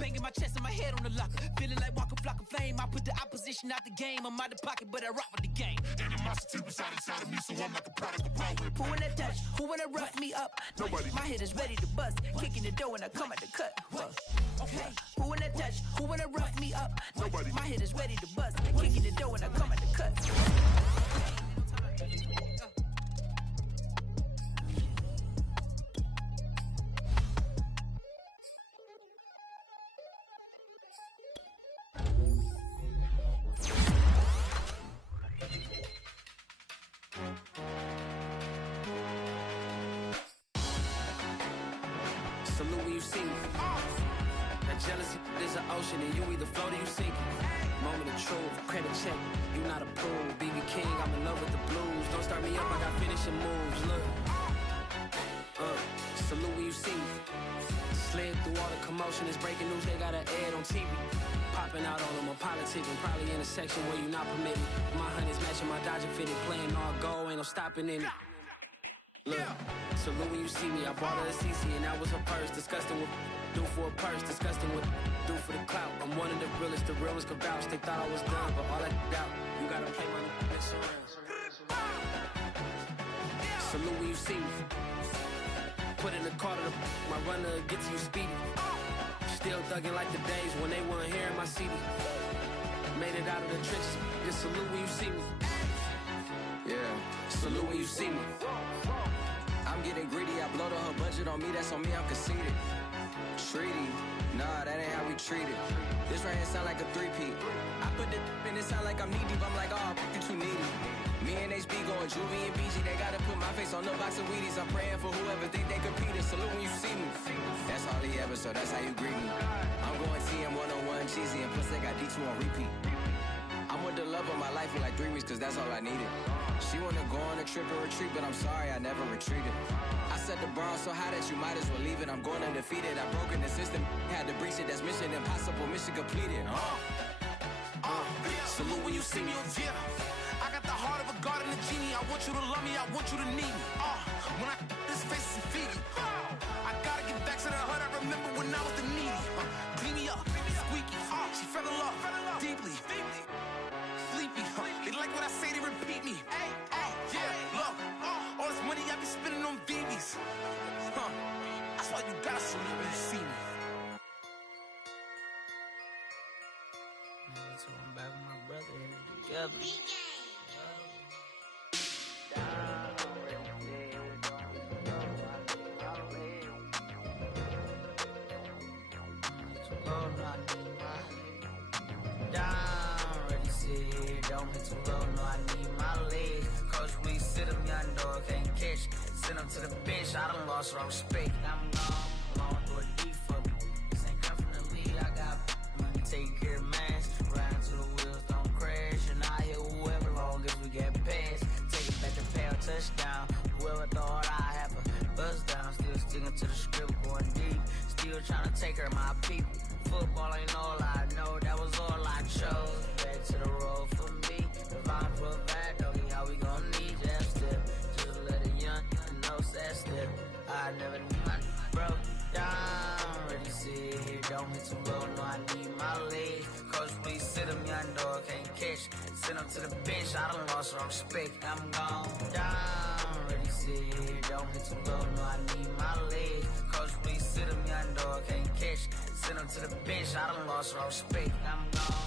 Banging my chest and my head on the locker. Feeling like walking flock of flame. I put the opposition out the game. I'm out the pocket, but I rock with the game. Animosity beside inside of me, so I'm like a product of power. Who wanna touch? Who wanna rough me up? Nobody. My hit is ready to bust. Kicking the door when I come at the cut. Okay. Who wanna touch? Who wanna rough me up? Nobody. My hit is ready to bust. Kicking the door when I come at the cut. Salute when you see me. That jealousy is an ocean and you either float or you sink it. Moment of truth, credit check, you not approved. BB King, I'm in love with the blues. Don't start me up, I got finishing moves, look. Salute when you see me. Slid through all the commotion, it's breaking news, they got an ad on TV. Popping out on them, I'm politicking, probably in a section where you not permitted. My honey's matching my Dodger fitted, playing all gold, ain't no stopping in it. Look, salute when you see me, I bought her a CC and that was her purse. Disgusting with do for a purse, disgusting with do for the clout. I'm one of the realest could vouch. They thought I was done, but all I out. You gotta play my mix around. Salute when you see me. Put in the car to my runner gets you speedy. Still thugging like the days when they weren't here in my CD. Made it out of the trenches. Just salute when you see me. Yeah, salute when you see me. I'm getting greedy, I blowed her budget on me, that's on me, I'm conceited. Treaty, nah, that ain't how we treat it. This right here sound like a three-peat. I put the in it sound like I'm knee deep, I'm like, oh, you too needy. Me and HB going Juvie and BG, they gotta put my face on the box of Wheaties. I'm praying for whoever think they competed. Salute when you see me. That's all he ever, so that's how you greet me. I'm going TM 101 cheesy, and plus they got D2 on repeat. I'm with the love of my life for like 3 weeks, cause that's all I needed. She wanna go on a trip and retreat, but I'm sorry, I never retreated. I set the bar so high that you might as well leave it. I'm going undefeated, I've broken the system. Had to breach it, that's mission impossible, mission completed. Salute when you see me, yeah. I got the heart of a god and a genie. I want you to love me, I want you to need me. When I this face is Fiji. I gotta get back to the hood I remember when I was the needy. Clean me up, squeaky. She fell in love, deeply. Sleepy, they like what I say, they repeat me. Yeah, look, all this money I be spending on BBs. That's why you gotta salute when you see me. So I'm back with my brother in it together. Don't hit too low, no, I need my legs. Coach, please sit him, young dog, can't catch. Send him to the bench, I done lost all respect. I'm gone, long through a D for me. This ain't come from the league, I got money, take care of mans. Ride to the wheels, don't crash. And I hit whoever long as we get past. Take it back to pound, touchdown. Whoever thought I have a buzz down. Still sticking to the script, going deep. Still trying to take care of my people. Football ain't all I know, that was all I chose. Back to the road for me. If I provide, doggy, how we gon' need that step? Just let a young know that step. I never knew my broke down. Ready, sit here, don't hit too low, no, I need my legs. Coach, please sit him, young dog, can't catch. Send him to the bench, I done lost all respect. I'm gone down. Ready, sit here, don't hit too low, no, I need my legs. Coach, please sit him, young dog, can't catch. Send him to the bench, I done lost all respect. I'm gone.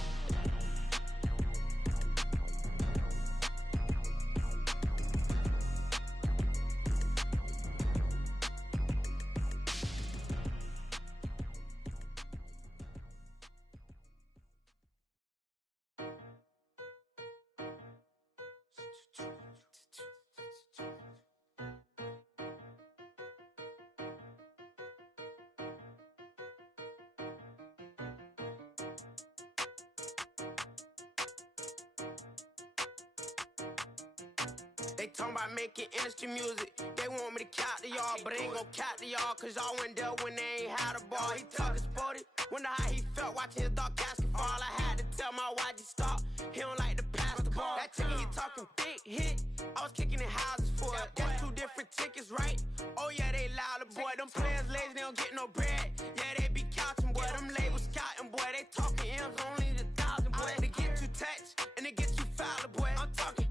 They talking about making industry music. They want me to count to y'all, but I ain't gon' count to y'all, cause y'all went there when they ain't had a ball. He talking sporty, wonder how he felt watching his dog casket fall. I had to tell my YG stop, he don't like to pass the ball. That ticket he talking big hit, I was kicking in houses for it. That's two different tickets, right? Oh yeah, they louder, boy. Them players lazy, they don't get no bread. Yeah, they be couching, boy. Them labels scouting, boy. They talking M's only the 1,000, boy. They get too touched, and they get too foul, boy. I'm talking.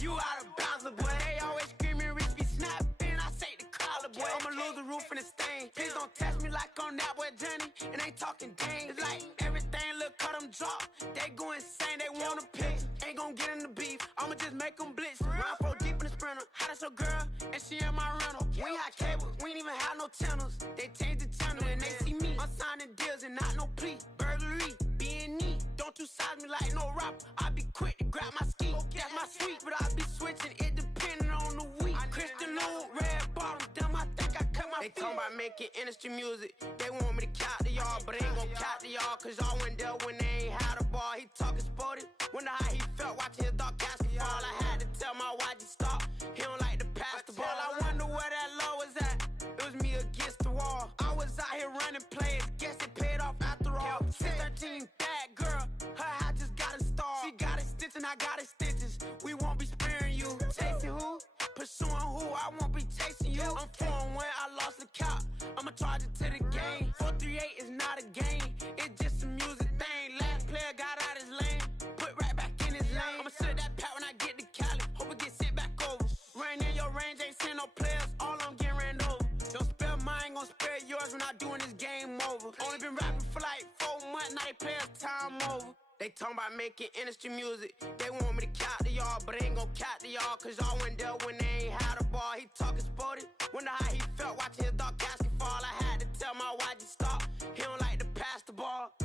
You out of bounds, boy. They always screaming, Rich be snapping. I say the collar, boy. I'ma lose the roof and the stain. Please don't test me like on that boy Johnny. And ain't talking dang. It's like everything look cut them drop. They go insane, they want a pitch. Ain't gon' get in the beef. I'ma just make them blitz. Round 4 deep in the sprinter. How that's your girl? And she in my rental. We ain't had cables, we ain't even have no channels. They changed the channel and they see me. I'm signing deals and not no plea. Burglary, being neat. Don't you size me like no rapper. I be quick to grab my ski. That's my sweet, but I be switching it depending on the week. Christian Lou, red bottom, damn, I think I cut my feet. They talking about making industry music. They want me to count to y'all, but I ain't gon' count to y'all, cause y'all went there when they ain't had a ball. He talking sporty, wonder how he felt watching his dog casket fall. I had to tell my YG stop, he don't like to pass the ball. I wonder where that low was at. It was me against the wall. I was out here running plays, guess it paid off after all. 613, bad girl, her hat just got a star. She got a stitch and I got a stitches. We won't be sparing you. Chasing who? Pursuing who? I won't be chasing you. I'm 4-1, I lost the count. I'ma charge it to the game. 438 is not a game, it's just a music thing. Last player got out his lane, put right back in his lane. I'ma sit that pat when I get to Cali, hope it get sent back over. Rain in your range, ain't send no players, all I'm getting ran over. Don't spare mine, gon' spare yours when I doing this game over. Only been rapping for like 4 months, now they players time over. They talking about making industry music. They want me to count to y'all, but I ain't gon' count to y'all, cause y'all went there when they ain't had a ball. He talking sporty, wonder how he felt watching his dog casket fall. I had to tell my YG stop, he don't like to pass the ball. He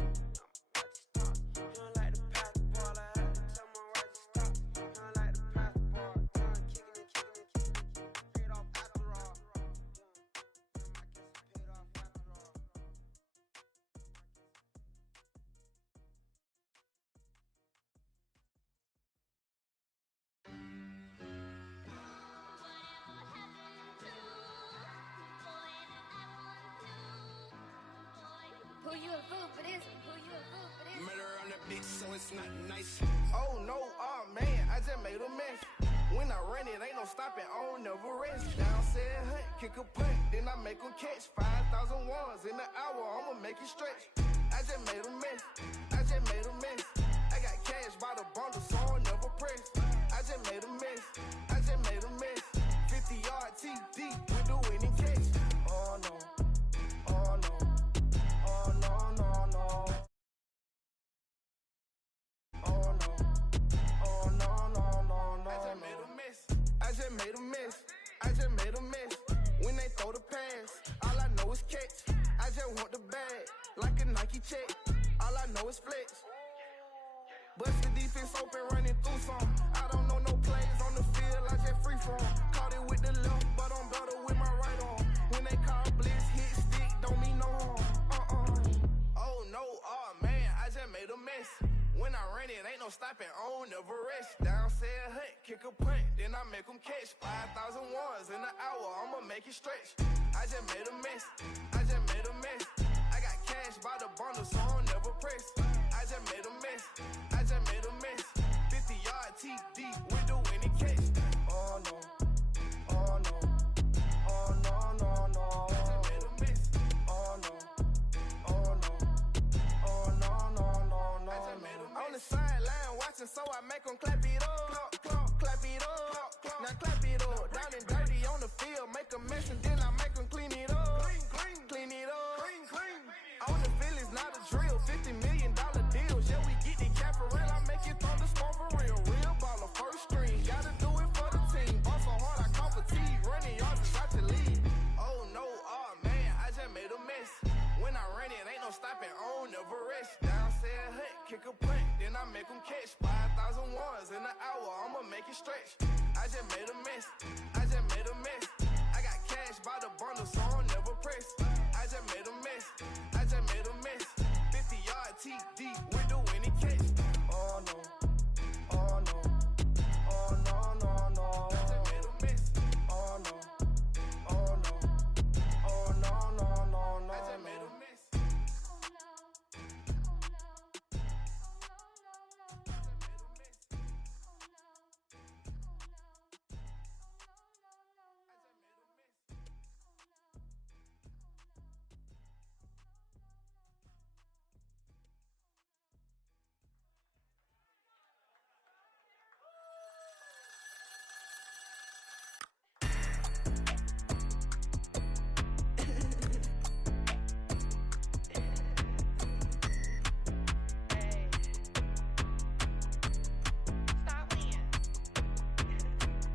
don't like to pass the ball. I had to tell my YG stop, he don't like to pass the ball. Kicking it, paid off after all. Paid off after all. Who you a fool for this? Who you a fool for this? Murder on the bitch, so it's not nice. Oh no, oh man, I just made a mess. When I run it, ain't no stopping, on never rest. Down said hunt, kick a punt, then I make them catch 5,000 ones in an hour, I'ma make it stretch. I just made a mess, I just made a mess. I got cash by the bundle, so I'll never press. I just made a mess, I just made a mess. 50-yard TD with the winning catch. Oh no, oh no, oh no, no, no. Oh no, oh no, no, no, no. I just made a mess, I just made a mess, I just made a mess. When they throw the pass, all I know is catch. I just want the bag, like a Nike check. All I know is flex. Bust the defense open, running through some. I don't know no plays on the field, I just free form. Caught it with the left, but I'm better with my right arm. When they call blitz, hit stick, don't mean no harm. Oh no, oh man, I just made a mess. When I run it, ain't no stopping, on never rest. Down said hunt, kick a punt, then I make them catch 5,000 ones in an hour, I'ma make it stretch. I just made a mess, I just made a mess. I got cash by the bundle, so I'll never press. I just made a mess, I just made a mess. 50-yard TD with the winning catch. Oh no, oh no, oh no, no, no. I just made a mess. Oh no, oh no, oh no, no, no, no. I just made a mess. On the sideline watching, so I make them clap it up. Clap, clap, clap it up. Clap, now clap it up. Down and dirty on the field, make a mess and then I make them clean it up. Clean it up. On the field is not a drill. $50 million deals. Yeah, we get the capital. I make it throw the storm for real. Real baller, first string. Gotta do it for the team. Ball so hard, I call fatigue. Running yards is out the lead. Oh no, oh man, I just made a mess. When I run it, ain't no stopping, on never rest. Down said hunt, kick a punt, then I make them catch 5,000 ones in an hour, I'ma make it stretch. I just made a mess, I just made a mess. I got cash by the bundle, so I'll never press. I just made a mess, I just made a mess. 50-yard TD with the winning catch. Oh no, oh no, oh no, no, no. I just made a mess. Oh no, oh no, oh no, no, no, no. I just made a mess.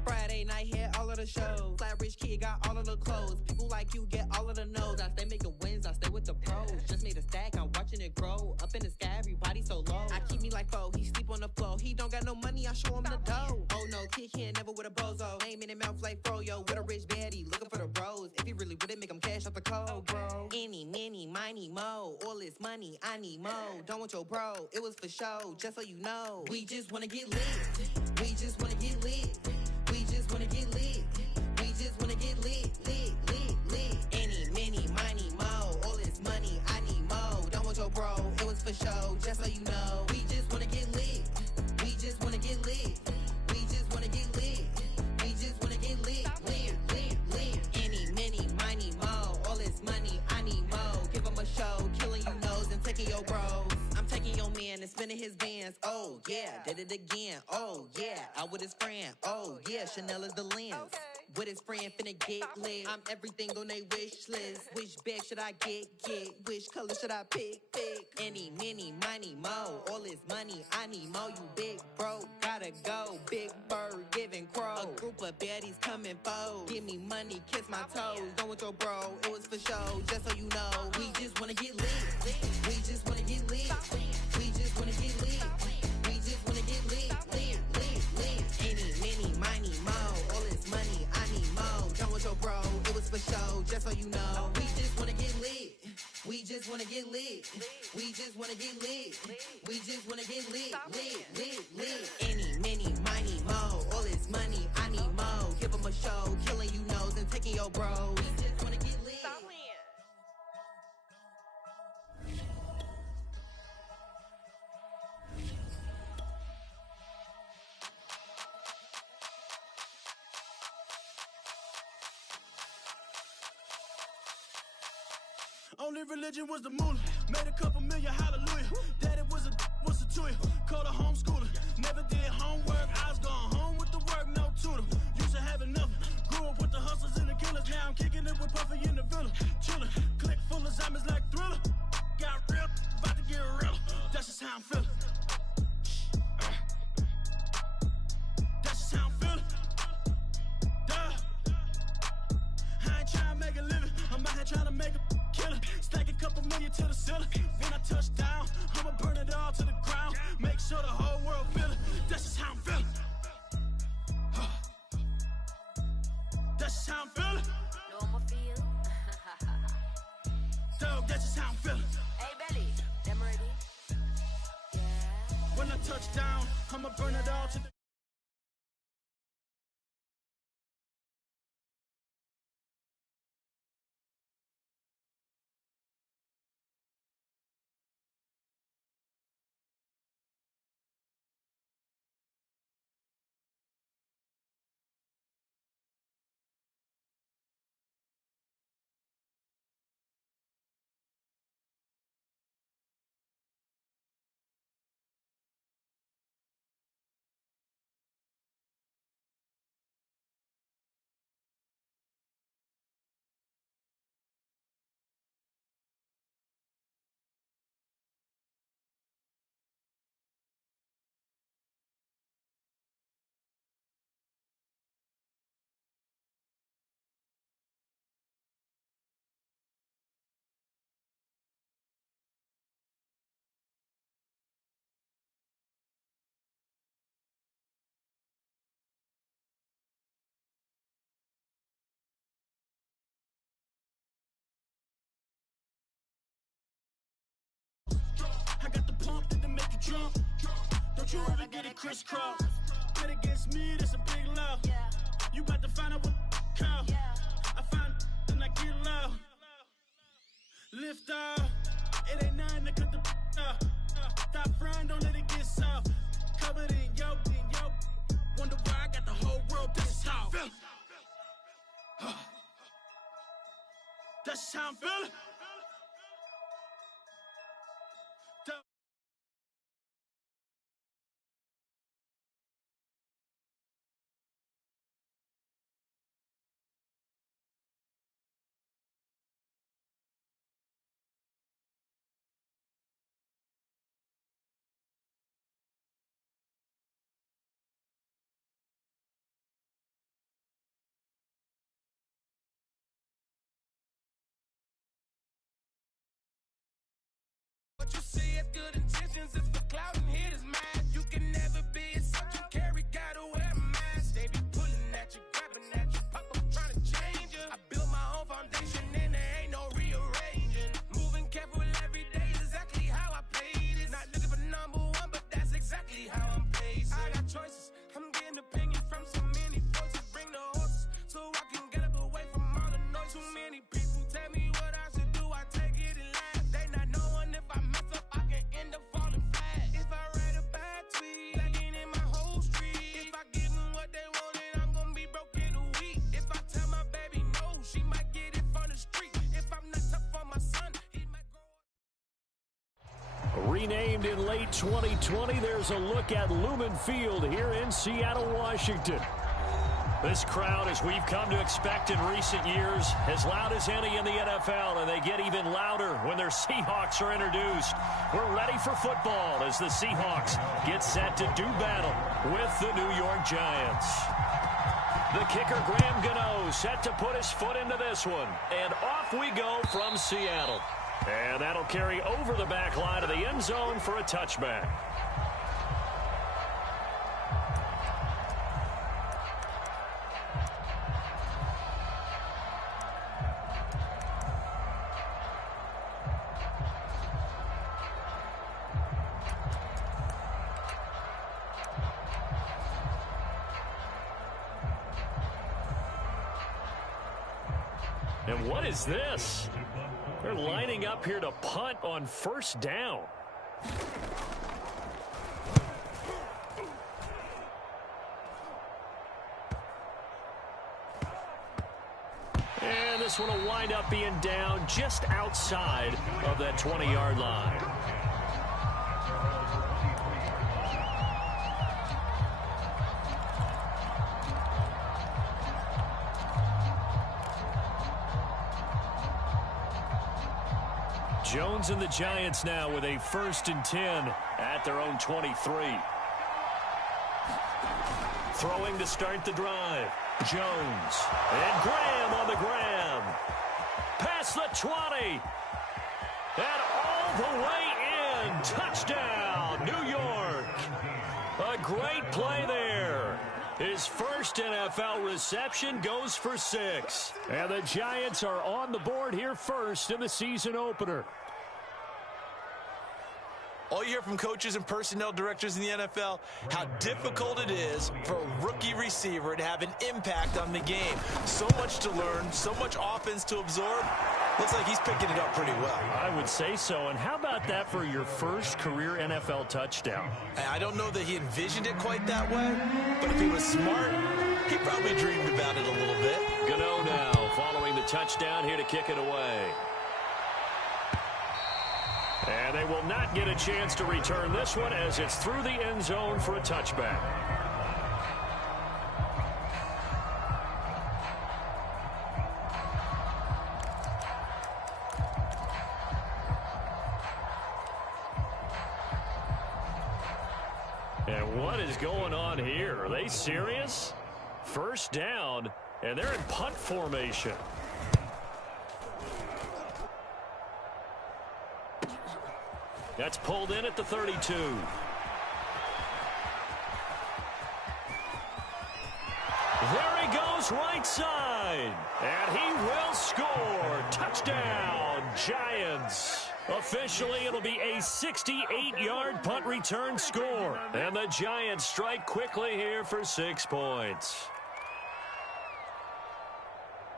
Friday night hit all of the shows. Flat rich kid got all of the clothes. People like you get all of the no's. I stay making wins, I stay with the pros. Just made a stack, I'm watching it grow. Up in the sky, everybody so low. I keep me like foe, he sleep on the floor. He don't got no money, I show him the dough. Oh no, kid can't never with a bozo. Name in the mouth like froyo. With a rich baddie, looking for the bros. If he really would it, make him cash off the code, bro. Any, many, miny, mo. All this money, I need mo. Don't want your bro, it was for show, just so you know. We just wanna get lit. We just wanna get lit. We just wanna get lit. We just wanna get lit, lit, lit, lit. Any, many, miny, mo. All this money, I need mo. Don't want your bro, it was for show, just so you know. We just wanna get lit. We just wanna get lit. We just wanna get lit. We just wanna get lit, lit, lit, lit. Any, many, miny, mo. All this money, I need mo. Give him a show, killing you nose and taking your bros. I'm taking your man and spinning his bands. Oh yeah, did it again. Oh yeah, out with his friend. Oh yeah, Chanel is the lens. With his friend finna get lit. I'm everything on they wish list. Which bag should I get? Which color should I pick? Any, many, money, mo. All this money, I need mo. You big bro, gotta go. Big bird, giving crow. A group of baddies coming foes. Give me money, kiss my toes. Don't want your bro, it was for show, just so you know. We just wanna get lit. We just wanna get lit. We just wanna get lit. We just wanna get lit, lit, lit, lit. Any, many, money, mo. All this money, I need mo. Don't want your bro, it was for show, just so you know. We just wanna get lit. We just wanna get lit. We just wanna get lit. We just wanna get lit, lit, lit, lit. Any, many, money, mo. All this money, I need mo. Give him a show, killing you nose and taking your bros. We just wanna get lit. Only religion was the moolah. Made a couple million, hallelujah. Daddy was a tutor. Called a homeschooler. Never did homework. I was going home with the work, no tutor. Used to have enough. Grew up with the hustlers and the killers. Now I'm kicking it with Puffy in the villa. Chillin'. Click full of zombies like Thriller. Got real. About to get real. That's just how I'm feeling. That's just how I'm feeling. Duh. I ain't trying to make a living. I'm out here trying to make a killing. Stack a couple million to the ceiling. When I touch down, I'ma burn it all to the ground. Make sure the whole world feel it. That's just how I'm feeling. That's just how I'm feeling. No more feel. Dog, that's just how I'm feeling. Hey, Belly, them ready? Yeah. When I touch down, I'ma burn it all to the I got the pump that make you jump. Don't you ever get it crisscross. Bet against me, that's a big low. You about to find out what cow. I find and I get low. Lift off. It ain't nothing to cut the off. Stop frying, don't let it get soft. Covered in yolk. Wonder why I got the whole world. This is how I'm feeling. That's how I'm feeling. What you see as good intentions is for clout and haters mad. You can never be as such you carry, gotta wear a mask. They be pulling at you, grabbing at you, pop up trying to change you. I built my own foundation and there ain't no rearranging. Moving careful every day is exactly how I played it. Not looking for number one, but that's exactly how I'm pacing. I got choices, I'm getting opinion from so many voices. Bring the horses so I can get up away from all the noise. Too many people tell me what I should do, I take it and laugh. They not knowing if I mess up, I can end up falling flat. If I write a bad tweet, lagging in my whole street. If I give them what they wanted, I'm gonna be broke in a week. If I tell my baby no, she might get it from the street. If I'm not tough for my son, he might grow up. Renamed in late 2020, there's a look at Lumen Field here in Seattle, Washington. This crowd, as we've come to expect in recent years, as loud as any in the NFL, and they get even louder when their Seahawks are introduced. We're ready for football as the Seahawks get set to do battle with the New York Giants. The kicker, Graham Gano, set to put his foot into this one, and off we go from Seattle. And that'll carry over the back line of the end zone for a touchback. And what is this? They're lining up here to punt on first down. And the this one will wind up being down just outside of that 20-yard line. Jones and the Giants now with a 1st and 10 at their own 23. Throwing to start the drive. Jones and Graham on the grab. Past the 20. And all the way in. Touchdown, New York. A great play there. His first NFL reception goes for 6. And the Giants are on the board here first in the season opener. All you hear from coaches and personnel directors in the NFL, how difficult it is for a rookie receiver to have an impact on the game. So much to learn, so much offense to absorb. Looks like he's picking it up pretty well. I would say so. And how about that for your first career NFL touchdown? I don't know that he envisioned it quite that way, but if he was smart, he probably dreamed about it a little bit. Gano now following the touchdown here to kick it away. And they will not get a chance to return this one as it's through the end zone for a touchback. And what is going on here? Are they serious? First down, and they're in punt formation. That's pulled in at the 32. There he goes right side. And he will score. Touchdown, Giants. Officially, it'll be a 68-yard punt return score. And the Giants strike quickly here for 6 points.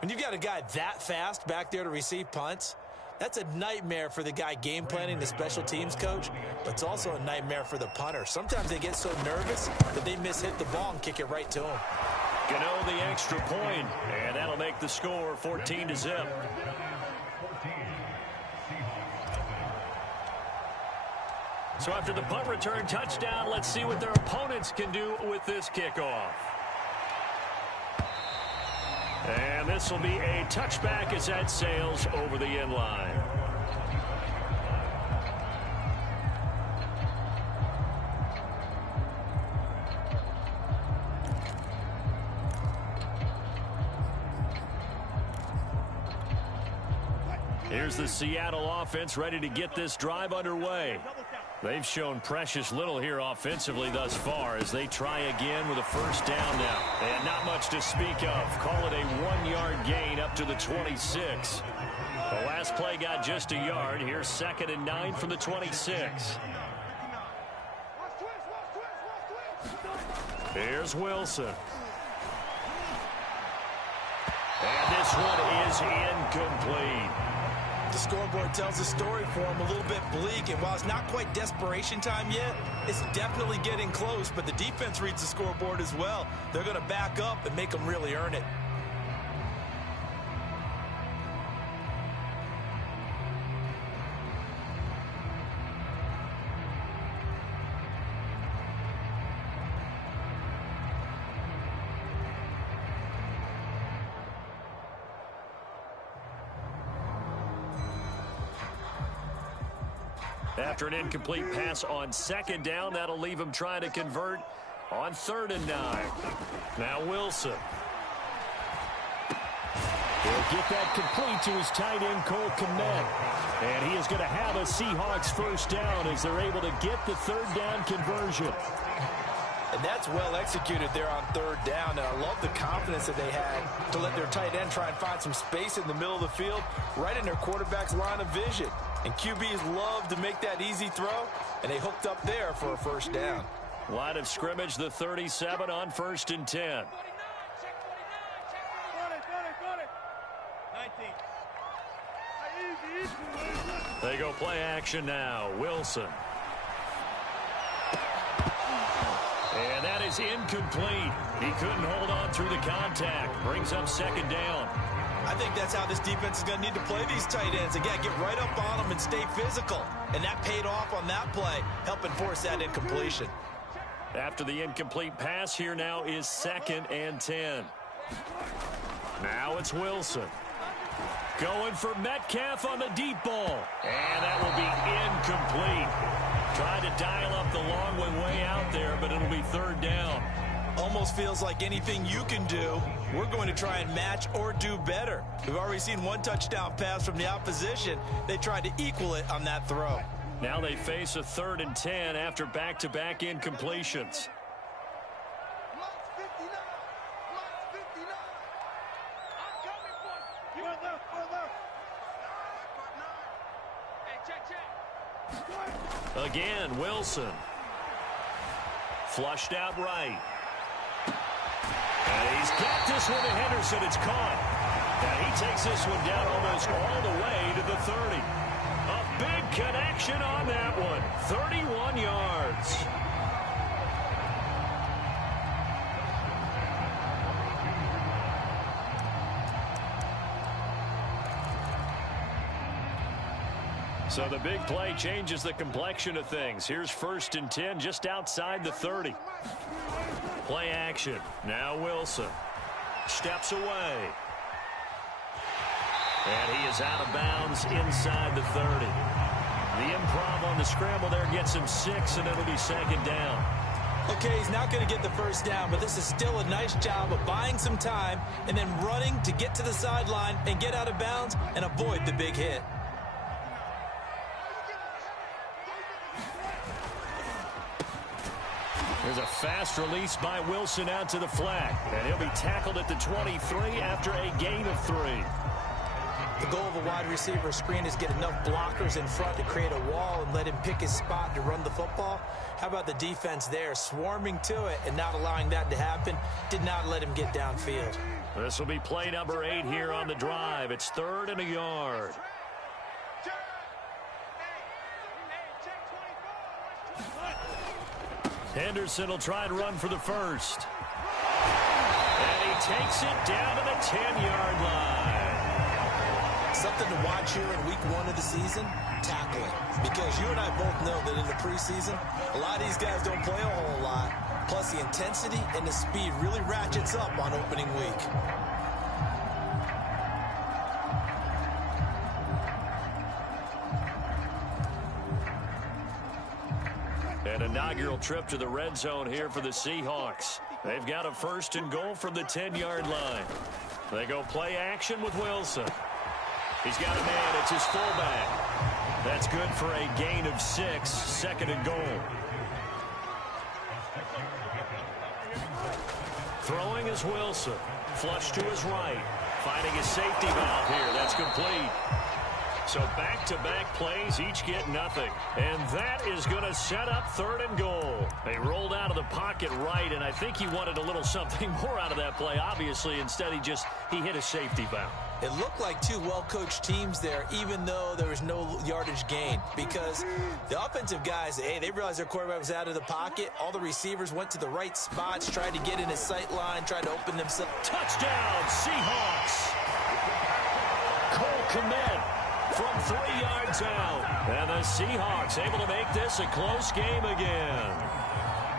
When you've got a guy that fast back there to receive punts, that's a nightmare for the guy game planning, the special teams coach, but it's also a nightmare for the punter. Sometimes they get so nervous that they mishit the ball and kick it right to him. Gano the extra point, and that'll make the score 14-0. So after the punt return touchdown, let's see what their opponents can do with this kickoff. And this will be a touchback as that sails over the end line. Here's the Seattle offense ready to get this drive underway. They've shown precious little here offensively thus far as they try again with a first down now. And not much to speak of. Call it a 1-yard gain up to the 26. The last play got just a yard. Here's 2nd and 9 from the 26. Here's Wilson. And this one is incomplete. The scoreboard tells the story for him, a little bit bleak, and while it's not quite desperation time yet, it's definitely getting close, but the defense reads the scoreboard as well. They're going to back up and make them really earn it. After an incomplete pass on 2nd down, that'll leave him trying to convert on 3rd and 9. Now Wilson. He'll get that complete to his tight end, Cole Kmet. And he is going to have a Seahawks first down as they're able to get the 3rd down conversion. And that's well executed there on 3rd down. And I love the confidence that they had to let their tight end try and find some space in the middle of the field, right in their quarterback's line of vision. And QBs love to make that easy throw, and they hooked up there for a first down. Line of scrimmage, the 37 on 1st and 10. They go play action now. Wilson. And that is incomplete. He couldn't hold on through the contact. Brings up 2nd down. I think that's how this defense is going to need to play these tight ends. Again, get right up on them and stay physical. And that paid off on that play, helping force that incompletion. After the incomplete pass, here now is 2nd and 10. Now it's Wilson. Going for Metcalf on the deep ball. And that will be incomplete. Tried to dial up the long way out there, but it'll be 3rd down. Almost feels like anything you can do, we're going to try and match or do better. We've already seen 1 touchdown pass from the opposition. They tried to equal it on that throw. Now they face a 3rd and 10 after back-to-back incompletions. Again, Wilson. Flushed out right. And he's got this one to Henderson. It's caught. And he takes this one down almost all the way to the 30. A big connection on that one. 31 yards. So the big play changes the complexion of things. Here's 1st and 10 just outside the 30. Play action. Now Wilson steps away. And he is out of bounds inside the 30. The improv on the scramble there gets him 6, and it'll be 2nd down. Okay, he's not going to get the 1st down, but this is still a nice job of buying some time and then running to get to the sideline and get out of bounds and avoid the big hit. There's a fast release by Wilson out to the flat. And he'll be tackled at the 23 after a gain of 3. The goal of a wide receiver screen is get enough blockers in front to create a wall and let him pick his spot to run the football. How about the defense there, swarming to it and not allowing that to happen? Did not let him get downfield. This will be play number 8 here on the drive. It's 3rd and a yard. Henderson will try and run for the 1st. And he takes it down to the 10-yard line. Something to watch here in week 1 of the season, tackling. Because you and I both know that in the preseason, a lot of these guys don't play a whole lot. Plus the intensity and the speed really ratchets up on opening week. An inaugural trip to the red zone here for the Seahawks. They've got a 1st and goal from the 10-yard line. They go play action with Wilson. He's got a man. It's his fullback. That's good for a gain of 6, 2nd and goal. Throwing is Wilson. Flush to his right. Finding his safety valve here. That's complete. So back-to-back plays, each get nothing. And that is going to set up 3rd and goal. They rolled out of the pocket right, and I think he wanted a little something more out of that play, obviously. Instead, he hit a safety valve. It looked like 2 well-coached teams there, even though there was no yardage gain. Because the offensive guys, they realized their quarterback was out of the pocket. All the receivers went to the right spots, tried to get in his sight line, tried to open themselves. Touchdown, Seahawks! Cole Kmet from 3 yards out. And the Seahawks able to make this a close game again.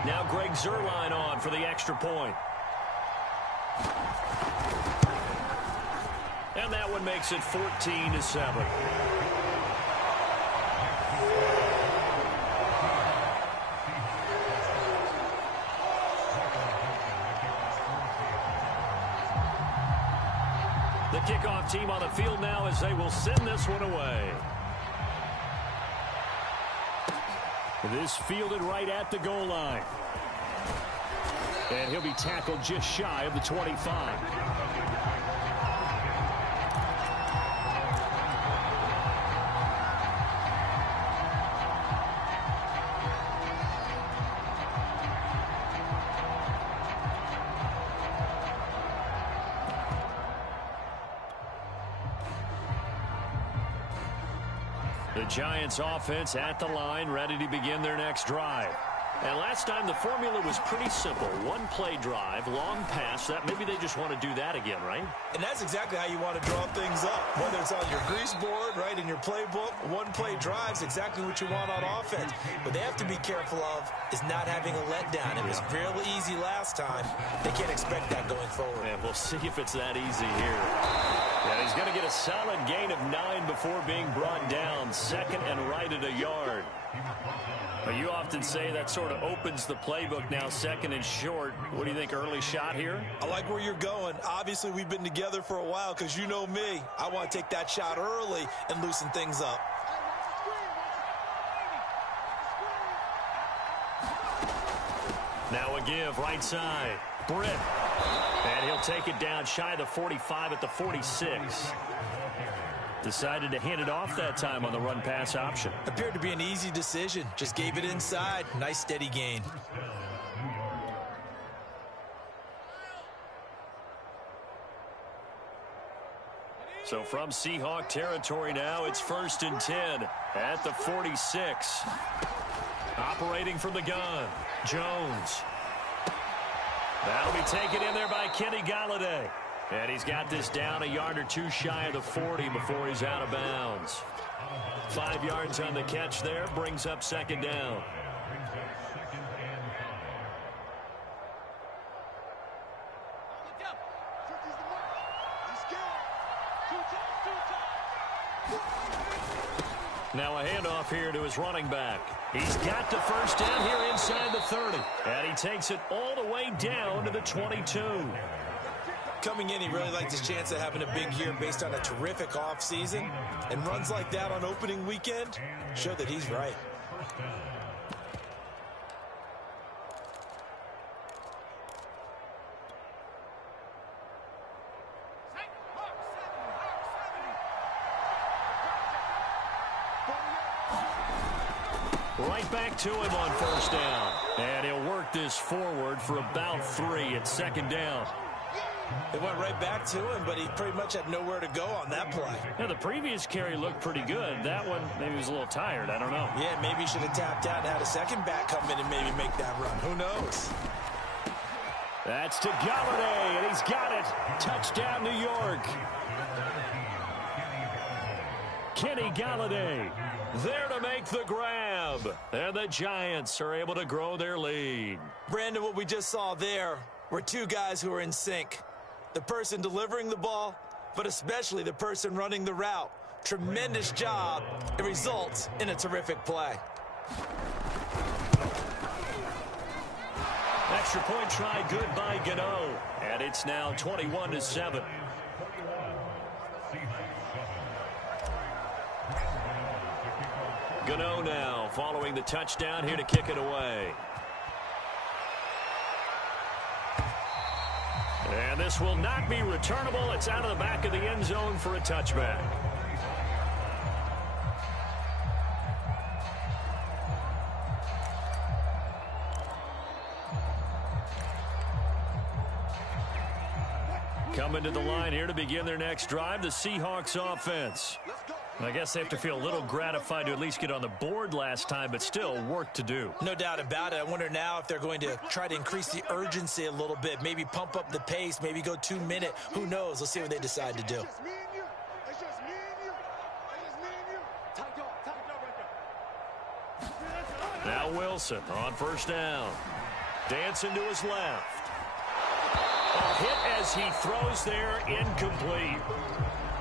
Now Greg Zuerlein on for the extra point. And that one makes it 14-7. The kickoff team on the field now as they will send this one away. This fielded right at the goal line. And he'll be tackled just shy of the 25. The Giants offense at the line, ready to begin their next drive. And last time the formula was pretty simple. One play drive, long pass. That maybe they just want to do that again, right? And that's exactly how you want to draw things up. Whether it's on your grease board, right, in your playbook, one play drive's exactly what you want on offense. What they have to be careful of is not having a letdown. It was real easy last time. They can't expect that going forward. And we'll see if it's that easy here. And he's going to get a solid gain of 9 before being brought down. Second and right at a yard. But you often say that sort of opens the playbook now, second and short. What do you think, early shot here? I like where you're going. Obviously, we've been together for a while because you know me. I want to take that shot early and loosen things up. Now a give, right side. Britt. And he'll take it down shy of the 45 at the 46. Decided to hand it off that time on the run-pass option. Appeared to be an easy decision. Just gave it inside. Nice steady gain. So from Seahawk territory now, it's 1st and 10 at the 46. Operating from the gun, Jones. That'll be taken in there by Kenny Galladay. And he's got this down a yard or two shy of the 40 before he's out of bounds. 5 yards on the catch there, brings up second down. Now a handoff here to his running back. He's got the first down here inside the 30. And he takes it all the way down to the 22. Coming in, he really liked his chance of having a big year based on a terrific offseason. And runs like that on opening weekend show that he's right. Right back to him on first down. And he'll work this forward for about 3 at second down. It went right back to him, but he pretty much had nowhere to go on that play. Yeah, the previous carry looked pretty good. That one, maybe he was a little tired. I don't know. Yeah, maybe he should have tapped out and had a second back come in and maybe make that run. Who knows? That's to Galladay, and he's got it. Touchdown, New York. Kenny Galladay there to make the grab. And the Giants are able to grow their lead. Brandon, what we just saw there were two guys who are in sync. The person delivering the ball, but especially the person running the route. Tremendous job. It results in a terrific play. Extra point try good by Gano. And it's now 21-7. Gano now following the touchdown here to kick it away. And this will not be returnable. It's out of the back of the end zone for a touchback. Coming to the line here to begin their next drive, the Seahawks offense. I guess they have to feel a little gratified to at least get on the board last time, but still work to do. No doubt about it. I wonder now if they're going to try to increase the urgency a little bit, maybe pump up the pace, maybe go 2 minute. Who knows? Let's see what they decide to do. Now Wilson on first down. Dancing to his left. A hit as he throws there, incomplete.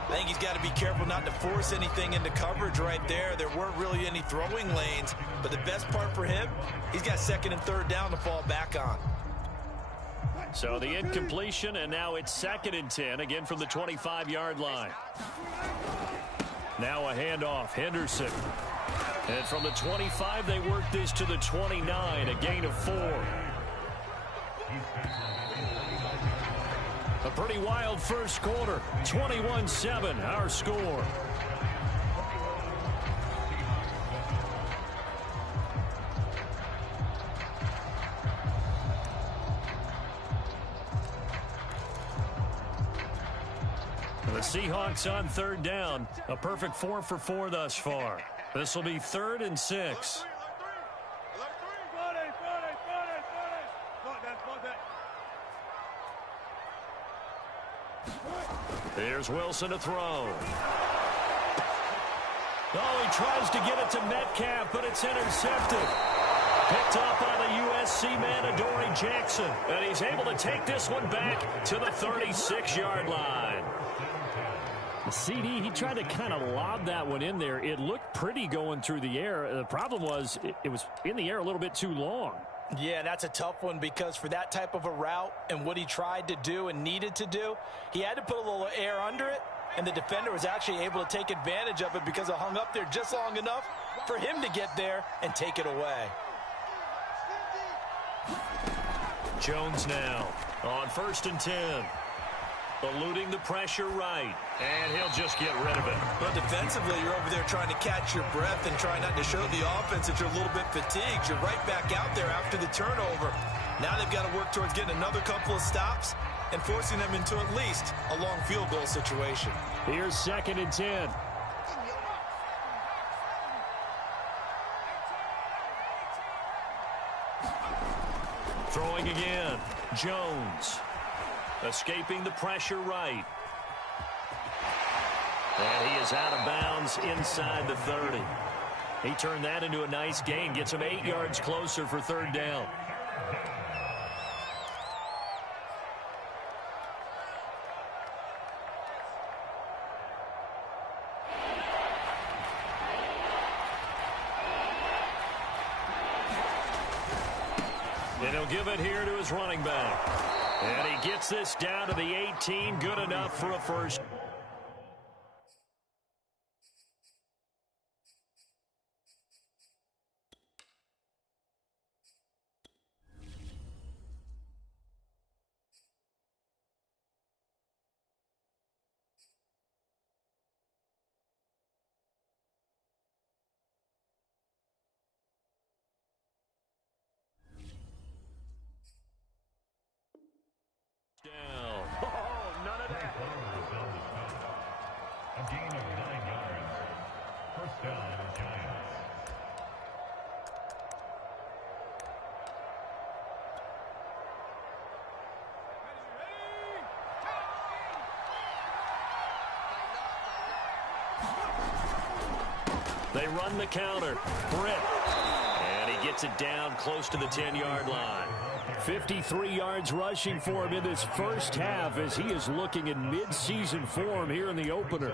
I think he's got to be careful not to force anything into coverage right there. There weren't really any throwing lanes, but the best part for him, he's got second and third down to fall back on. So the incompletion, and now it's 2nd and 10, again from the 25-yard line. Now a handoff, Henderson. And from the 25, they work this to the 29, a gain of 4. A pretty wild first quarter. 21-7, our score. The Seahawks on third down. A perfect 4 for 4 thus far. This will be 3rd and 6. Here's Wilson to throw. Oh, he tries to get it to Metcalf, but it's intercepted. Picked up by the USC man, Adoree Jackson. And he's able to take this one back to the 36-yard line. The CD, he tried to kind of lob that one in there. It looked pretty going through the air. The problem was it was in the air a little bit too long. Yeah, that's a tough one because for that type of a route and what he tried to do and needed to do, he had to put a little air under it, and the defender was actually able to take advantage of it because it hung up there just long enough for him to get there and take it away. Jones now on 1st and 10. Eluding the pressure right. And he'll just get rid of it. But defensively, you're over there trying to catch your breath and trying not to show the offense that you're a little bit fatigued. You're right back out there after the turnover. Now they've got to work towards getting another couple of stops and forcing them into at least a long field goal situation. Here's 2nd and 10. Throwing again. Jones. Escaping the pressure right. And he is out of bounds inside the 30. He turned that into a nice gain. Gets him 8 yards closer for 3rd down. And he'll give it here to his running back. And he gets this down to the 18. Good enough for a first. Down. Oh, none of that. A gain of 9 yards. First down, Giants. They run the counter. Britt. And he gets it down close to the 10-yard line. 53 yards rushing for him in this first half as he is looking in mid-season form here in the opener.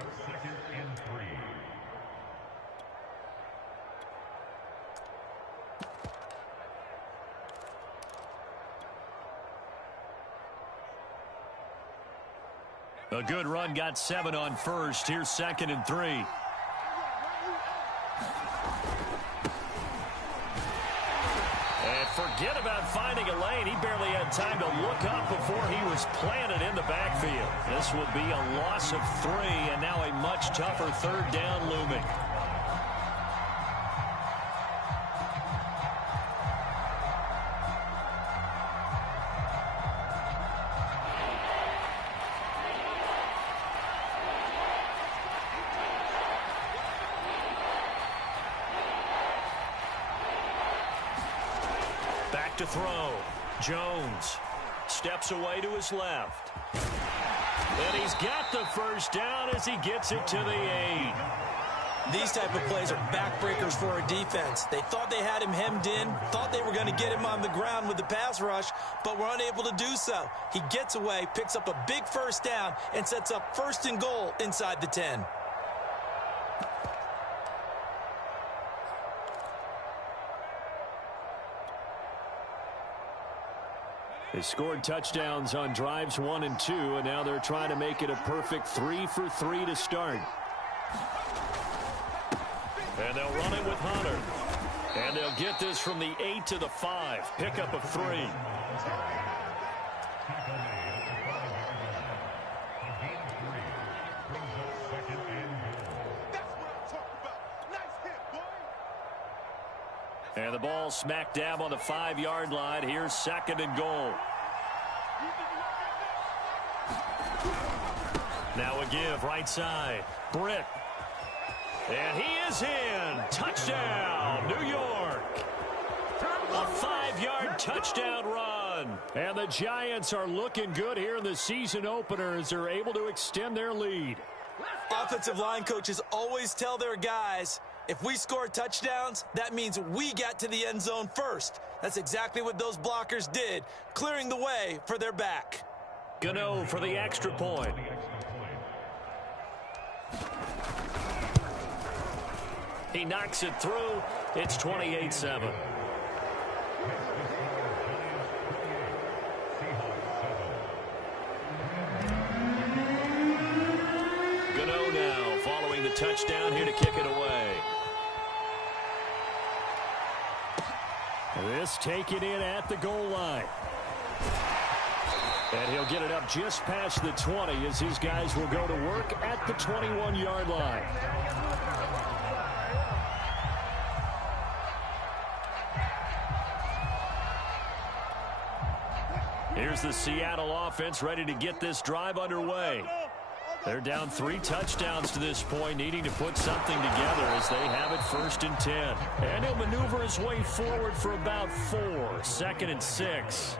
A good run, got 7 on first. Here's 2nd and 3. Forget about finding a lane. He barely had time to look up before he was planted in the backfield. This will be a loss of 3, and now a much tougher 3rd down looming. To throw. Jones steps away to his left. And he's got the first down as he gets it to the 8. These type of plays are backbreakers for a defense. They thought they had him hemmed in, thought they were going to get him on the ground with the pass rush, but were unable to do so. He gets away, picks up a big first down, and sets up 1st and goal inside the 10. They scored touchdowns on drives 1 and 2, and now they're trying to make it a perfect 3 for 3 to start. And they'll run it with Hunter. And they'll get this from the 8 to the 5. Pickup of 3. And the ball smack dab on the 5-yard line. Here's 2nd and goal. Now a give right side. Britt. And he is in. Touchdown, New York. A 5-yard touchdown run. one. And the Giants are looking good here in the season opener as they're able to extend their lead. Offensive line coaches always tell their guys, if we score touchdowns, that means we get to the end zone first. That's exactly what those blockers did, clearing the way for their back. Gano for the extra point. He knocks it through. It's 28-7. Gano now following the touchdown here to kick it away. This taken in at the goal line. And he'll get it up just past the 20 as his guys will go to work at the 21-yard line. Here's the Seattle offense ready to get this drive underway. They're down 3 touchdowns to this point, needing to put something together as they have it 1st and 10. And he'll maneuver his way forward for about 4. 2nd and 6.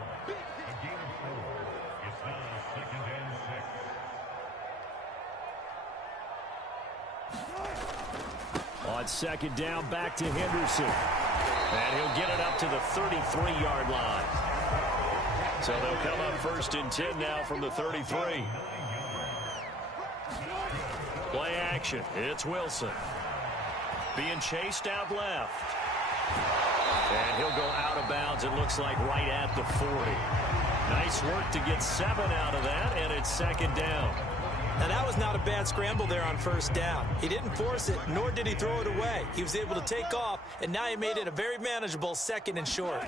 On 2nd down, back to Henderson. And he'll get it up to the 33-yard line. So they'll come up 1st and 10 now from the 33. Play action. It's Wilson. Being chased out left. And he'll go out of bounds, it looks like, right at the 40. Nice work to get 7 out of that, and it's 2nd down. Now, that was not a bad scramble there on 1st down. He didn't force it, nor did he throw it away. He was able to take off, and now he made it a very manageable 2nd and short.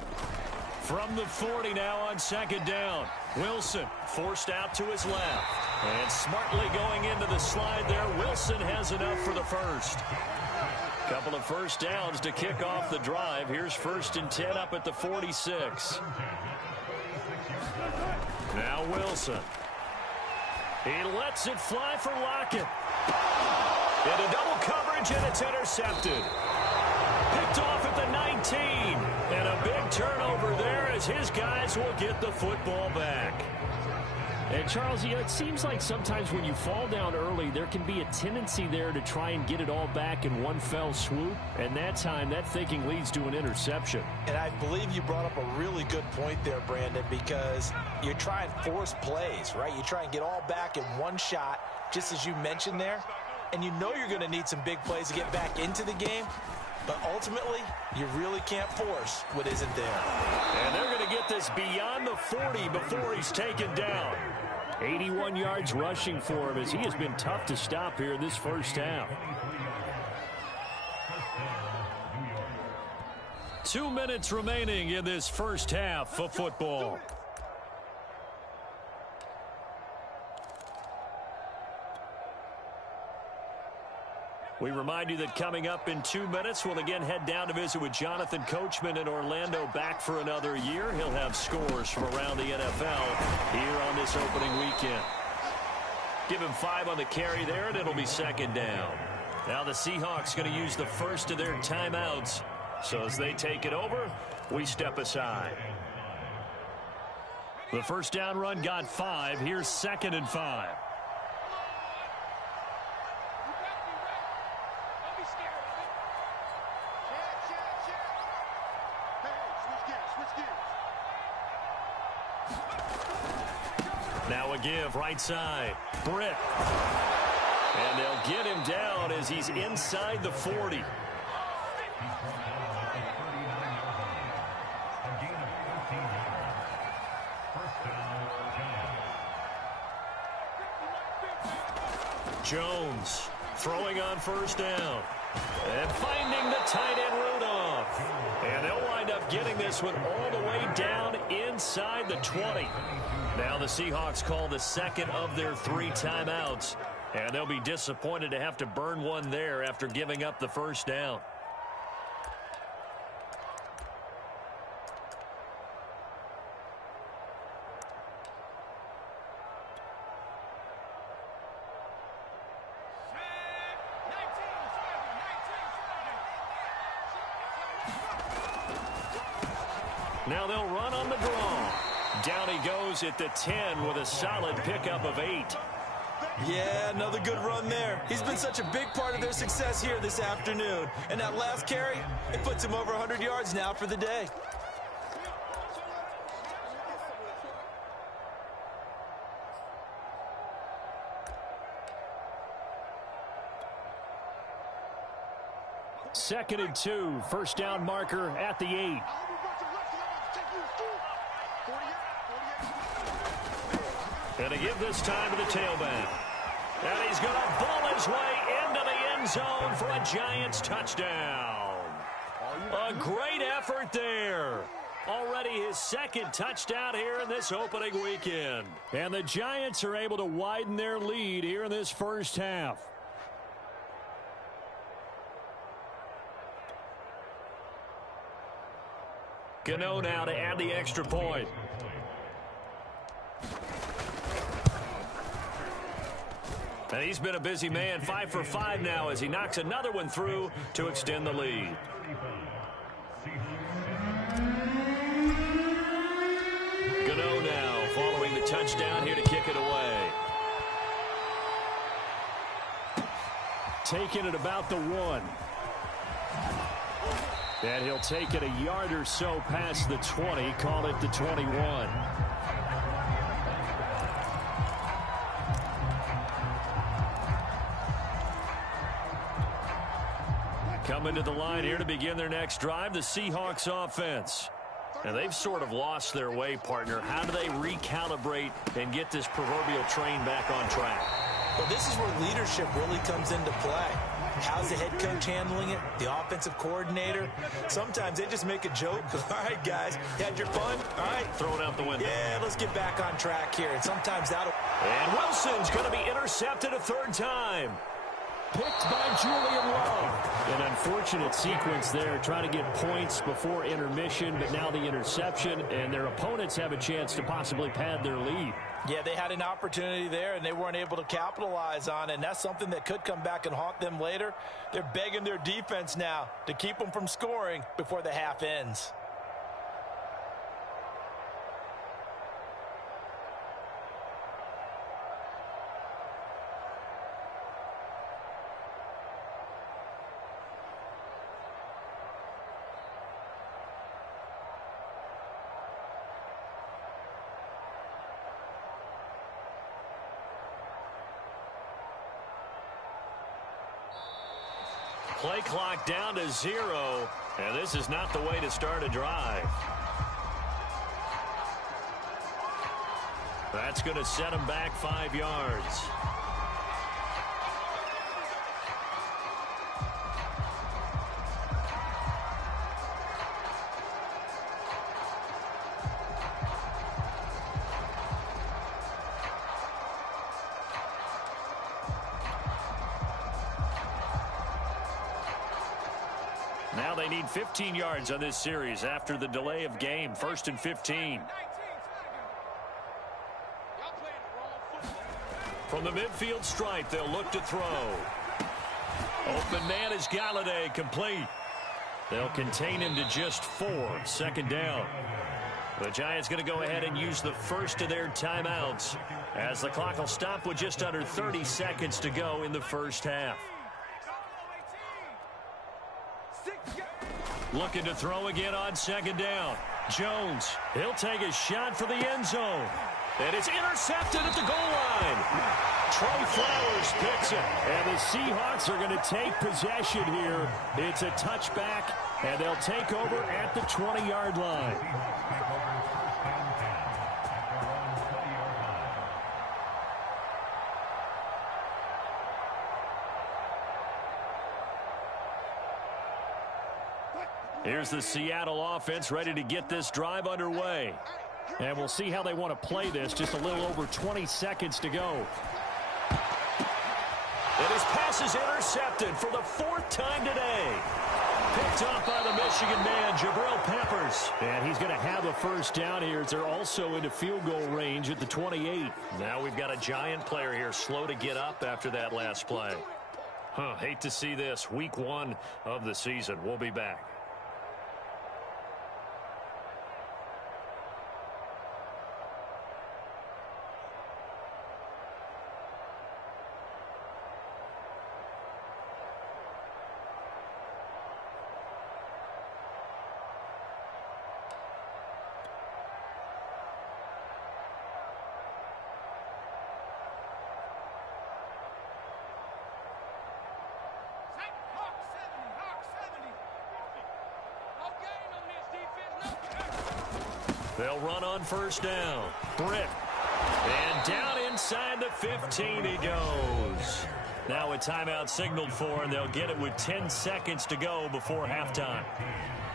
From the 40 now on 2nd down. Wilson forced out to his left. And smartly going into the slide there, Wilson has enough for the first. Couple of 1st downs to kick off the drive. Here's 1st and 10 up at the 46. Now Wilson. He lets it fly for Lockett. Into double coverage, and it's intercepted. Picked off at the 19. And a big turnover there as his guys will get the football back. And Charles, you know, it seems like sometimes when you fall down early, there can be a tendency there to try and get it all back in one fell swoop. And that time, that thinking leads to an interception. And I believe you brought up a really good point there, Brandon, because you try and force plays, right? You try and get all back in one shot, just as you mentioned there. And you know you're going to need some big plays to get back into the game. But ultimately, you really can't force what isn't there. And they're going to get this beyond the 40 before he's taken down. 81 yards rushing for him as he has been tough to stop here in this 1st half. 2 minutes remaining in this 1st half of football. We remind you that coming up in 2 minutes, we'll again head down to visit with Jonathan Coachman in Orlando, back for another year. He'll have scores from around the NFL here on this opening weekend. Give him 5 on the carry there, and it'll be 2nd down. Now the Seahawks going to use the first of their timeouts. So as they take it over, we step aside. The 1st down run got 5. Here's 2nd and 5. Now a give right side. Britt. And they'll get him down as he's inside the 40. Jones throwing on 1st down. And finding the tight end Rudolph. And they'll wind up getting this one all the way down inside the 20. Now the Seahawks call the 2nd of their 3 timeouts. And they'll be disappointed to have to burn one there after giving up the 1st down. Now they'll run on the draw. Down he goes at the 10 with a solid pickup of 8. Yeah, another good run there. He's been such a big part of their success here this afternoon. And that last carry, it puts him over 100 yards now for the day. Second and 2, first down marker at the 8. And a give this time to the tailback. And he's going to ball his way into the end zone for a Giants touchdown. A great effort there. Already his second touchdown here in this opening weekend. And the Giants are able to widen their lead here in this first half. Gano now to add the extra point. And he's been a busy man, 5 for 5 now as he knocks another one through to extend the lead. Gano now following the touchdown here to kick it away. Taking it about the 1. And he'll take it a yard or so past the 20, call it the 21. Coming to the line here to begin their next drive, the Seahawks offense. And they've sort of lost their way, partner. How do they recalibrate and get this proverbial train back on track? Well, this is where leadership really comes into play. How's the head coach handling it? The offensive coordinator? Sometimes they just make a joke. All right, guys, you had your fun? All right. Throw it out the window. Yeah, let's get back on track here. And sometimes that'll... And Wilson's going to be intercepted a third time. Picked by Julian Love. An unfortunate sequence there, trying to get points before intermission, but now the interception, and their opponents have a chance to possibly pad their lead. Yeah, they had an opportunity there, and they weren't able to capitalize on it, and that's something that could come back and haunt them later. They're begging their defense now to keep them from scoring before the half ends. Play clock down to 0, and this is not the way to start a drive. That's going to set him back 5 yards. Now they need 15 yards on this series after the delay of game. 1st and 15. From the midfield stripe, they'll look to throw. Open man is Galladay, complete. They'll contain him to just 4. 2nd down. The Giants going to go ahead and use the first of their timeouts as the clock will stop with just under 30 seconds to go in the first half. Looking to throw again on 2nd down. Jones, he'll take a shot for the end zone. And it's intercepted at the goal line. Trey Flowers picks it. And the Seahawks are going to take possession here. It's a touchback, and they'll take over at the 20-yard line. Here's the Seattle offense ready to get this drive underway. And we'll see how they want to play this. Just a little over 20 seconds to go. And his pass is intercepted for the 4th time today. Picked off by the Michigan man, Jabril Peppers. And he's going to have a first down here. They're also into field goal range at the 28. Now we've got a Giant player here slow to get up after that last play. Hate to see this. Week 1 of the season. We'll be back. They'll run on first down. Britt. And down inside the 15 he goes. Now a timeout signaled for, and they'll get it with 10 seconds to go before halftime.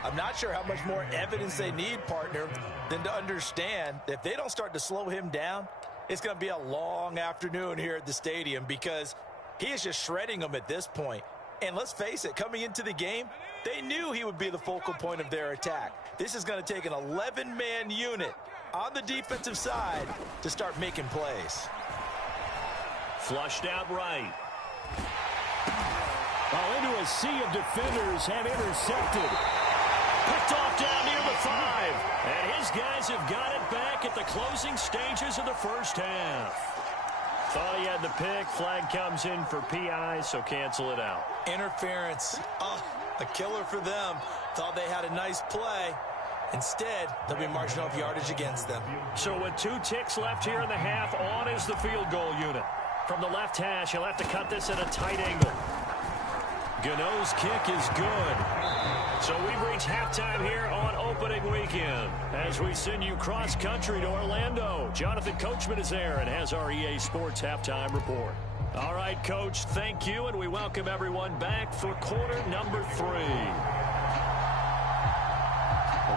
I'm not sure how much more evidence they need, partner, than to understand that if they don't start to slow him down, it's going to be a long afternoon here at the stadium because he is just shredding them at this point. And let's face it, coming into the game, they knew he would be the focal point of their attack. This is going to take an 11-man unit on the defensive side to start making plays. Flushed out right. Into a sea of defenders have intercepted. Picked off down near the 5. And his guys have got it back at the closing stages of the first half. Thought he had the pick. Flag comes in for PI, so cancel it out. Interference. A killer for them. Thought they had a nice play. Instead, they'll be marching off yardage against them. So with 2 ticks left here in the half, on is the field goal unit. From the left hash, he'll have to cut this at a tight angle. Gano's kick is good. So we've reached halftime here on opening weekend. As we send you cross-country to Orlando, Jonathan Coachman is there and has our EA Sports halftime report. All right, Coach, thank you, and we welcome everyone back for quarter number 3.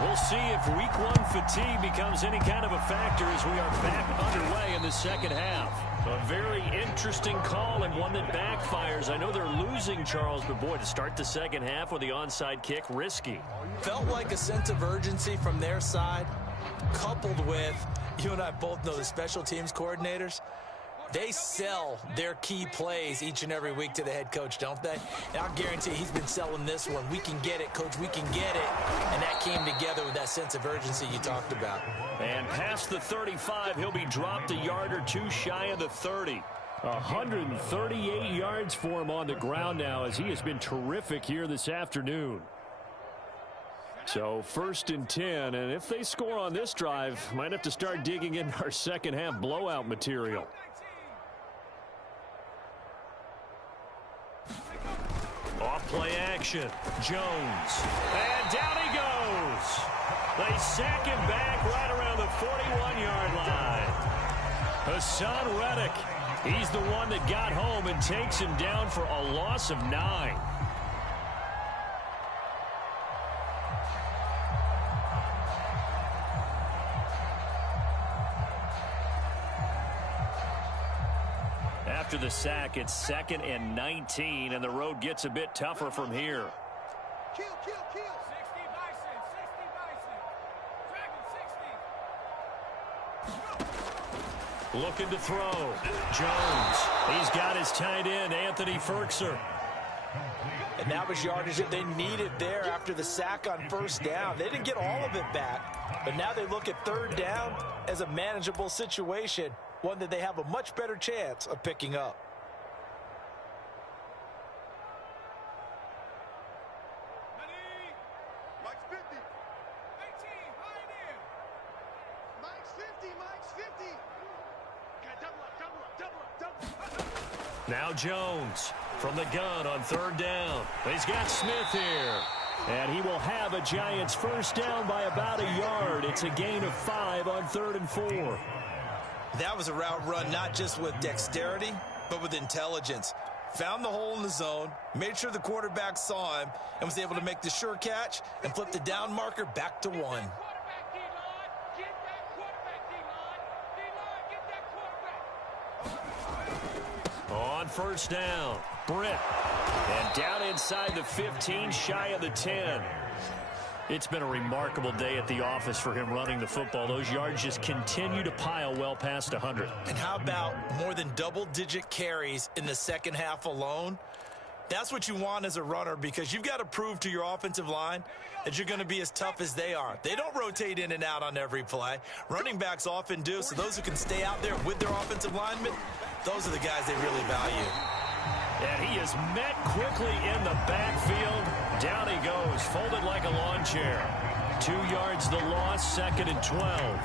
We'll see if week 1 fatigue becomes any kind of a factor as we are back underway in the second half. A very interesting call and one that backfires. I know they're losing, Charles, but boy, to start the second half with the onside kick, risky. Felt like a sense of urgency from their side, coupled with, you and I both know the special teams coordinators. They sell their key plays each and every week to the head coach, don't they? And I'll guarantee he's been selling this one. We can get it, Coach. We can get it. And that came together with that sense of urgency you talked about. And past the 35, he'll be dropped a yard or 2 shy of the 30. 138 yards for him on the ground now as he has been terrific here this afternoon. So 1st and 10, and if they score on this drive, might have to start digging in our second half blowout material. Off play action. Jones. And down he goes. They sack him back right around the 41-yard line. Hassan Reddick. He's the one that got home and takes him down for a loss of 9. After the sack, it's 2nd and 19, and the road gets a bit tougher from here. Kill. 60 Bison. Dragon 60. Looking to throw. Jones. He's got his tight end, Anthony Ferkser. And that was yardage that they needed there after the sack on 1st down. They didn't get all of it back, but now they look at 3rd down as a manageable situation, one that they have a much better chance of picking up. Mike's 50. 18, Pioneer. Mike's 50. Okay, double up. Now Jones from the gun on 3rd down. He's got Smith here. And he will have a Giants first down by about a yard. It's a gain of 5 on 3rd and 4. That was a route run not just with dexterity, but with intelligence. Found the hole in the zone, made sure the quarterback saw him, and was able to make the sure catch and flip the down marker back to 1. On 1st down, Britt. And down inside the 15, shy of the 10. It's been a remarkable day at the office for him running the football. Those yards just continue to pile well past 100. And how about more than double-digit carries in the second half alone? That's what you want as a runner, because you've got to prove to your offensive line that you're going to be as tough as they are. They don't rotate in and out on every play. Running backs often do, so those who can stay out there with their offensive linemen, those are the guys they really value. And he is met quickly in the backfield. Down he goes, folded like a lawn chair. 2 yards the loss, 2nd and 12.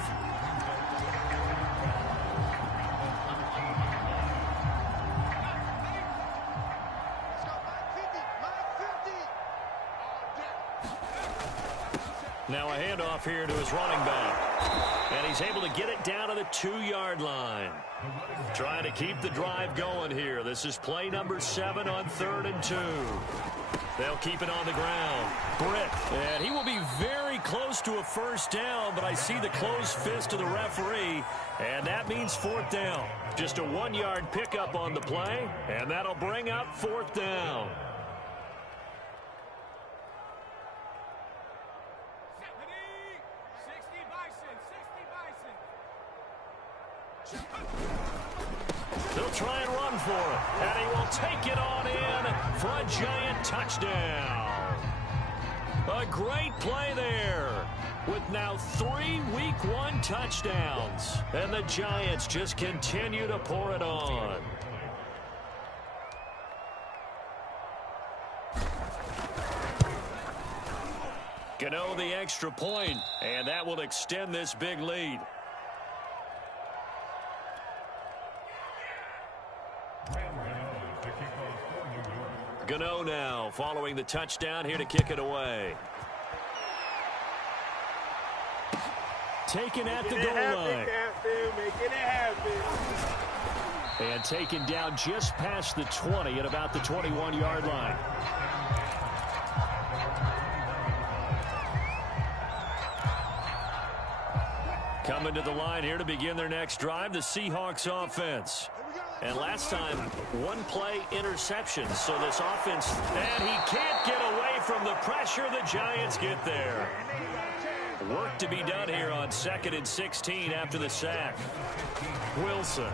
Now a handoff here to his running back. And he's able to get it down to the 2-yard line. Trying to keep the drive going here. This is play number 7 on 3rd and 2. They'll keep it on the ground. Britt, and he will be very close to a first down, but I see the closed fist of the referee, and that means 4th down. Just a 1-yard pickup on the play, and that'll bring up 4th down. They'll try and run for it, and he will take it on in for a giant touchdown. A great play there with now 3 Week 1 touchdowns, and the Giants just continue to pour it on. Gano the extra point, and that will extend this big lead. Gano now following the touchdown here to kick it away. Taken at the goal line. Making it happen. And taken down just past the 20 at about the 21-yard line. Coming to the line here to begin their next drive, the Seahawks offense. And last time, 1 play interception. So this offense, and he can't get away from the pressure. The Giants get there. Work to be done here on 2nd and 16 after the sack. Wilson.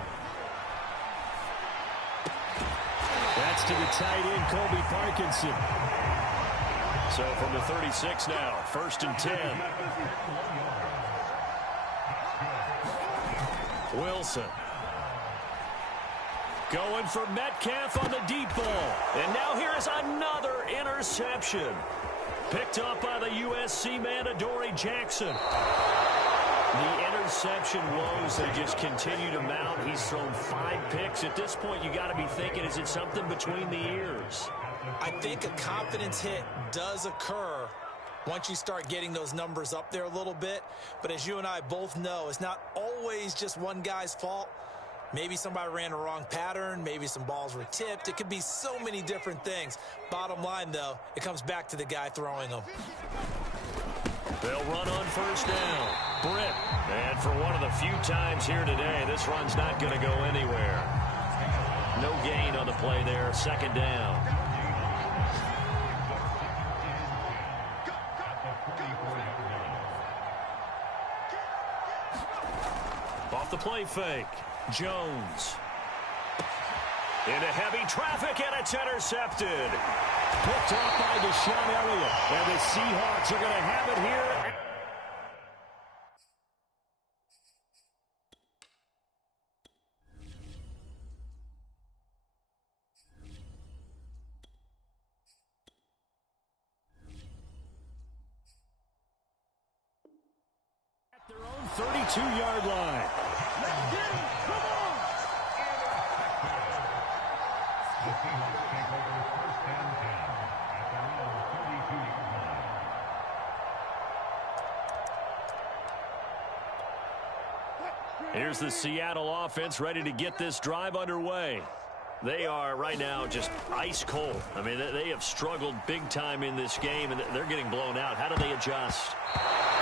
That's to the tight end, Colby Parkinson. So from the 36 now, 1st and 10. Wilson. Going for Metcalf on the deep ball. And now here is another interception. Picked up by the USC man, Adoree Jackson. The interception woes, they just continue to mount. He's thrown 5 picks. At this point, you got to be thinking, is it something between the ears? I think a confidence hit does occur once you start getting those numbers up there a little bit. But as you and I both know, it's not always just one guy's fault. Maybe somebody ran a wrong pattern. Maybe some balls were tipped. It could be so many different things. Bottom line, though, it comes back to the guy throwing them. They'll run on 1st down. Britt. And for one of the few times here today, this run's not going to go anywhere. No gain on the play there. 2nd down. Off the play fake. Jones. Into heavy traffic, and it's intercepted. Picked off by Deshaun Elliott. And the Seahawks are going to have it here. At their own 32-yard line. Let's get him. Come on. The Seahawks take over 1st and 10 at their own 32-yard line. Here's the Seattle offense ready to get this drive underway. They are right now just ice cold. I mean, they have struggled big time in this game, and they're getting blown out. How do they adjust?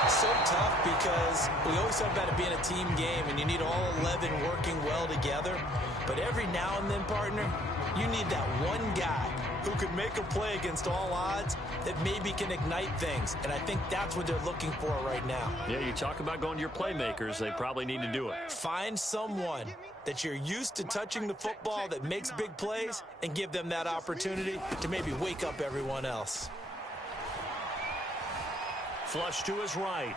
So tough because we always talk about it being a team game, and you need all 11 working well together. But every now and then, partner, you need that one guy who could make a play against all odds that maybe can ignite things. And I think that's what they're looking for right now. Yeah, you talk about going to your playmakers. They probably need to do it. Find someone that you're used to touching the football that makes big plays and give them that opportunity to maybe wake up everyone else. Flush to his right.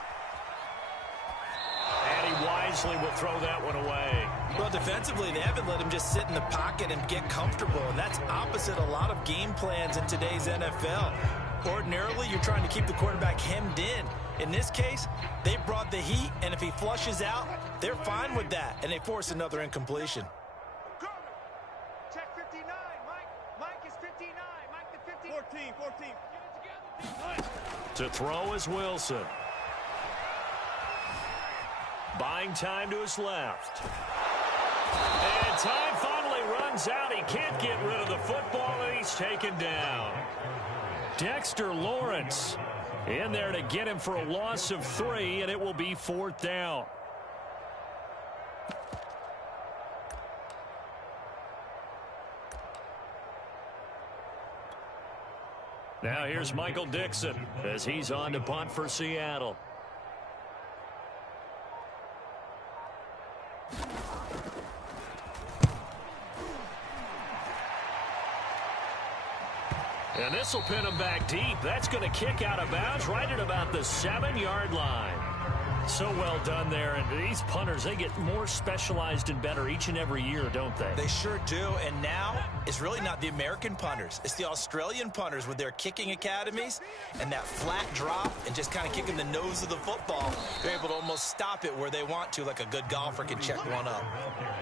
And he wisely will throw that one away. Well, defensively, they haven't let him just sit in the pocket and get comfortable, and that's opposite a lot of game plans in today's NFL. Ordinarily, you're trying to keep the quarterback hemmed in. In this case, they brought the heat, and if he flushes out, they're fine with that, and they force another incompletion. Check 59, Mike. Mike is 59. Mike the 15. 14. To throw is Wilson. Buying time to his left. And time finally runs out. He can't get rid of the football, and he's taken down. Dexter Lawrence in there to get him for a loss of 3, and it will be 4th down. Now here's Michael Dixon as he's on to punt for Seattle. And this will pin him back deep. That's going to kick out of bounds right at about the 7-yard line. So well done there. And these punters, they get more specialized and better each and every year, don't they? They sure do. And now it's really not the American punters. It's the Australian punters with their kicking academies and that flat drop and just kind of kicking the nose of the football. They're able to almost stop it where they want to, like a good golfer can check one up.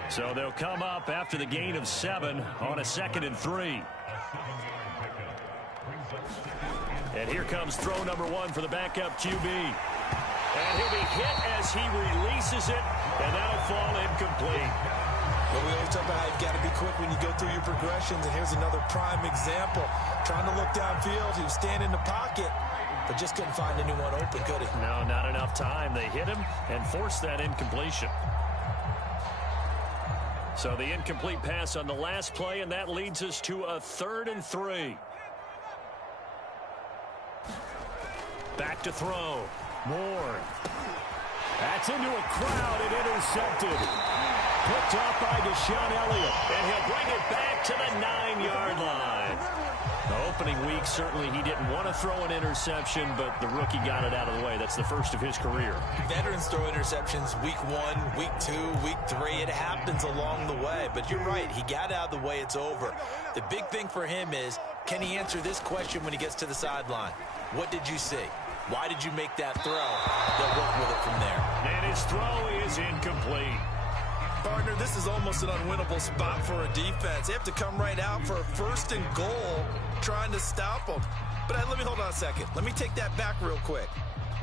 So they'll come up after the gain of 7 on a 2nd and 3. And here comes throw number 1 for the backup QB. And he'll be hit as he releases it, and that'll fall incomplete. Well, we always talk about how you've got to be quick when you go through your progressions, and here's another prime example. Trying to look downfield, he was standing in the pocket, but just couldn't find anyone open, could he? No, not enough time. They hit him and forced that incompletion. So the incomplete pass on the last play, and that leads us to a 3rd and 3. Back to throw. Moore. That's into a crowd and intercepted. Picked off by Deshaun Elliott. And he'll bring it back to the 9-yard line. The opening week, certainly he didn't want to throw an interception, but the rookie got it out of the way. That's the first of his career. Veterans throw interceptions week 1, week 2, week 3. It happens along the way. But you're right. He got out of the way. It's over. The big thing for him is, can he answer this question when he gets to the sideline? What did you see? Why did you make that throw? They'll work with it from there. And his throw is incomplete. Partner, this is almost an unwinnable spot for a defense. They have to come right out for a 1st and goal trying to stop them. But let me hold on a second. Let me take that back real quick.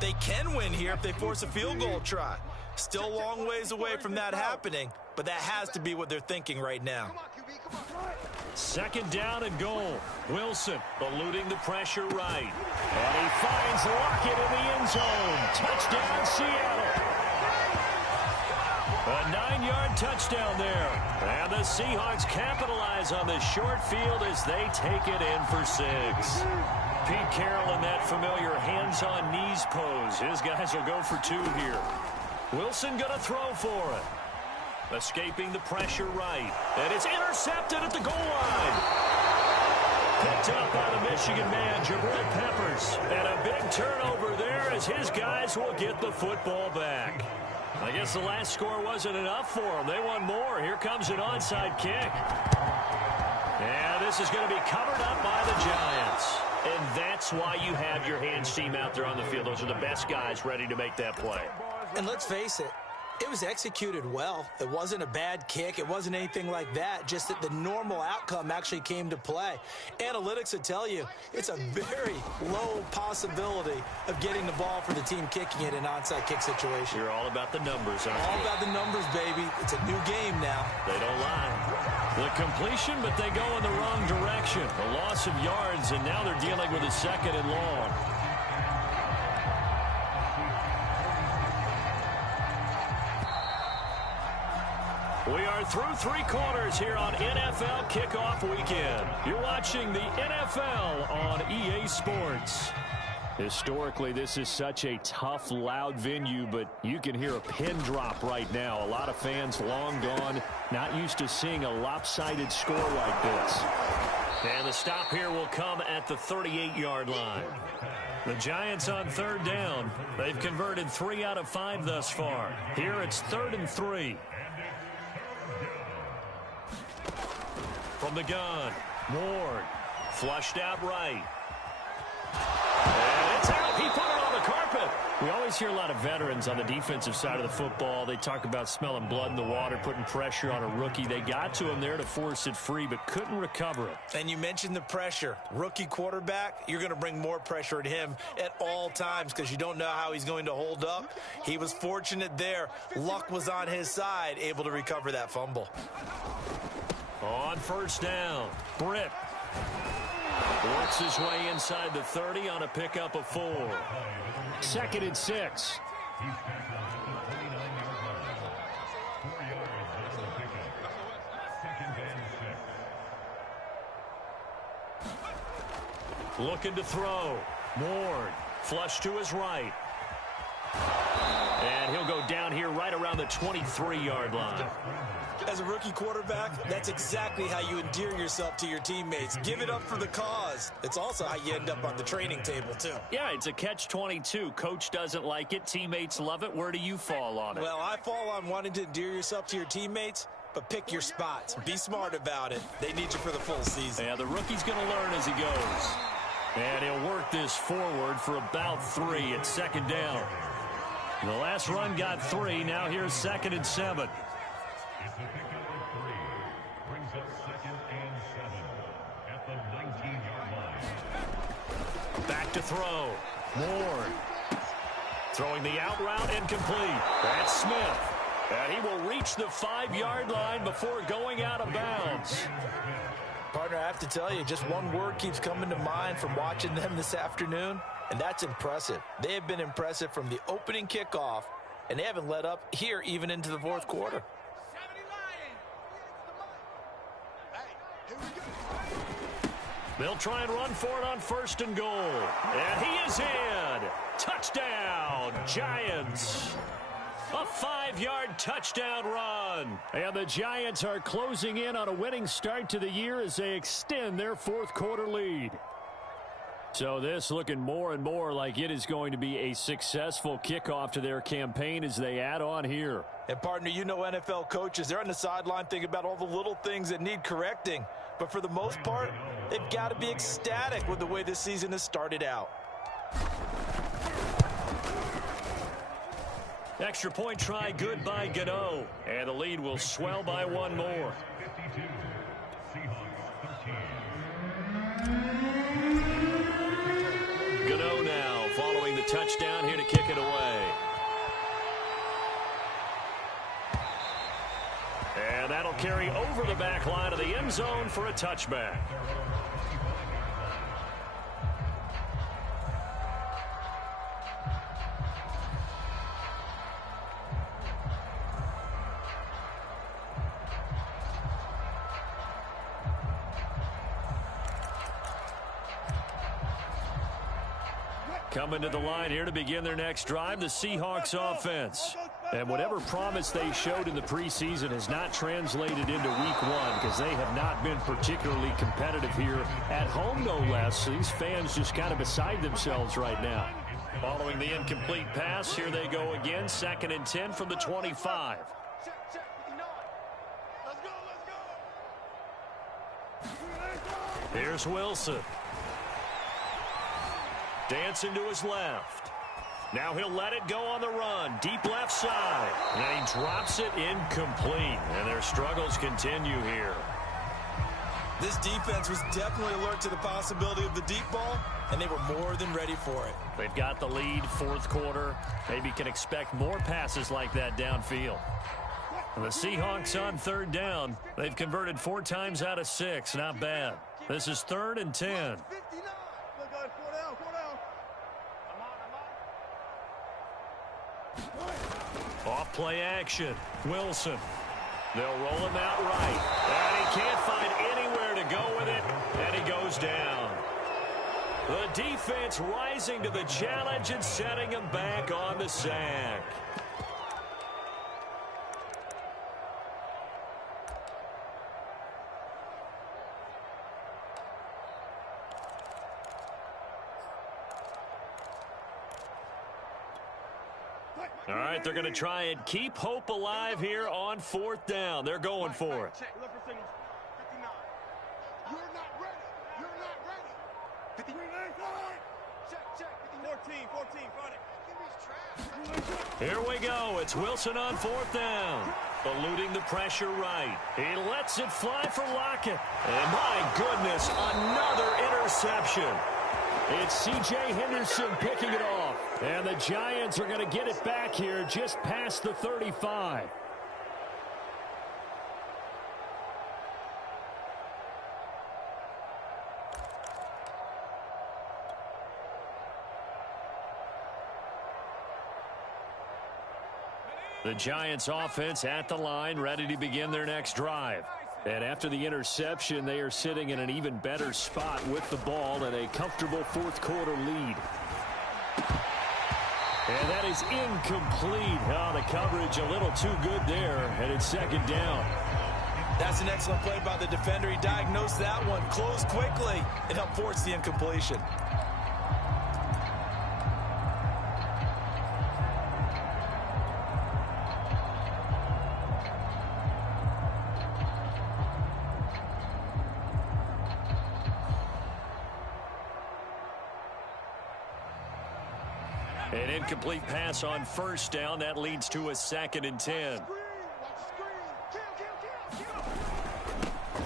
They can win here if they force a field goal try. Still a long ways away from that happening, but that has to be what they're thinking right now. 2nd down and goal. Wilson eluding the pressure right. And he finds Lockett in the end zone. Touchdown, Seattle. A 9-yard touchdown there. And the Seahawks capitalize on the short field as they take it in for 6. Pete Carroll in that familiar hands-on knees pose. His guys will go for 2 here. Wilson going to throw for it. Escaping the pressure right. And it's intercepted at the goal line. Picked up by the Michigan man, Jabril Peppers. And a big turnover there as his guys will get the football back. I guess the last score wasn't enough for them. They want more. Here comes an onside kick. And this is going to be covered up by the Giants. And that's why you have your hands team out there on the field. Those are the best guys ready to make that play. And let's face it, it was executed well. It wasn't a bad kick. It wasn't anything like that. Just that the normal outcome actually came to play. Analytics would tell you it's a very low possibility of getting the ball for the team kicking it in an onside kick situation. You're all about the numbers, aren't you? All about the numbers, baby. It's a new game now. They don't lie. The completion, but they go in the wrong direction. A loss of yards, and now they're dealing with a 2nd and long. We are through 3 quarters here on NFL Kickoff Weekend. You're watching the NFL on EA Sports. Historically, this is such a tough, loud venue, but you can hear a pin drop right now. A lot of fans long gone, not used to seeing a lopsided score like this. And the stop here will come at the 38-yard line. The Giants on 3rd down. They've converted 3 out of 5 thus far. Here it's 3rd and 3. From the gun, Ward, flushed out right. And it's out. He put it on the carpet. carpet. We always hear a lot of veterans on the defensive side of the football. They talk about smelling blood in the water, putting pressure on a rookie. They got to him there to force it free, but couldn't recover it. And you mentioned the pressure. Rookie quarterback, you're going to bring more pressure at him at all times because you don't know how he's going to hold up. He was fortunate there. Luck was on his side, able to recover that fumble. On first down, Britt works his way inside the 30 on a pickup of 4. 2nd and 6. Looking to throw. Ward, flush to his right. And he'll go down here right around the 23-yard line. As a rookie quarterback, that's exactly how you endear yourself to your teammates. Give it up for the cause. It's also how you end up on the training table, too. Yeah, it's a catch-22. Coach doesn't like it. Teammates love it. Where do you fall on it? Well, I fall on wanting to endear yourself to your teammates, but pick your spots. Be smart about it. They need you for the full season. Yeah, the rookie's going to learn as he goes. And he'll work this forward for about 3 at 2nd down. The last run got 3. Now here's 2nd and 7. It's a pickup of 3. Brings up 2nd and 7 at the 19-yard line. Back to throw. Ward. Throwing the out route incomplete. That's Smith. And he will reach the 5-yard line before going out of bounds. Partner, I have to tell you, just one word keeps coming to mind from watching them this afternoon, and that's impressive. They have been impressive from the opening kickoff, and they haven't let up here even into the 4th quarter. They'll try and run for it on 1st and goal. And he is in. Touchdown, Giants. A 5-yard touchdown run. And the Giants are closing in on a winning start to the year as they extend their 4th quarter lead. So this looking more and more like it is going to be a successful kickoff to their campaign as they add on here. And partner, you know NFL coaches, they're on the sideline thinking about all the little things that need correcting. But for the most part, they've got to be ecstatic with the way this season has started out. Extra point try good by Gano. And the lead will swell by 1 more. 52. Seahawks 13. Gano now following the touchdown here to kick it away. And that'll carry over the back line of the end zone for a touchback. Coming to the line here to begin their next drive, the Seahawks offense. And whatever promise they showed in the preseason has not translated into week 1 because they have not been particularly competitive here at home, no less. These fans just kind of beside themselves right now. Following the incomplete pass, here they go again, 2nd and 10 from the 25. Here's Wilson. Dancing to his left. Now he'll let it go on the run. Deep left side. And he drops it incomplete. And their struggles continue here. This defense was definitely alert to the possibility of the deep ball, and they were more than ready for it. They've got the lead, 4th quarter. Maybe can expect more passes like that downfield. And the Seahawks on 3rd down. They've converted 4 times out of 6. Not bad. This is 3rd and 10. Off play action. Wilson. They'll roll him out right. And he can't find anywhere to go with it. And he goes down. The defense rising to the challenge and setting him back on the sack. All right, they're going to try and keep hope alive here on 4th down. They're going for it. Look for signals. 59. You're not ready. You're not ready. 53. Check. 14. Front it. Here we go. It's Wilson on 4th down. Eluding the pressure right. He lets it fly for Lockett. And my goodness, another interception. It's C.J. Henderson picking it off. And the Giants are going to get it back here just past the 35. The Giants offense at the line, ready to begin their next drive. And after the interception, they are sitting in an even better spot with the ball and a comfortable fourth quarter lead. And that is incomplete. Oh, the coverage a little too good there, and it's 2nd down. That's an excellent play by the defender. He diagnosed that one, closed quickly, and helped force the incompletion. An incomplete pass on 1st down. That leads to a 2nd and 10.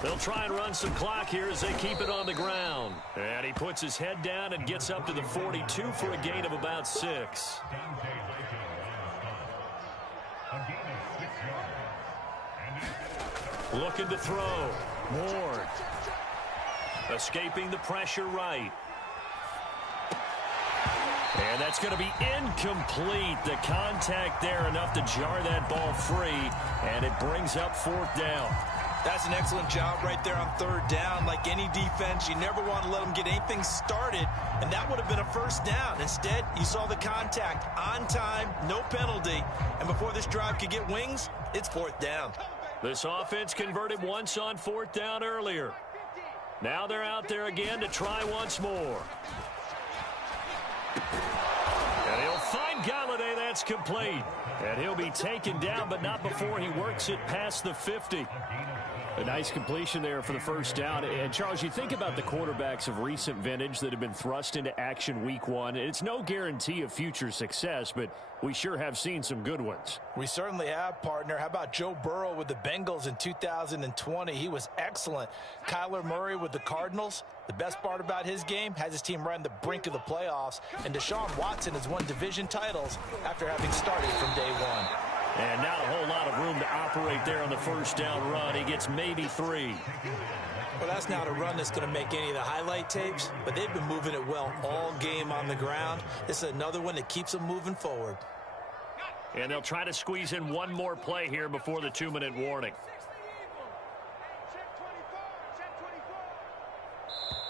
They'll try and run some clock here as they keep it on the ground. And he puts his head down and gets up to the 42 for a gain of about 6. Looking to throw. Ward. Escaping the pressure right. And that's going to be incomplete. The contact there enough to jar that ball free, and it brings up 4th down. That's an excellent job right there on 3rd down. Like any defense, you never want to let them get anything started, and that would have been a 1st down. Instead, you saw the contact on time, no penalty, and before this drive could get wings, it's 4th down. This offense converted once on 4th down earlier. Now they're out there again to try once more. And he'll find Galladay. That's complete. And he'll be taken down, but not before he works it past the 50. A nice completion there for the 1st down. And, Charles, you think about the quarterbacks of recent vintage that have been thrust into action week 1. It's no guarantee of future success, but we sure have seen some good ones. We certainly have, partner. How about Joe Burrow with the Bengals in 2020? He was excellent. Kyler Murray with the Cardinals. The best part about his game, has his team right on the brink of the playoffs. And Deshaun Watson has won division titles after having started from day 1. And not a whole lot of room to operate there on the 1st down run. He gets maybe 3. Well, that's not a run that's going to make any of the highlight tapes, but they've been moving it well all game on the ground. This is another one that keeps them moving forward. And they'll try to squeeze in one more play here before the 2-minute warning.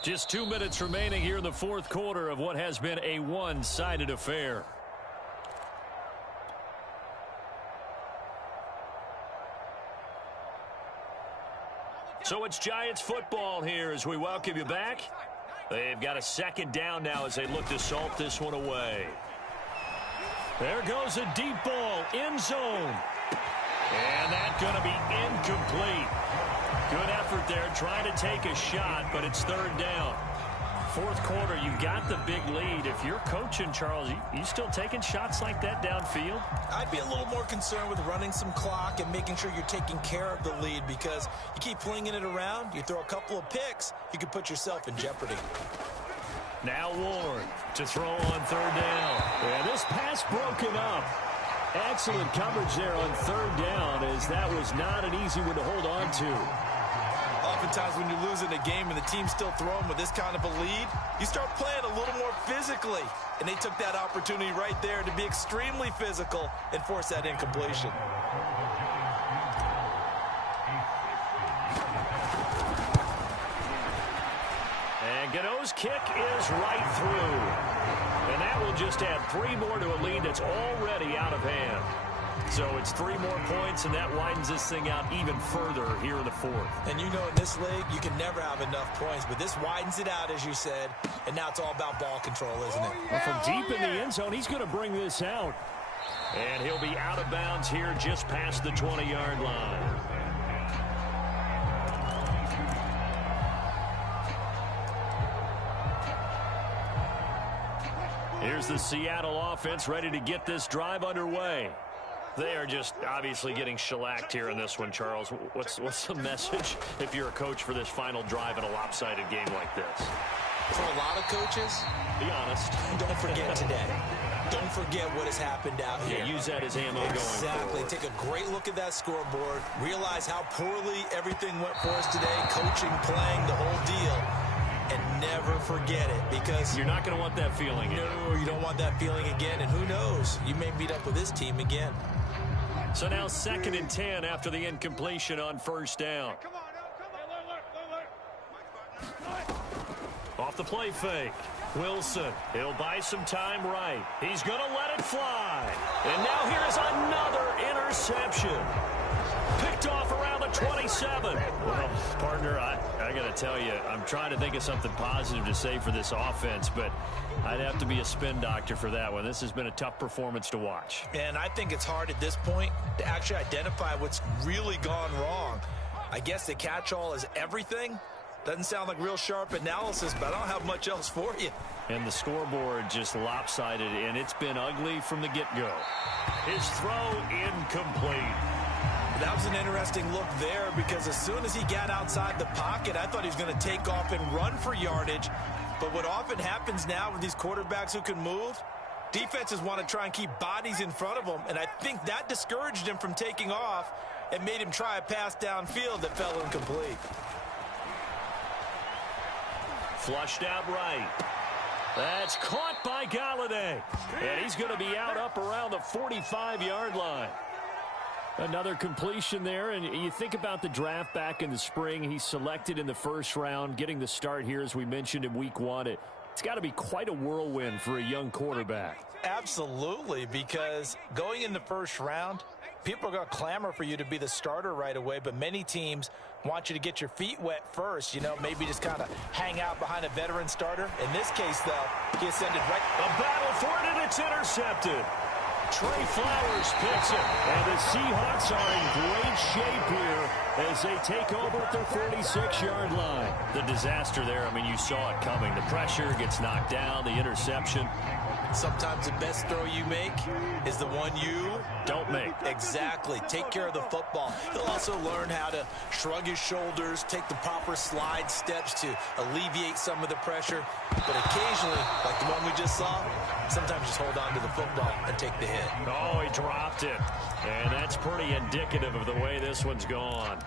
Just 2 minutes remaining here in the 4th quarter of what has been a one-sided affair. So it's Giants football here as we welcome you back. They've got a 2nd down now as they look to salt this one away. There goes a deep ball, end zone. And that's going to be incomplete. Good effort there trying to take a shot, but it's 3rd down. 4th quarter, you've got the big lead. If you're coaching, Charles, you still taking shots like that downfield? I'd be a little more concerned with running some clock and making sure you're taking care of the lead, because you keep flinging it around, you throw a couple of picks, you could put yourself in jeopardy. Now Ward to throw on 3rd down. And this pass broken up. Excellent coverage there on 3rd down, as that was not an easy one to hold on to. Oftentimes when you're losing a game and the team's still throwing with this kind of a lead, you start playing a little more physically. And they took that opportunity right there to be extremely physical and force that incompletion. And Gano's kick is right through. And that will just add 3 more to a lead that's already out of hand. So it's 3 more points, and that widens this thing out even further here in the 4th. And you know in this league, you can never have enough points, but this widens it out, as you said, and now it's all about ball control, isn't it? Well, from deep in the end zone, he's going to bring this out. And he'll be out of bounds here just past the 20-yard line. Here's the Seattle offense ready to get this drive underway. They are just obviously getting shellacked here in this one, Charles. What's the message if you're a coach for this final drive in a lopsided game like this? For a lot of coaches, be honest. Don't forget today. Don't forget what has happened out here. Yeah, use that as ammo going forward. Take a great look at that scoreboard. Realize how poorly everything went for us today. Coaching, playing, the whole deal. And never forget it, because you're not going to want that feeling again. No, you don't want that feeling again. And who knows? You may meet up with this team again. So now 2nd and 10 after the incompletion on first down. Off the play fake. Wilson, he'll buy some time right. He's going to let it fly. And now here is another interception. Picked off around the 27. Well, partner, I got to tell you, I'm trying to think of something positive to say for this offense, but I'd have to be a spin doctor for that one. This has been a tough performance to watch. And I think it's hard at this point to actually identify what's really gone wrong. I guess the catch-all is everything. Doesn't sound like real sharp analysis, but I don't have much else for you. And the scoreboard just lopsided, and it's been ugly from the get-go. His throw incomplete. That was an interesting look there, because as soon as he got outside the pocket, I thought he was going to take off and run for yardage. But what often happens now with these quarterbacks who can move, defenses want to try and keep bodies in front of them, and I think that discouraged him from taking off and made him try a pass downfield that fell incomplete. Flushed out right. That's caught by Galladay. And he's going to be out up around the 45-yard line. Another completion there, and you think about the draft back in the spring. He's selected in the first round, getting the start here, as we mentioned in week 1. It's got to be quite a whirlwind for a young quarterback. Absolutely, because going in the first round, people are going to clamor for you to be the starter right away, but many teams want you to get your feet wet first, maybe just kind of hang out behind a veteran starter. In this case, though, he ascended right. A battle for it, and it's intercepted. Trey Flowers picks it, and the Seahawks are in great shape here as they take over at their 46-yard line. The disaster there, you saw it coming. The pressure gets knocked down, the interception. Sometimes the best throw you make is the one you don't make. Exactly. Take care of the football. He'll also learn how to shrug his shoulders, take the proper slide steps to alleviate some of the pressure. But occasionally, like the one we just saw, sometimes just hold on to the football and take the hit. Oh, he dropped it. And that's pretty indicative of the way this one's gone.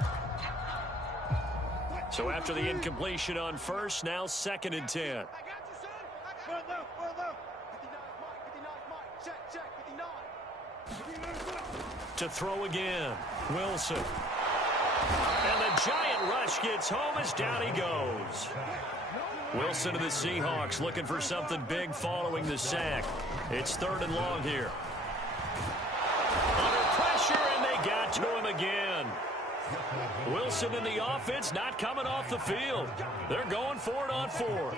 So after the incompletion on first, now 2nd and 10. To throw again, Wilson. And the giant rush gets home as down he goes. Wilson to the Seahawks looking for something big following the sack. It's 3rd and long here. Under pressure, and they got to him again. Wilson and the offense not coming off the field. They're going for it on 4th.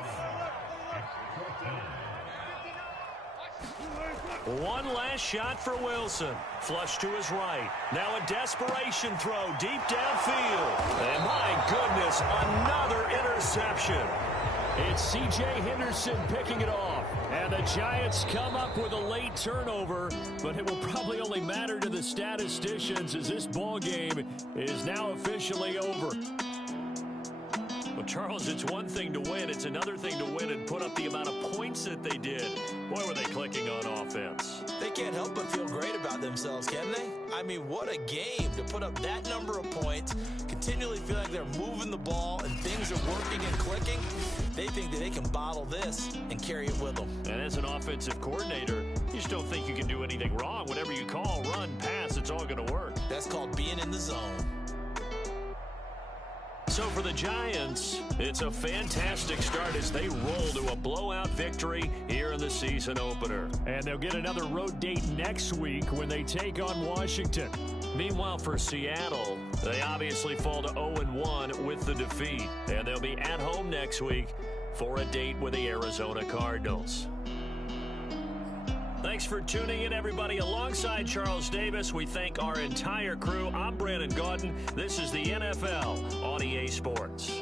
One last shot for Wilson. Flush to his right. Now a desperation throw deep downfield. And my goodness, another interception. It's C.J. Henderson picking it off. And the Giants come up with a late turnover, but it will probably only matter to the statisticians as this ball game is now officially over. Well, Charles, it's one thing to win. It's another thing to win and put up the amount of points that they did. Boy, were they clicking on offense. They can't help but feel great about themselves, can they? What a game to put up that number of points, continually feel like they're moving the ball and things are working and clicking. They think that they can bottle this and carry it with them. And as an offensive coordinator, you just don't think you can do anything wrong. Whatever you call, run, pass, it's all going to work. That's called being in the zone. So for the Giants, it's a fantastic start as they roll to a blowout victory here in the season opener. And they'll get another road date next week when they take on Washington. Meanwhile, for Seattle, they obviously fall to 0-1 with the defeat. And they'll be at home next week for a date with the Arizona Cardinals. Thanks for tuning in, everybody. Alongside Charles Davis, we thank our entire crew. I'm Brandon Gaudin. This is the NFL on EA Sports.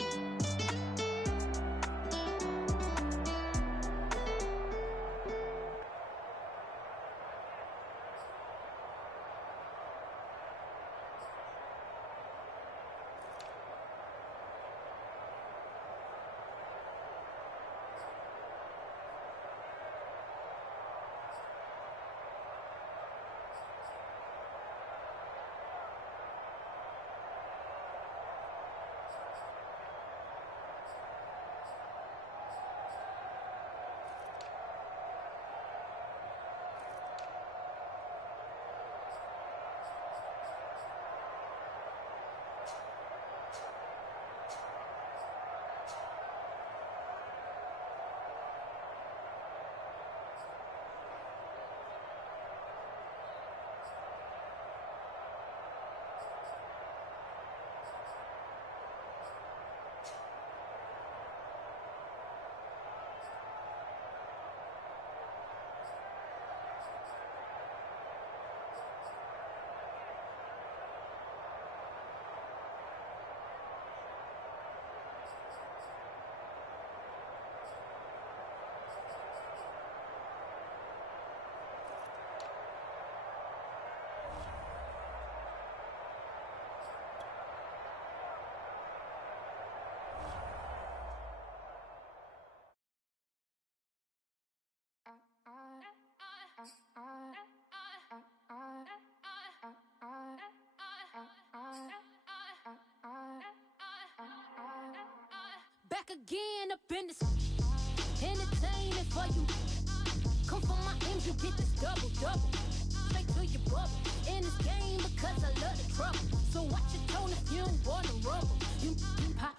back again up in this entertaining for you. Come from my ends, you get this double. Straight to your bubble. In this game because I love the trouble. So watch your tone if you don't wanna rumble. You pop,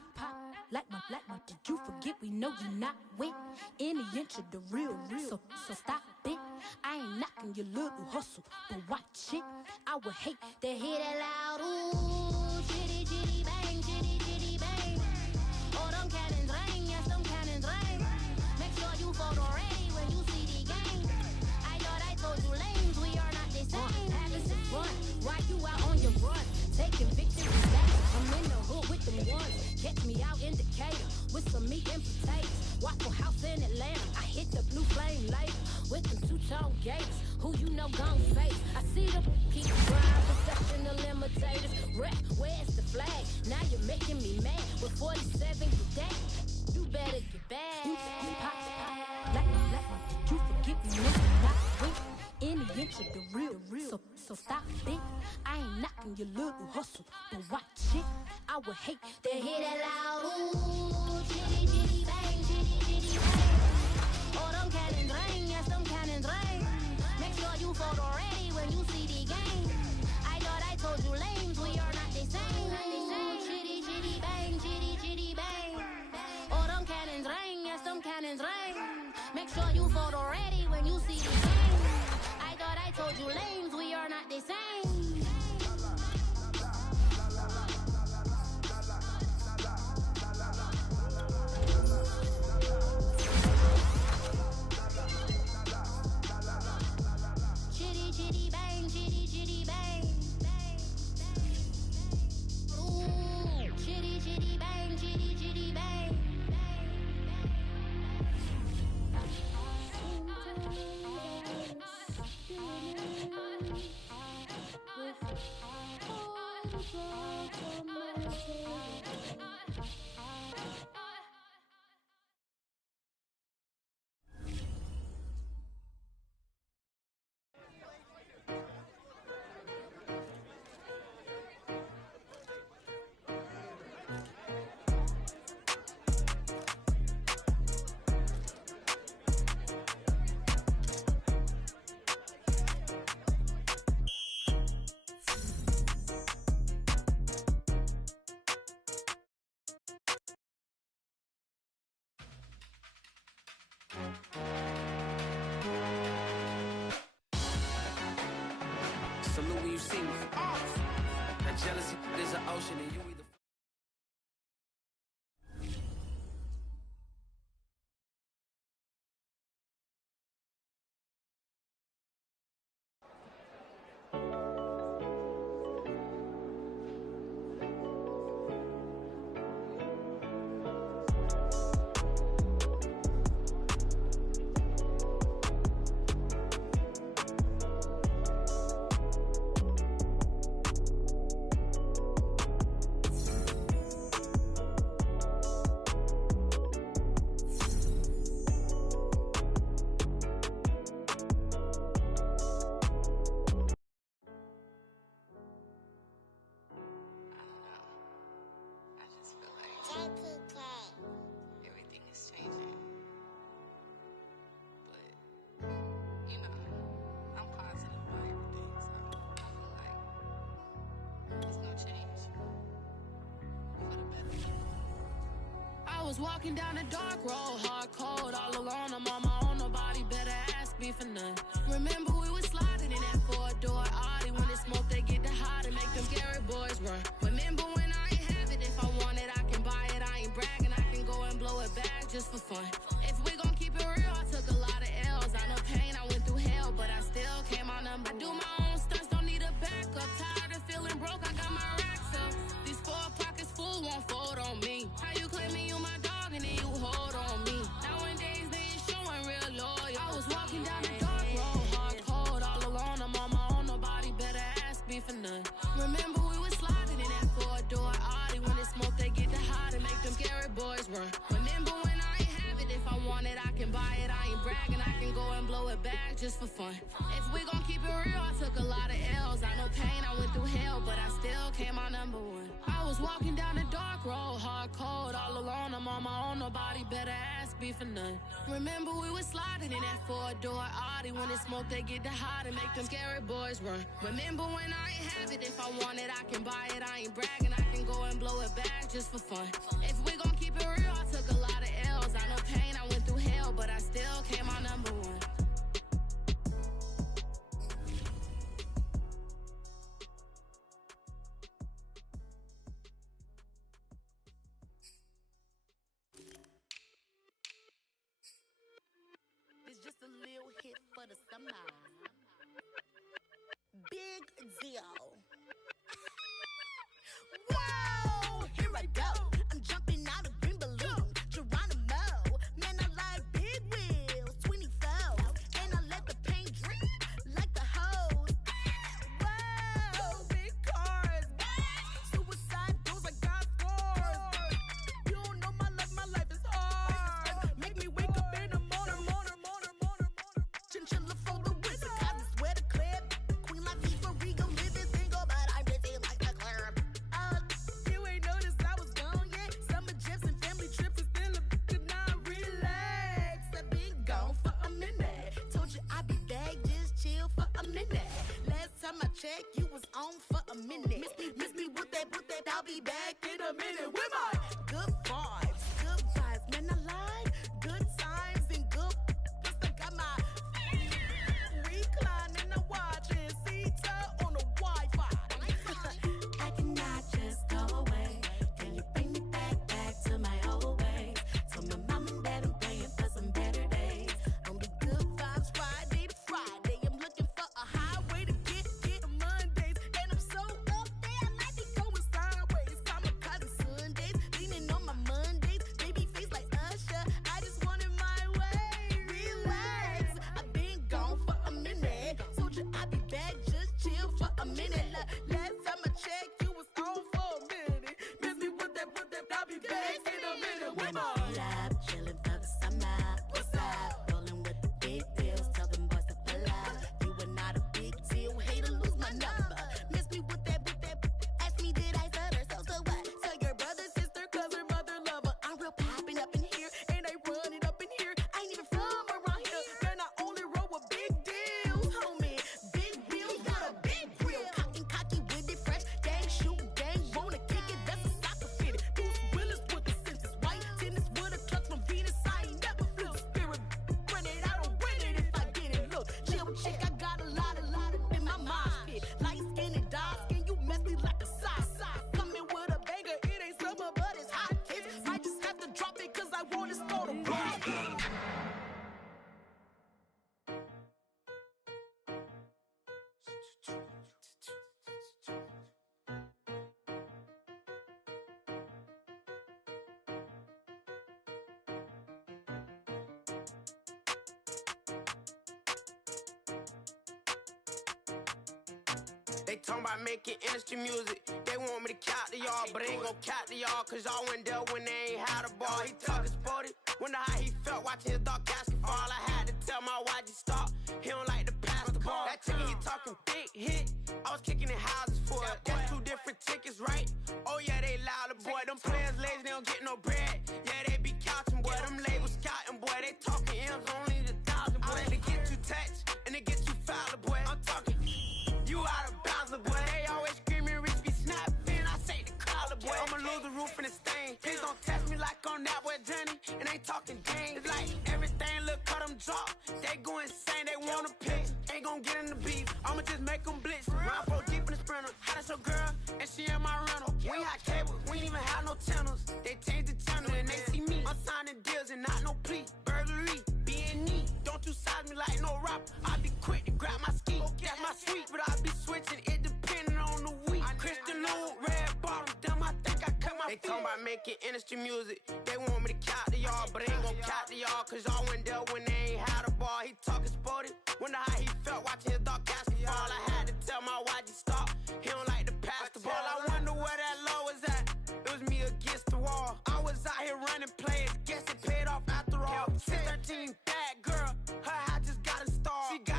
like my. Did you forget we know you not with any inch of the real. So stop it. I ain't knocking your little hustle, but watch it. I would hate to hear that loud ooh, chitty chitty bang, chitty chitty bang. Oh, them cannons ring, yes, them cannons ring. Make sure you photo ready when you see the game. I thought I told you lanes, we are not the same. Having some fun while you out on your run, taking victory back. I'm in the hood with them ones. Catch me out in Decatur with some meat and potatoes. Waffle House in Atlanta. I hit the blue flame later with them two-tone gates. Who you know gon' face? I see them keep trying, professional imitators. Rep, where's the flag? Now you're making me mad with 47 today. You better get back. You pop, like you forget me, no, not with any inch of the real. So stop it. I ain't knocking your little hustle, but watch it. I would hate to hear that loud ooh, chitty chitty bang, chitty chitty bang. Oh, them cannons ring, yes, them cannons ring. Make sure you photo ready when you see the game. I thought I told you lames, we are not the same. Chitty chitty bang, chitty chitty bang. Oh, them cannons ring, yes, them cannons ring. Make sure you photo ready when you see the game. I thought I told you lames, we are not the same. Chitty chitty bang, chitty chitty bang. Ooh, chitty chitty bang, chitty chitty bang. Salute when you see me. That jealousy is an ocean and you either. Everything is changing. But, you know, I'm positive about everything, so I feel like it's gonna change for the better. I was walking down a dark road, hard cold, all alone. I'm on my own, nobody better ask me for none. Remember we was sliding in that four-door Audi. When it smoke, they get the hot and make them scary boys run. Remember when I ain't have it, if I want it, I can buy it. I ain't bragging, I can go and blow it back just for fun. If we gon' keep it real, I took a lot of L's. I know pain, I went through hell, but I still came out number. I do my own stunts, don't need a backup. Tired of feeling broke, I got my racks up. These 4 pockets full won't fold on me. How you claiming you my dog and then you hold on me? Nowadays they ain't showing real loyal. I was walking down the dark road, hard cold, all alone. I'm on my own, nobody better ask me for none. Remember we was sliding in that 4-door bag just for fun. If we gon' keep it real, I took a lot of L's. I know pain, I went through hell, but I still came out number one. I was walking down the dark road, hard cold, all alone. I'm on my own, nobody better ask me for none. Remember we was sliding in that four-door Audi. When it's smoke, they get the hot and make them scary boys run. Remember when I ain't have it, if I want it, I can buy it. I ain't bragging, I can go and blow it back just for fun. If we gon' keep it real, I took a lot of L's. I know pain, I went through hell, but I still came out number one. It's just a little hit for the summer. Big deal. Whoa, here I go. I'm jumping out of green balloon. Geronimo, man, I like big wheels. 24, and I let the paint drip like the hose. Whoa, big cars. Suicide doors, I got scores. You don't know my life is hard. Make me wake up in the morning. Chinchilla for the wizard, cause I swear to clip. Queen like me for Rigo, living single, but I'm busy like a club. You ain't noticed I was gone yet. Summer jets and family trips is still could not relax. I've been gone for a minute. Told you I'd be back, just chill for a minute. Last time I checked, you was on for a minute. Miss me with that, I'll be back in a minute. With my good vibes, man, I like good times and good. Plus I got my recline and I watch and see on the Wi-Fi. I cannot just go away. Can you bring me back to my old ways? Told my mom and dad I'm praying for some better days. Only good vibes Friday to Friday. I'm looking for a highway to get Mondays. And I'm so up there, I might be going sideways. Kamikaze Sundays, leaning on my Mondays. Baby face like Usher, I just want it my way. Relax, I've been gone for a minute. Told you I'd be back, just chill for a minute. Last time I checked, you was on for a minute. Miss me with that, I'll be back in a minute. With my up, chilling for the summer. What's up? Rolling with the big deals, tell them boys to pull up. You are not a big deal, hate to lose my number. Miss me with that, ask me did I stutter, so what? Tell your brother, sister, cousin, mother, lover. I'm real popping up in here, and I run it up in here. I ain't even from around here, man, I only roll with big deals, homie. Big wheels, got a big grill. Cocky with it, fresh, gang, shoot, gang, wanna kick it, that's a soccer fitted. Bruce Willis with the senses, white tennis with a truck from Venus. I ain't never feel spirit. Run it, I don't win it if I get it. Look, chill chick, I got a lot in my mind. Pit. Light skin and dark skin, you mess me like a sock. Coming with a banger, it ain't summer, but it's hot. Kids, I just have to drop it cause I want to start a rock. They talking about making industry music. They want me to count to y'all, but I ain't gon' count to y'all, cause y'all went there when they ain't had a ball. He talking sporty, wonder how he felt watching his dog casket fall. I had to tell my YG stop, he don't like to pass the ball. That chicken, he talking big hit, I was kicking in houses for it. That's two different tickets, right? Oh yeah, they louder, boy. Them players lazy, they don't get no bread. Yeah, they be couching, boy. Them labels scouting, boy. They talking M's only the 1,000, boy. They get you touched, and they get you fouled, boy. I'm talking, you out of bounds, boy. They always screaming, Rich be snapping. I say the collar, boy. I'ma lose the roof in the stain. Please don't test me like I'm that boy Johnny. And ain't talking gang. It's like everything look cut them drop. They go insane, they want a pitch. Ain't gon' get in the beef. I'ma just make them blitz. Round 4 deep in the sprinter. How that's your girl? And she in my rental. We ain't hot cable, we ain't even have no channels. They changed the channel and they see me. I'm signing deals and not no plea. Burglary, B&E. Don't you size me like no rapper. I be quick to grab my ski. That's my sweet, but I be switching. It depending on the week. Christian Lou, red bottoms, damn, I think I cut my feet. They talking about making industry music. They want me to count to y'all, but I ain't gon' count to y'all, cause y'all went there when they ain't had a ball. He talking sporty, wonder how he felt watching his dog casket fall. I had to tell my YG stop, he don't like to pass the ball. I wonder where that low was at. It was me against the wall. I was out here running plays, guess it paid off after all. 13, bad girl, her hat just got a star. She got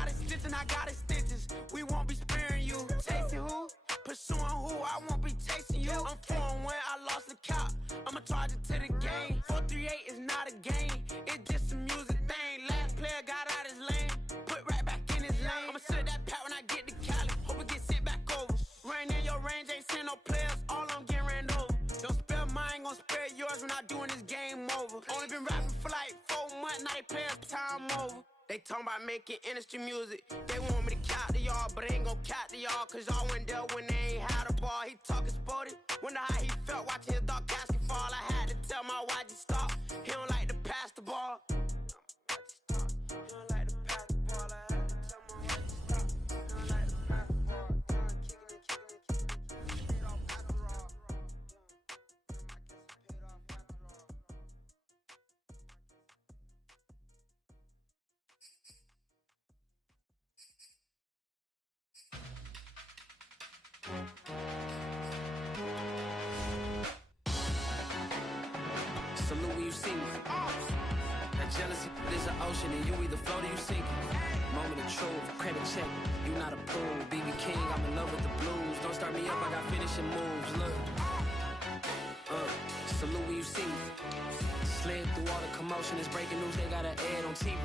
create is not a game. It's just a music thing. Last player got out his lane. Put right back in his lane. I'ma sit that pat when I get to Cali. Hope it get sent back over. Rain in your range, ain't send no players. All of them getting ran over. Don't spare mine, gon' spare yours when I doing this game over. Only been rapping for like 4 months, now they play us time over. They talking about making industry music. They want me to count to y'all, but they ain't gon' count to y'all, cause y'all went there when they ain't had a ball. He talking sporty, wonder how he felt watching his dog casket fall. I had to tell my watch to stop. He don't like to pass the ball. Salute when you see me. That jealousy is an ocean and you either float or you sink. Moment of truth, credit check. You not a fool. BB King, I'm in love with the blues. Don't start me up, I got finishing moves. Look. Salute when you see me. Slid through all the commotion. It's breaking news, they got an ad on TV.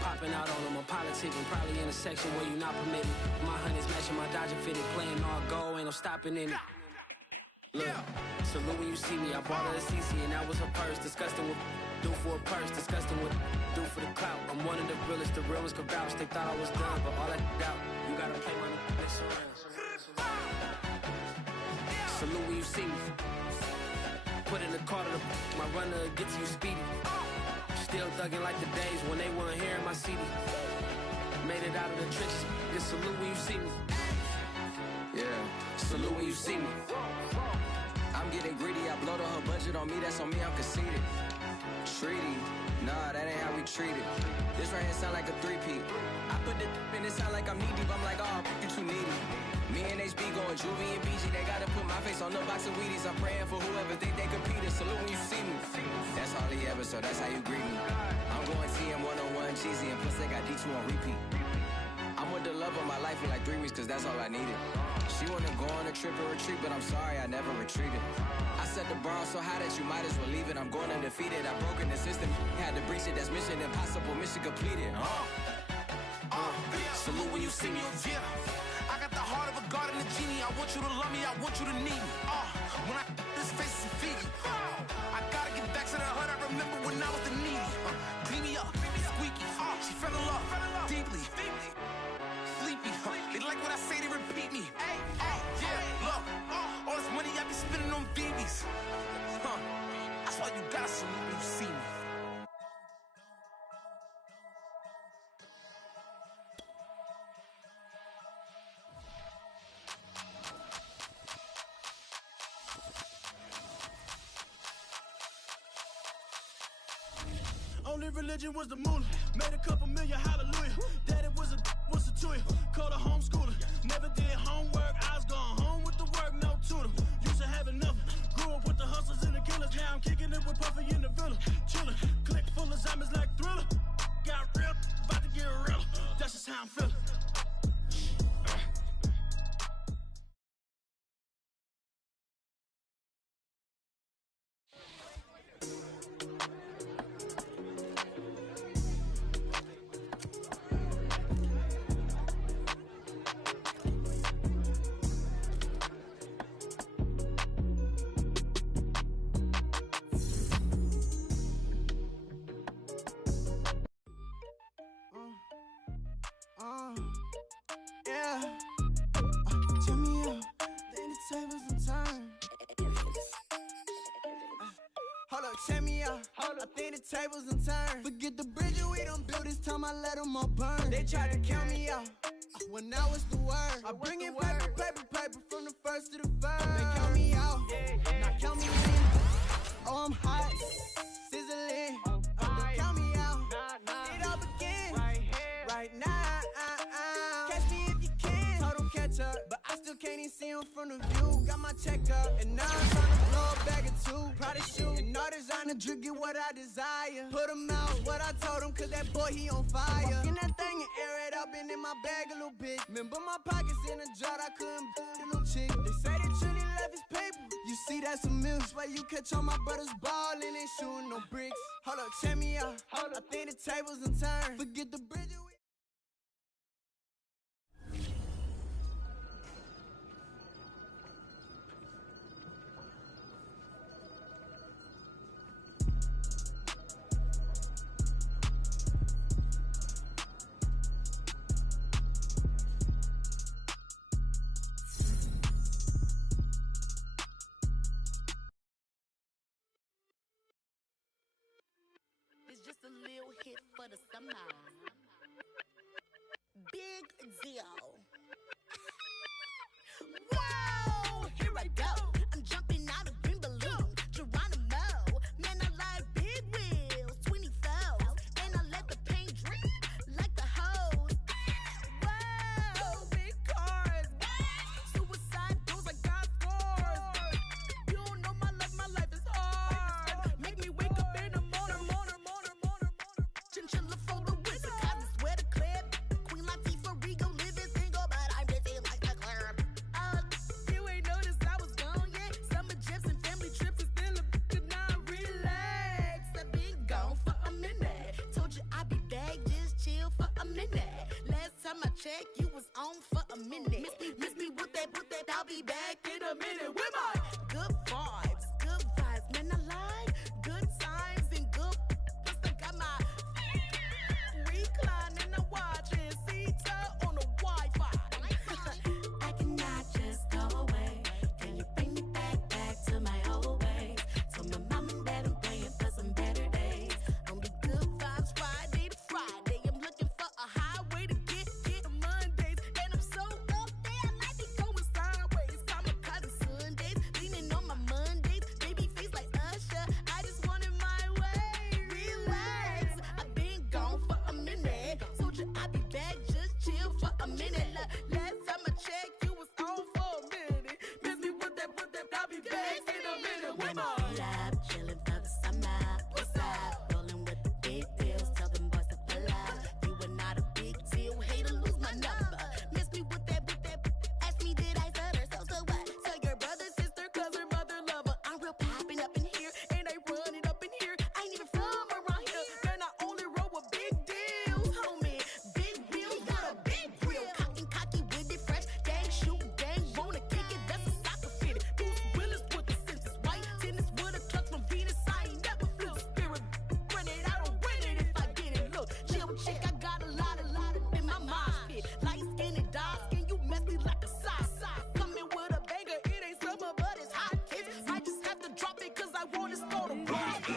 Popping out on them, I'm politicking. Probably in a section where you not permitted. My honey's matching my Dodger fitted. Playing all go, ain't no stopping in it. Look, salute when you see me. I bought her a CC and that was her purse. Disgusting with do for a purse. Disgusting with do for the clout. I'm one of the realest. The realest could vouch. They thought I was done, but all I doubt. You gotta play my next around. Salute when you see me. Put in the car to my runner gets you speedy. Still thugging like the days when they weren't here in my CD. Made it out of the trenches. Just salute when you see me. Yeah, salute when you see me. I'm getting greedy, I blow the whole budget on me, that's on me, I'm conceited. Treaty, nah, that ain't how we treat it. This right here sound like a three-peat. I put the in it sound like I'm knee deep, I'm like, oh, you too needy. Me and HB going Juvie and BG, they gotta put my face on the box of Wheaties. I'm praying for whoever think they competed. Salute when you see me. That's all he ever, so that's how you greet me. I'm going TM 101 cheesy, and plus they got D2 on repeat. I'm with the love of my life for like 3 weeks, cause that's all I needed. She wanna go on a trip and retreat, but I'm sorry, I never retreated. I set the bar so high that you might as well leave it. I'm going undefeated, I've broken the system. Had to breach it, that's mission impossible, mission completed. Salute when you see me, yeah. I got the heart of a god and a genie. I want you to love me, I want you to need me. When I this face is Fiji. I gotta get back to the hood, I remember when I was the needy. Clean me up, squeaky. She fell in love, deeply. Sleepy, they like what I say, they repeat me. Yeah, look, all this money I be spending on BBs. That's why you gotta salute when you see me. Only religion was the moolah. Made a couple million, hallelujah. Daddy was a tutor. Called a homeschooler. Never did homework. I was gone home with the work, no tutor. Used to have enough. Grew up with the hustlers and the killers. Now I'm kicking it with Puffy in the villa. Chillin'. Click full of zombies like Thriller. Got real. About to get real. That's just how I'm feeling. Tables and turns. Forget the bridge we done built. This time I let them all burn. They tried to count me out when I was the word. I bring in paper from the first to the third. They count me out, now count me in. Oh, I'm hot, sizzling. Don't count me out. It all begins right now. Catch me if you can. Total catch up, but I still can't even see him from the view. Got my check up, and now I'm trying to blow a bag of two. Proud of shoe, and all designer drip, get what I desire. Put him out, what I told him, cause that boy, he on fire. Walking that thing and air it up, been in my bag a little bit. Remember my pockets in a jar, I couldn't the little chick. They say that Trilly left his paper. You see that's a miss. Why you catch all my brothers ball and ain't shooting no bricks. Hold up, check me out. I think the tables in turn. Forget the bridge. It's just a little hit for the summer. Big deal. Whoa, here I go. I'm jumping out of green balloon. Geronimo, man, I like big wheels, 24s, and I let the paint drip like the hose. Whoa, big cars. Suicide doors, I got scores. You don't know my life is hard. Make me wake up in the morning. Chinchilla for the wizard, cause I swear to clip. Queen Latifah, Rigo, living single, but I'm busy like a club. You ain't noticed I was gone yet. Summer jets and family trips is still a could not relax. I've been gone for a minute. Told you I'd be back, just chill for a minute. Last time I checked, you was on for a minute. Miss me with that, I'll be back in a minute. With my good vibes, man, I like good times and good. Plus I got my reclining and watching Sita on the Wi-Fi. I cannot just go away. Can you bring me back to my old ways? Told my mom and dad I'm praying for some better days. Only good vibes Friday to Friday. I'm looking for a highway to get to Mondays. And I'm so up there, I might be going sideways. Kamikaze Sundays, leaning on my Mondays. Baby face like Usher, I just wanted my way. Relax, I've been gone for a minute. Told you I'd be back, just chill for a minute. Last time I checked, you was on for a minute. Miss me with that, I'll be back in a minute. With my love, chilling for the summer. What's up? Rolling with the big deals, tell them boys to pull up. You are not a big deal, hate to lose my number. Miss me with that, ask me did I stutter, so what? Tell your brother, sister, cousin, mother, lover. I'm real popping up in here, and I run it up in here. I ain't even from around here, man, I only roll with big deals, homie. Big wheels, got a big grill. Cocky with it, fresh, dang, shoot, dang, wanna kick it, that's a soccer fitted. Bruce Willis with the senses, white tennis with a clutch from Venus. I ain't never feel spirit. Run it, I don't win it if I get it. Look, chill chick, I got a lot in my mind pit. Light skin and dark skin, you messy like a sock. Coming with a banger, it ain't summer, but it's hot. Kids, I just have to drop it cause I want to start a rock.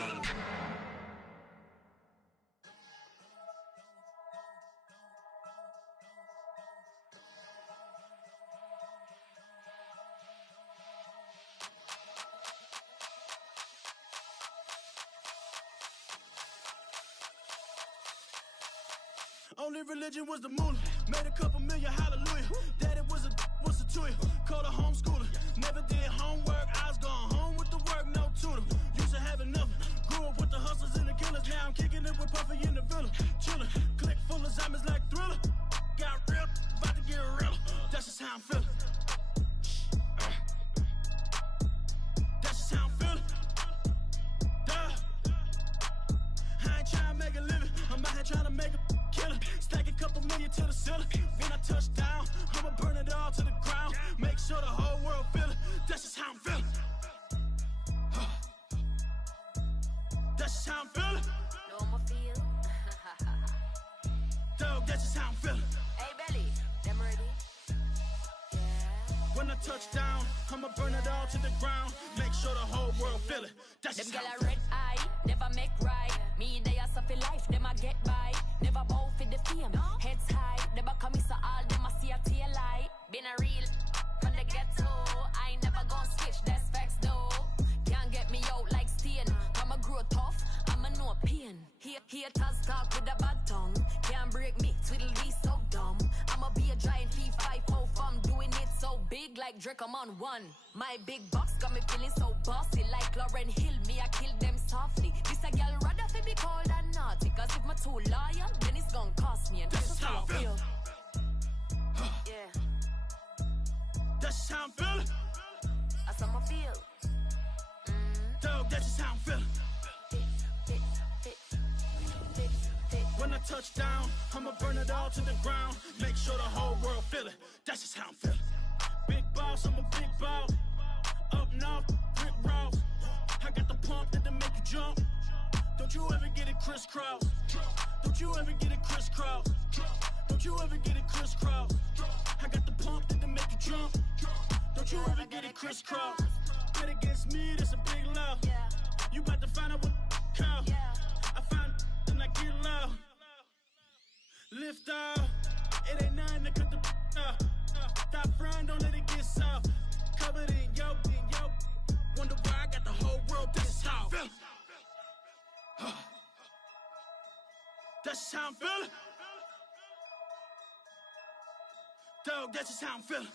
Only religion was the moolah. Made a couple million, hallelujah. Daddy was a tutor. Called a homeschooler. Never did homework. I was going home with the work, no tutor. Used to have enough. Grew up with the hustlers and the killers. Now I'm kicking it with Puffy in the villa. Chillin'. Click full of zombies like Thriller. Got real, about to get real. That's just how I'm feeling. That's just how I'm feeling. Duh. I ain't trying to make a living. I'm out here trying to make a killer. Stack a couple million to the ceiling. When I touch down, I'ma burn it all to the ground. Make sure the whole world feel it. That's just how I'm feeling. That's just how I'm feeling. No more feel. Dog, that's just how I'm feeling. Hey, Belly, them ready? When I touch down, I'ma burn it all to the ground. Make sure the whole world feel it. That's Them just girl how I'm a feeling. red eye, never make right. Me, they are suffer life, them a get by. Never bow for the fame, heads high. Never come so all them a see a tail light. Been a real from the ghetto. I ain't never gon' switch, that's facts though. Can't get me out like Stain. I'ma grow tough, I'ma know pain. Haters talk with a bad tongue. Can't break me, twiddle be so dumb. I'ma be a giant P5 from doing it so big like Drake, I'm on one. My big box got me feeling so bossy like Lauren Hill. Me, I kill them softly. This a girl rather fi be cold and naughty. Cause if my too loyal, then it's gon' cost me. And That's just how I feel. Yeah. That's just how I'm feeling. That's how I feel. touch down, I'ma burn it all to the ground. Make sure the whole world feel it. That's just how I'm feeling. Big boss, I'm a big boss. Up north, brick rock. I got the pump that'll make you jump. Don't you ever get it crisscross. Don't you ever get it crisscross. Don't you ever get it crisscross. I got the pump that'll make you jump. Don't you ever get it crisscross. Bet against me, that's a big love. You about to find out what call. I find and I get low. Lift off, it ain't nothing to cut the off. Stop frying, don't let it get soft. Covered in yolk. Wonder why I got the whole world to this house. That's just how I'm feeling. Dog, that's just how I'm feeling.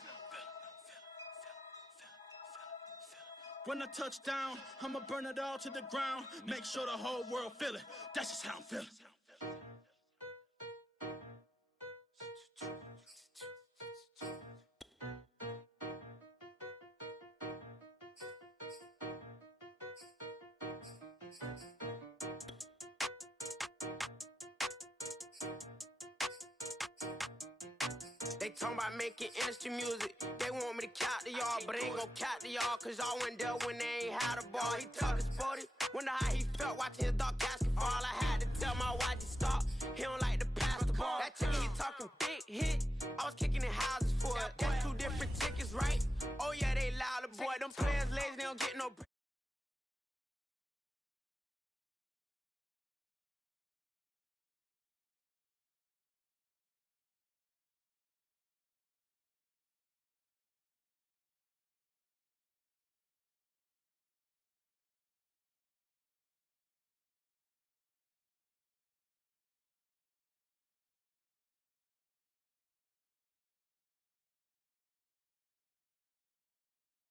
When I touch down, I'ma burn it all to the ground. Make sure the whole world feel it. That's just how I'm feeling. They talking about making industry music. They want me to count to y'all, but I ain't gon' count to y'all, cause y'all went there when they ain't had a ball. He talking sporty, wonder how he felt watching his dog casket fall. I had to tell my wife to stop, he don't like to pass the ball. That ticket he talking big hit, I was kicking in houses for it. That's two different tickets, right? Oh yeah, they loud, boy, them players lazy,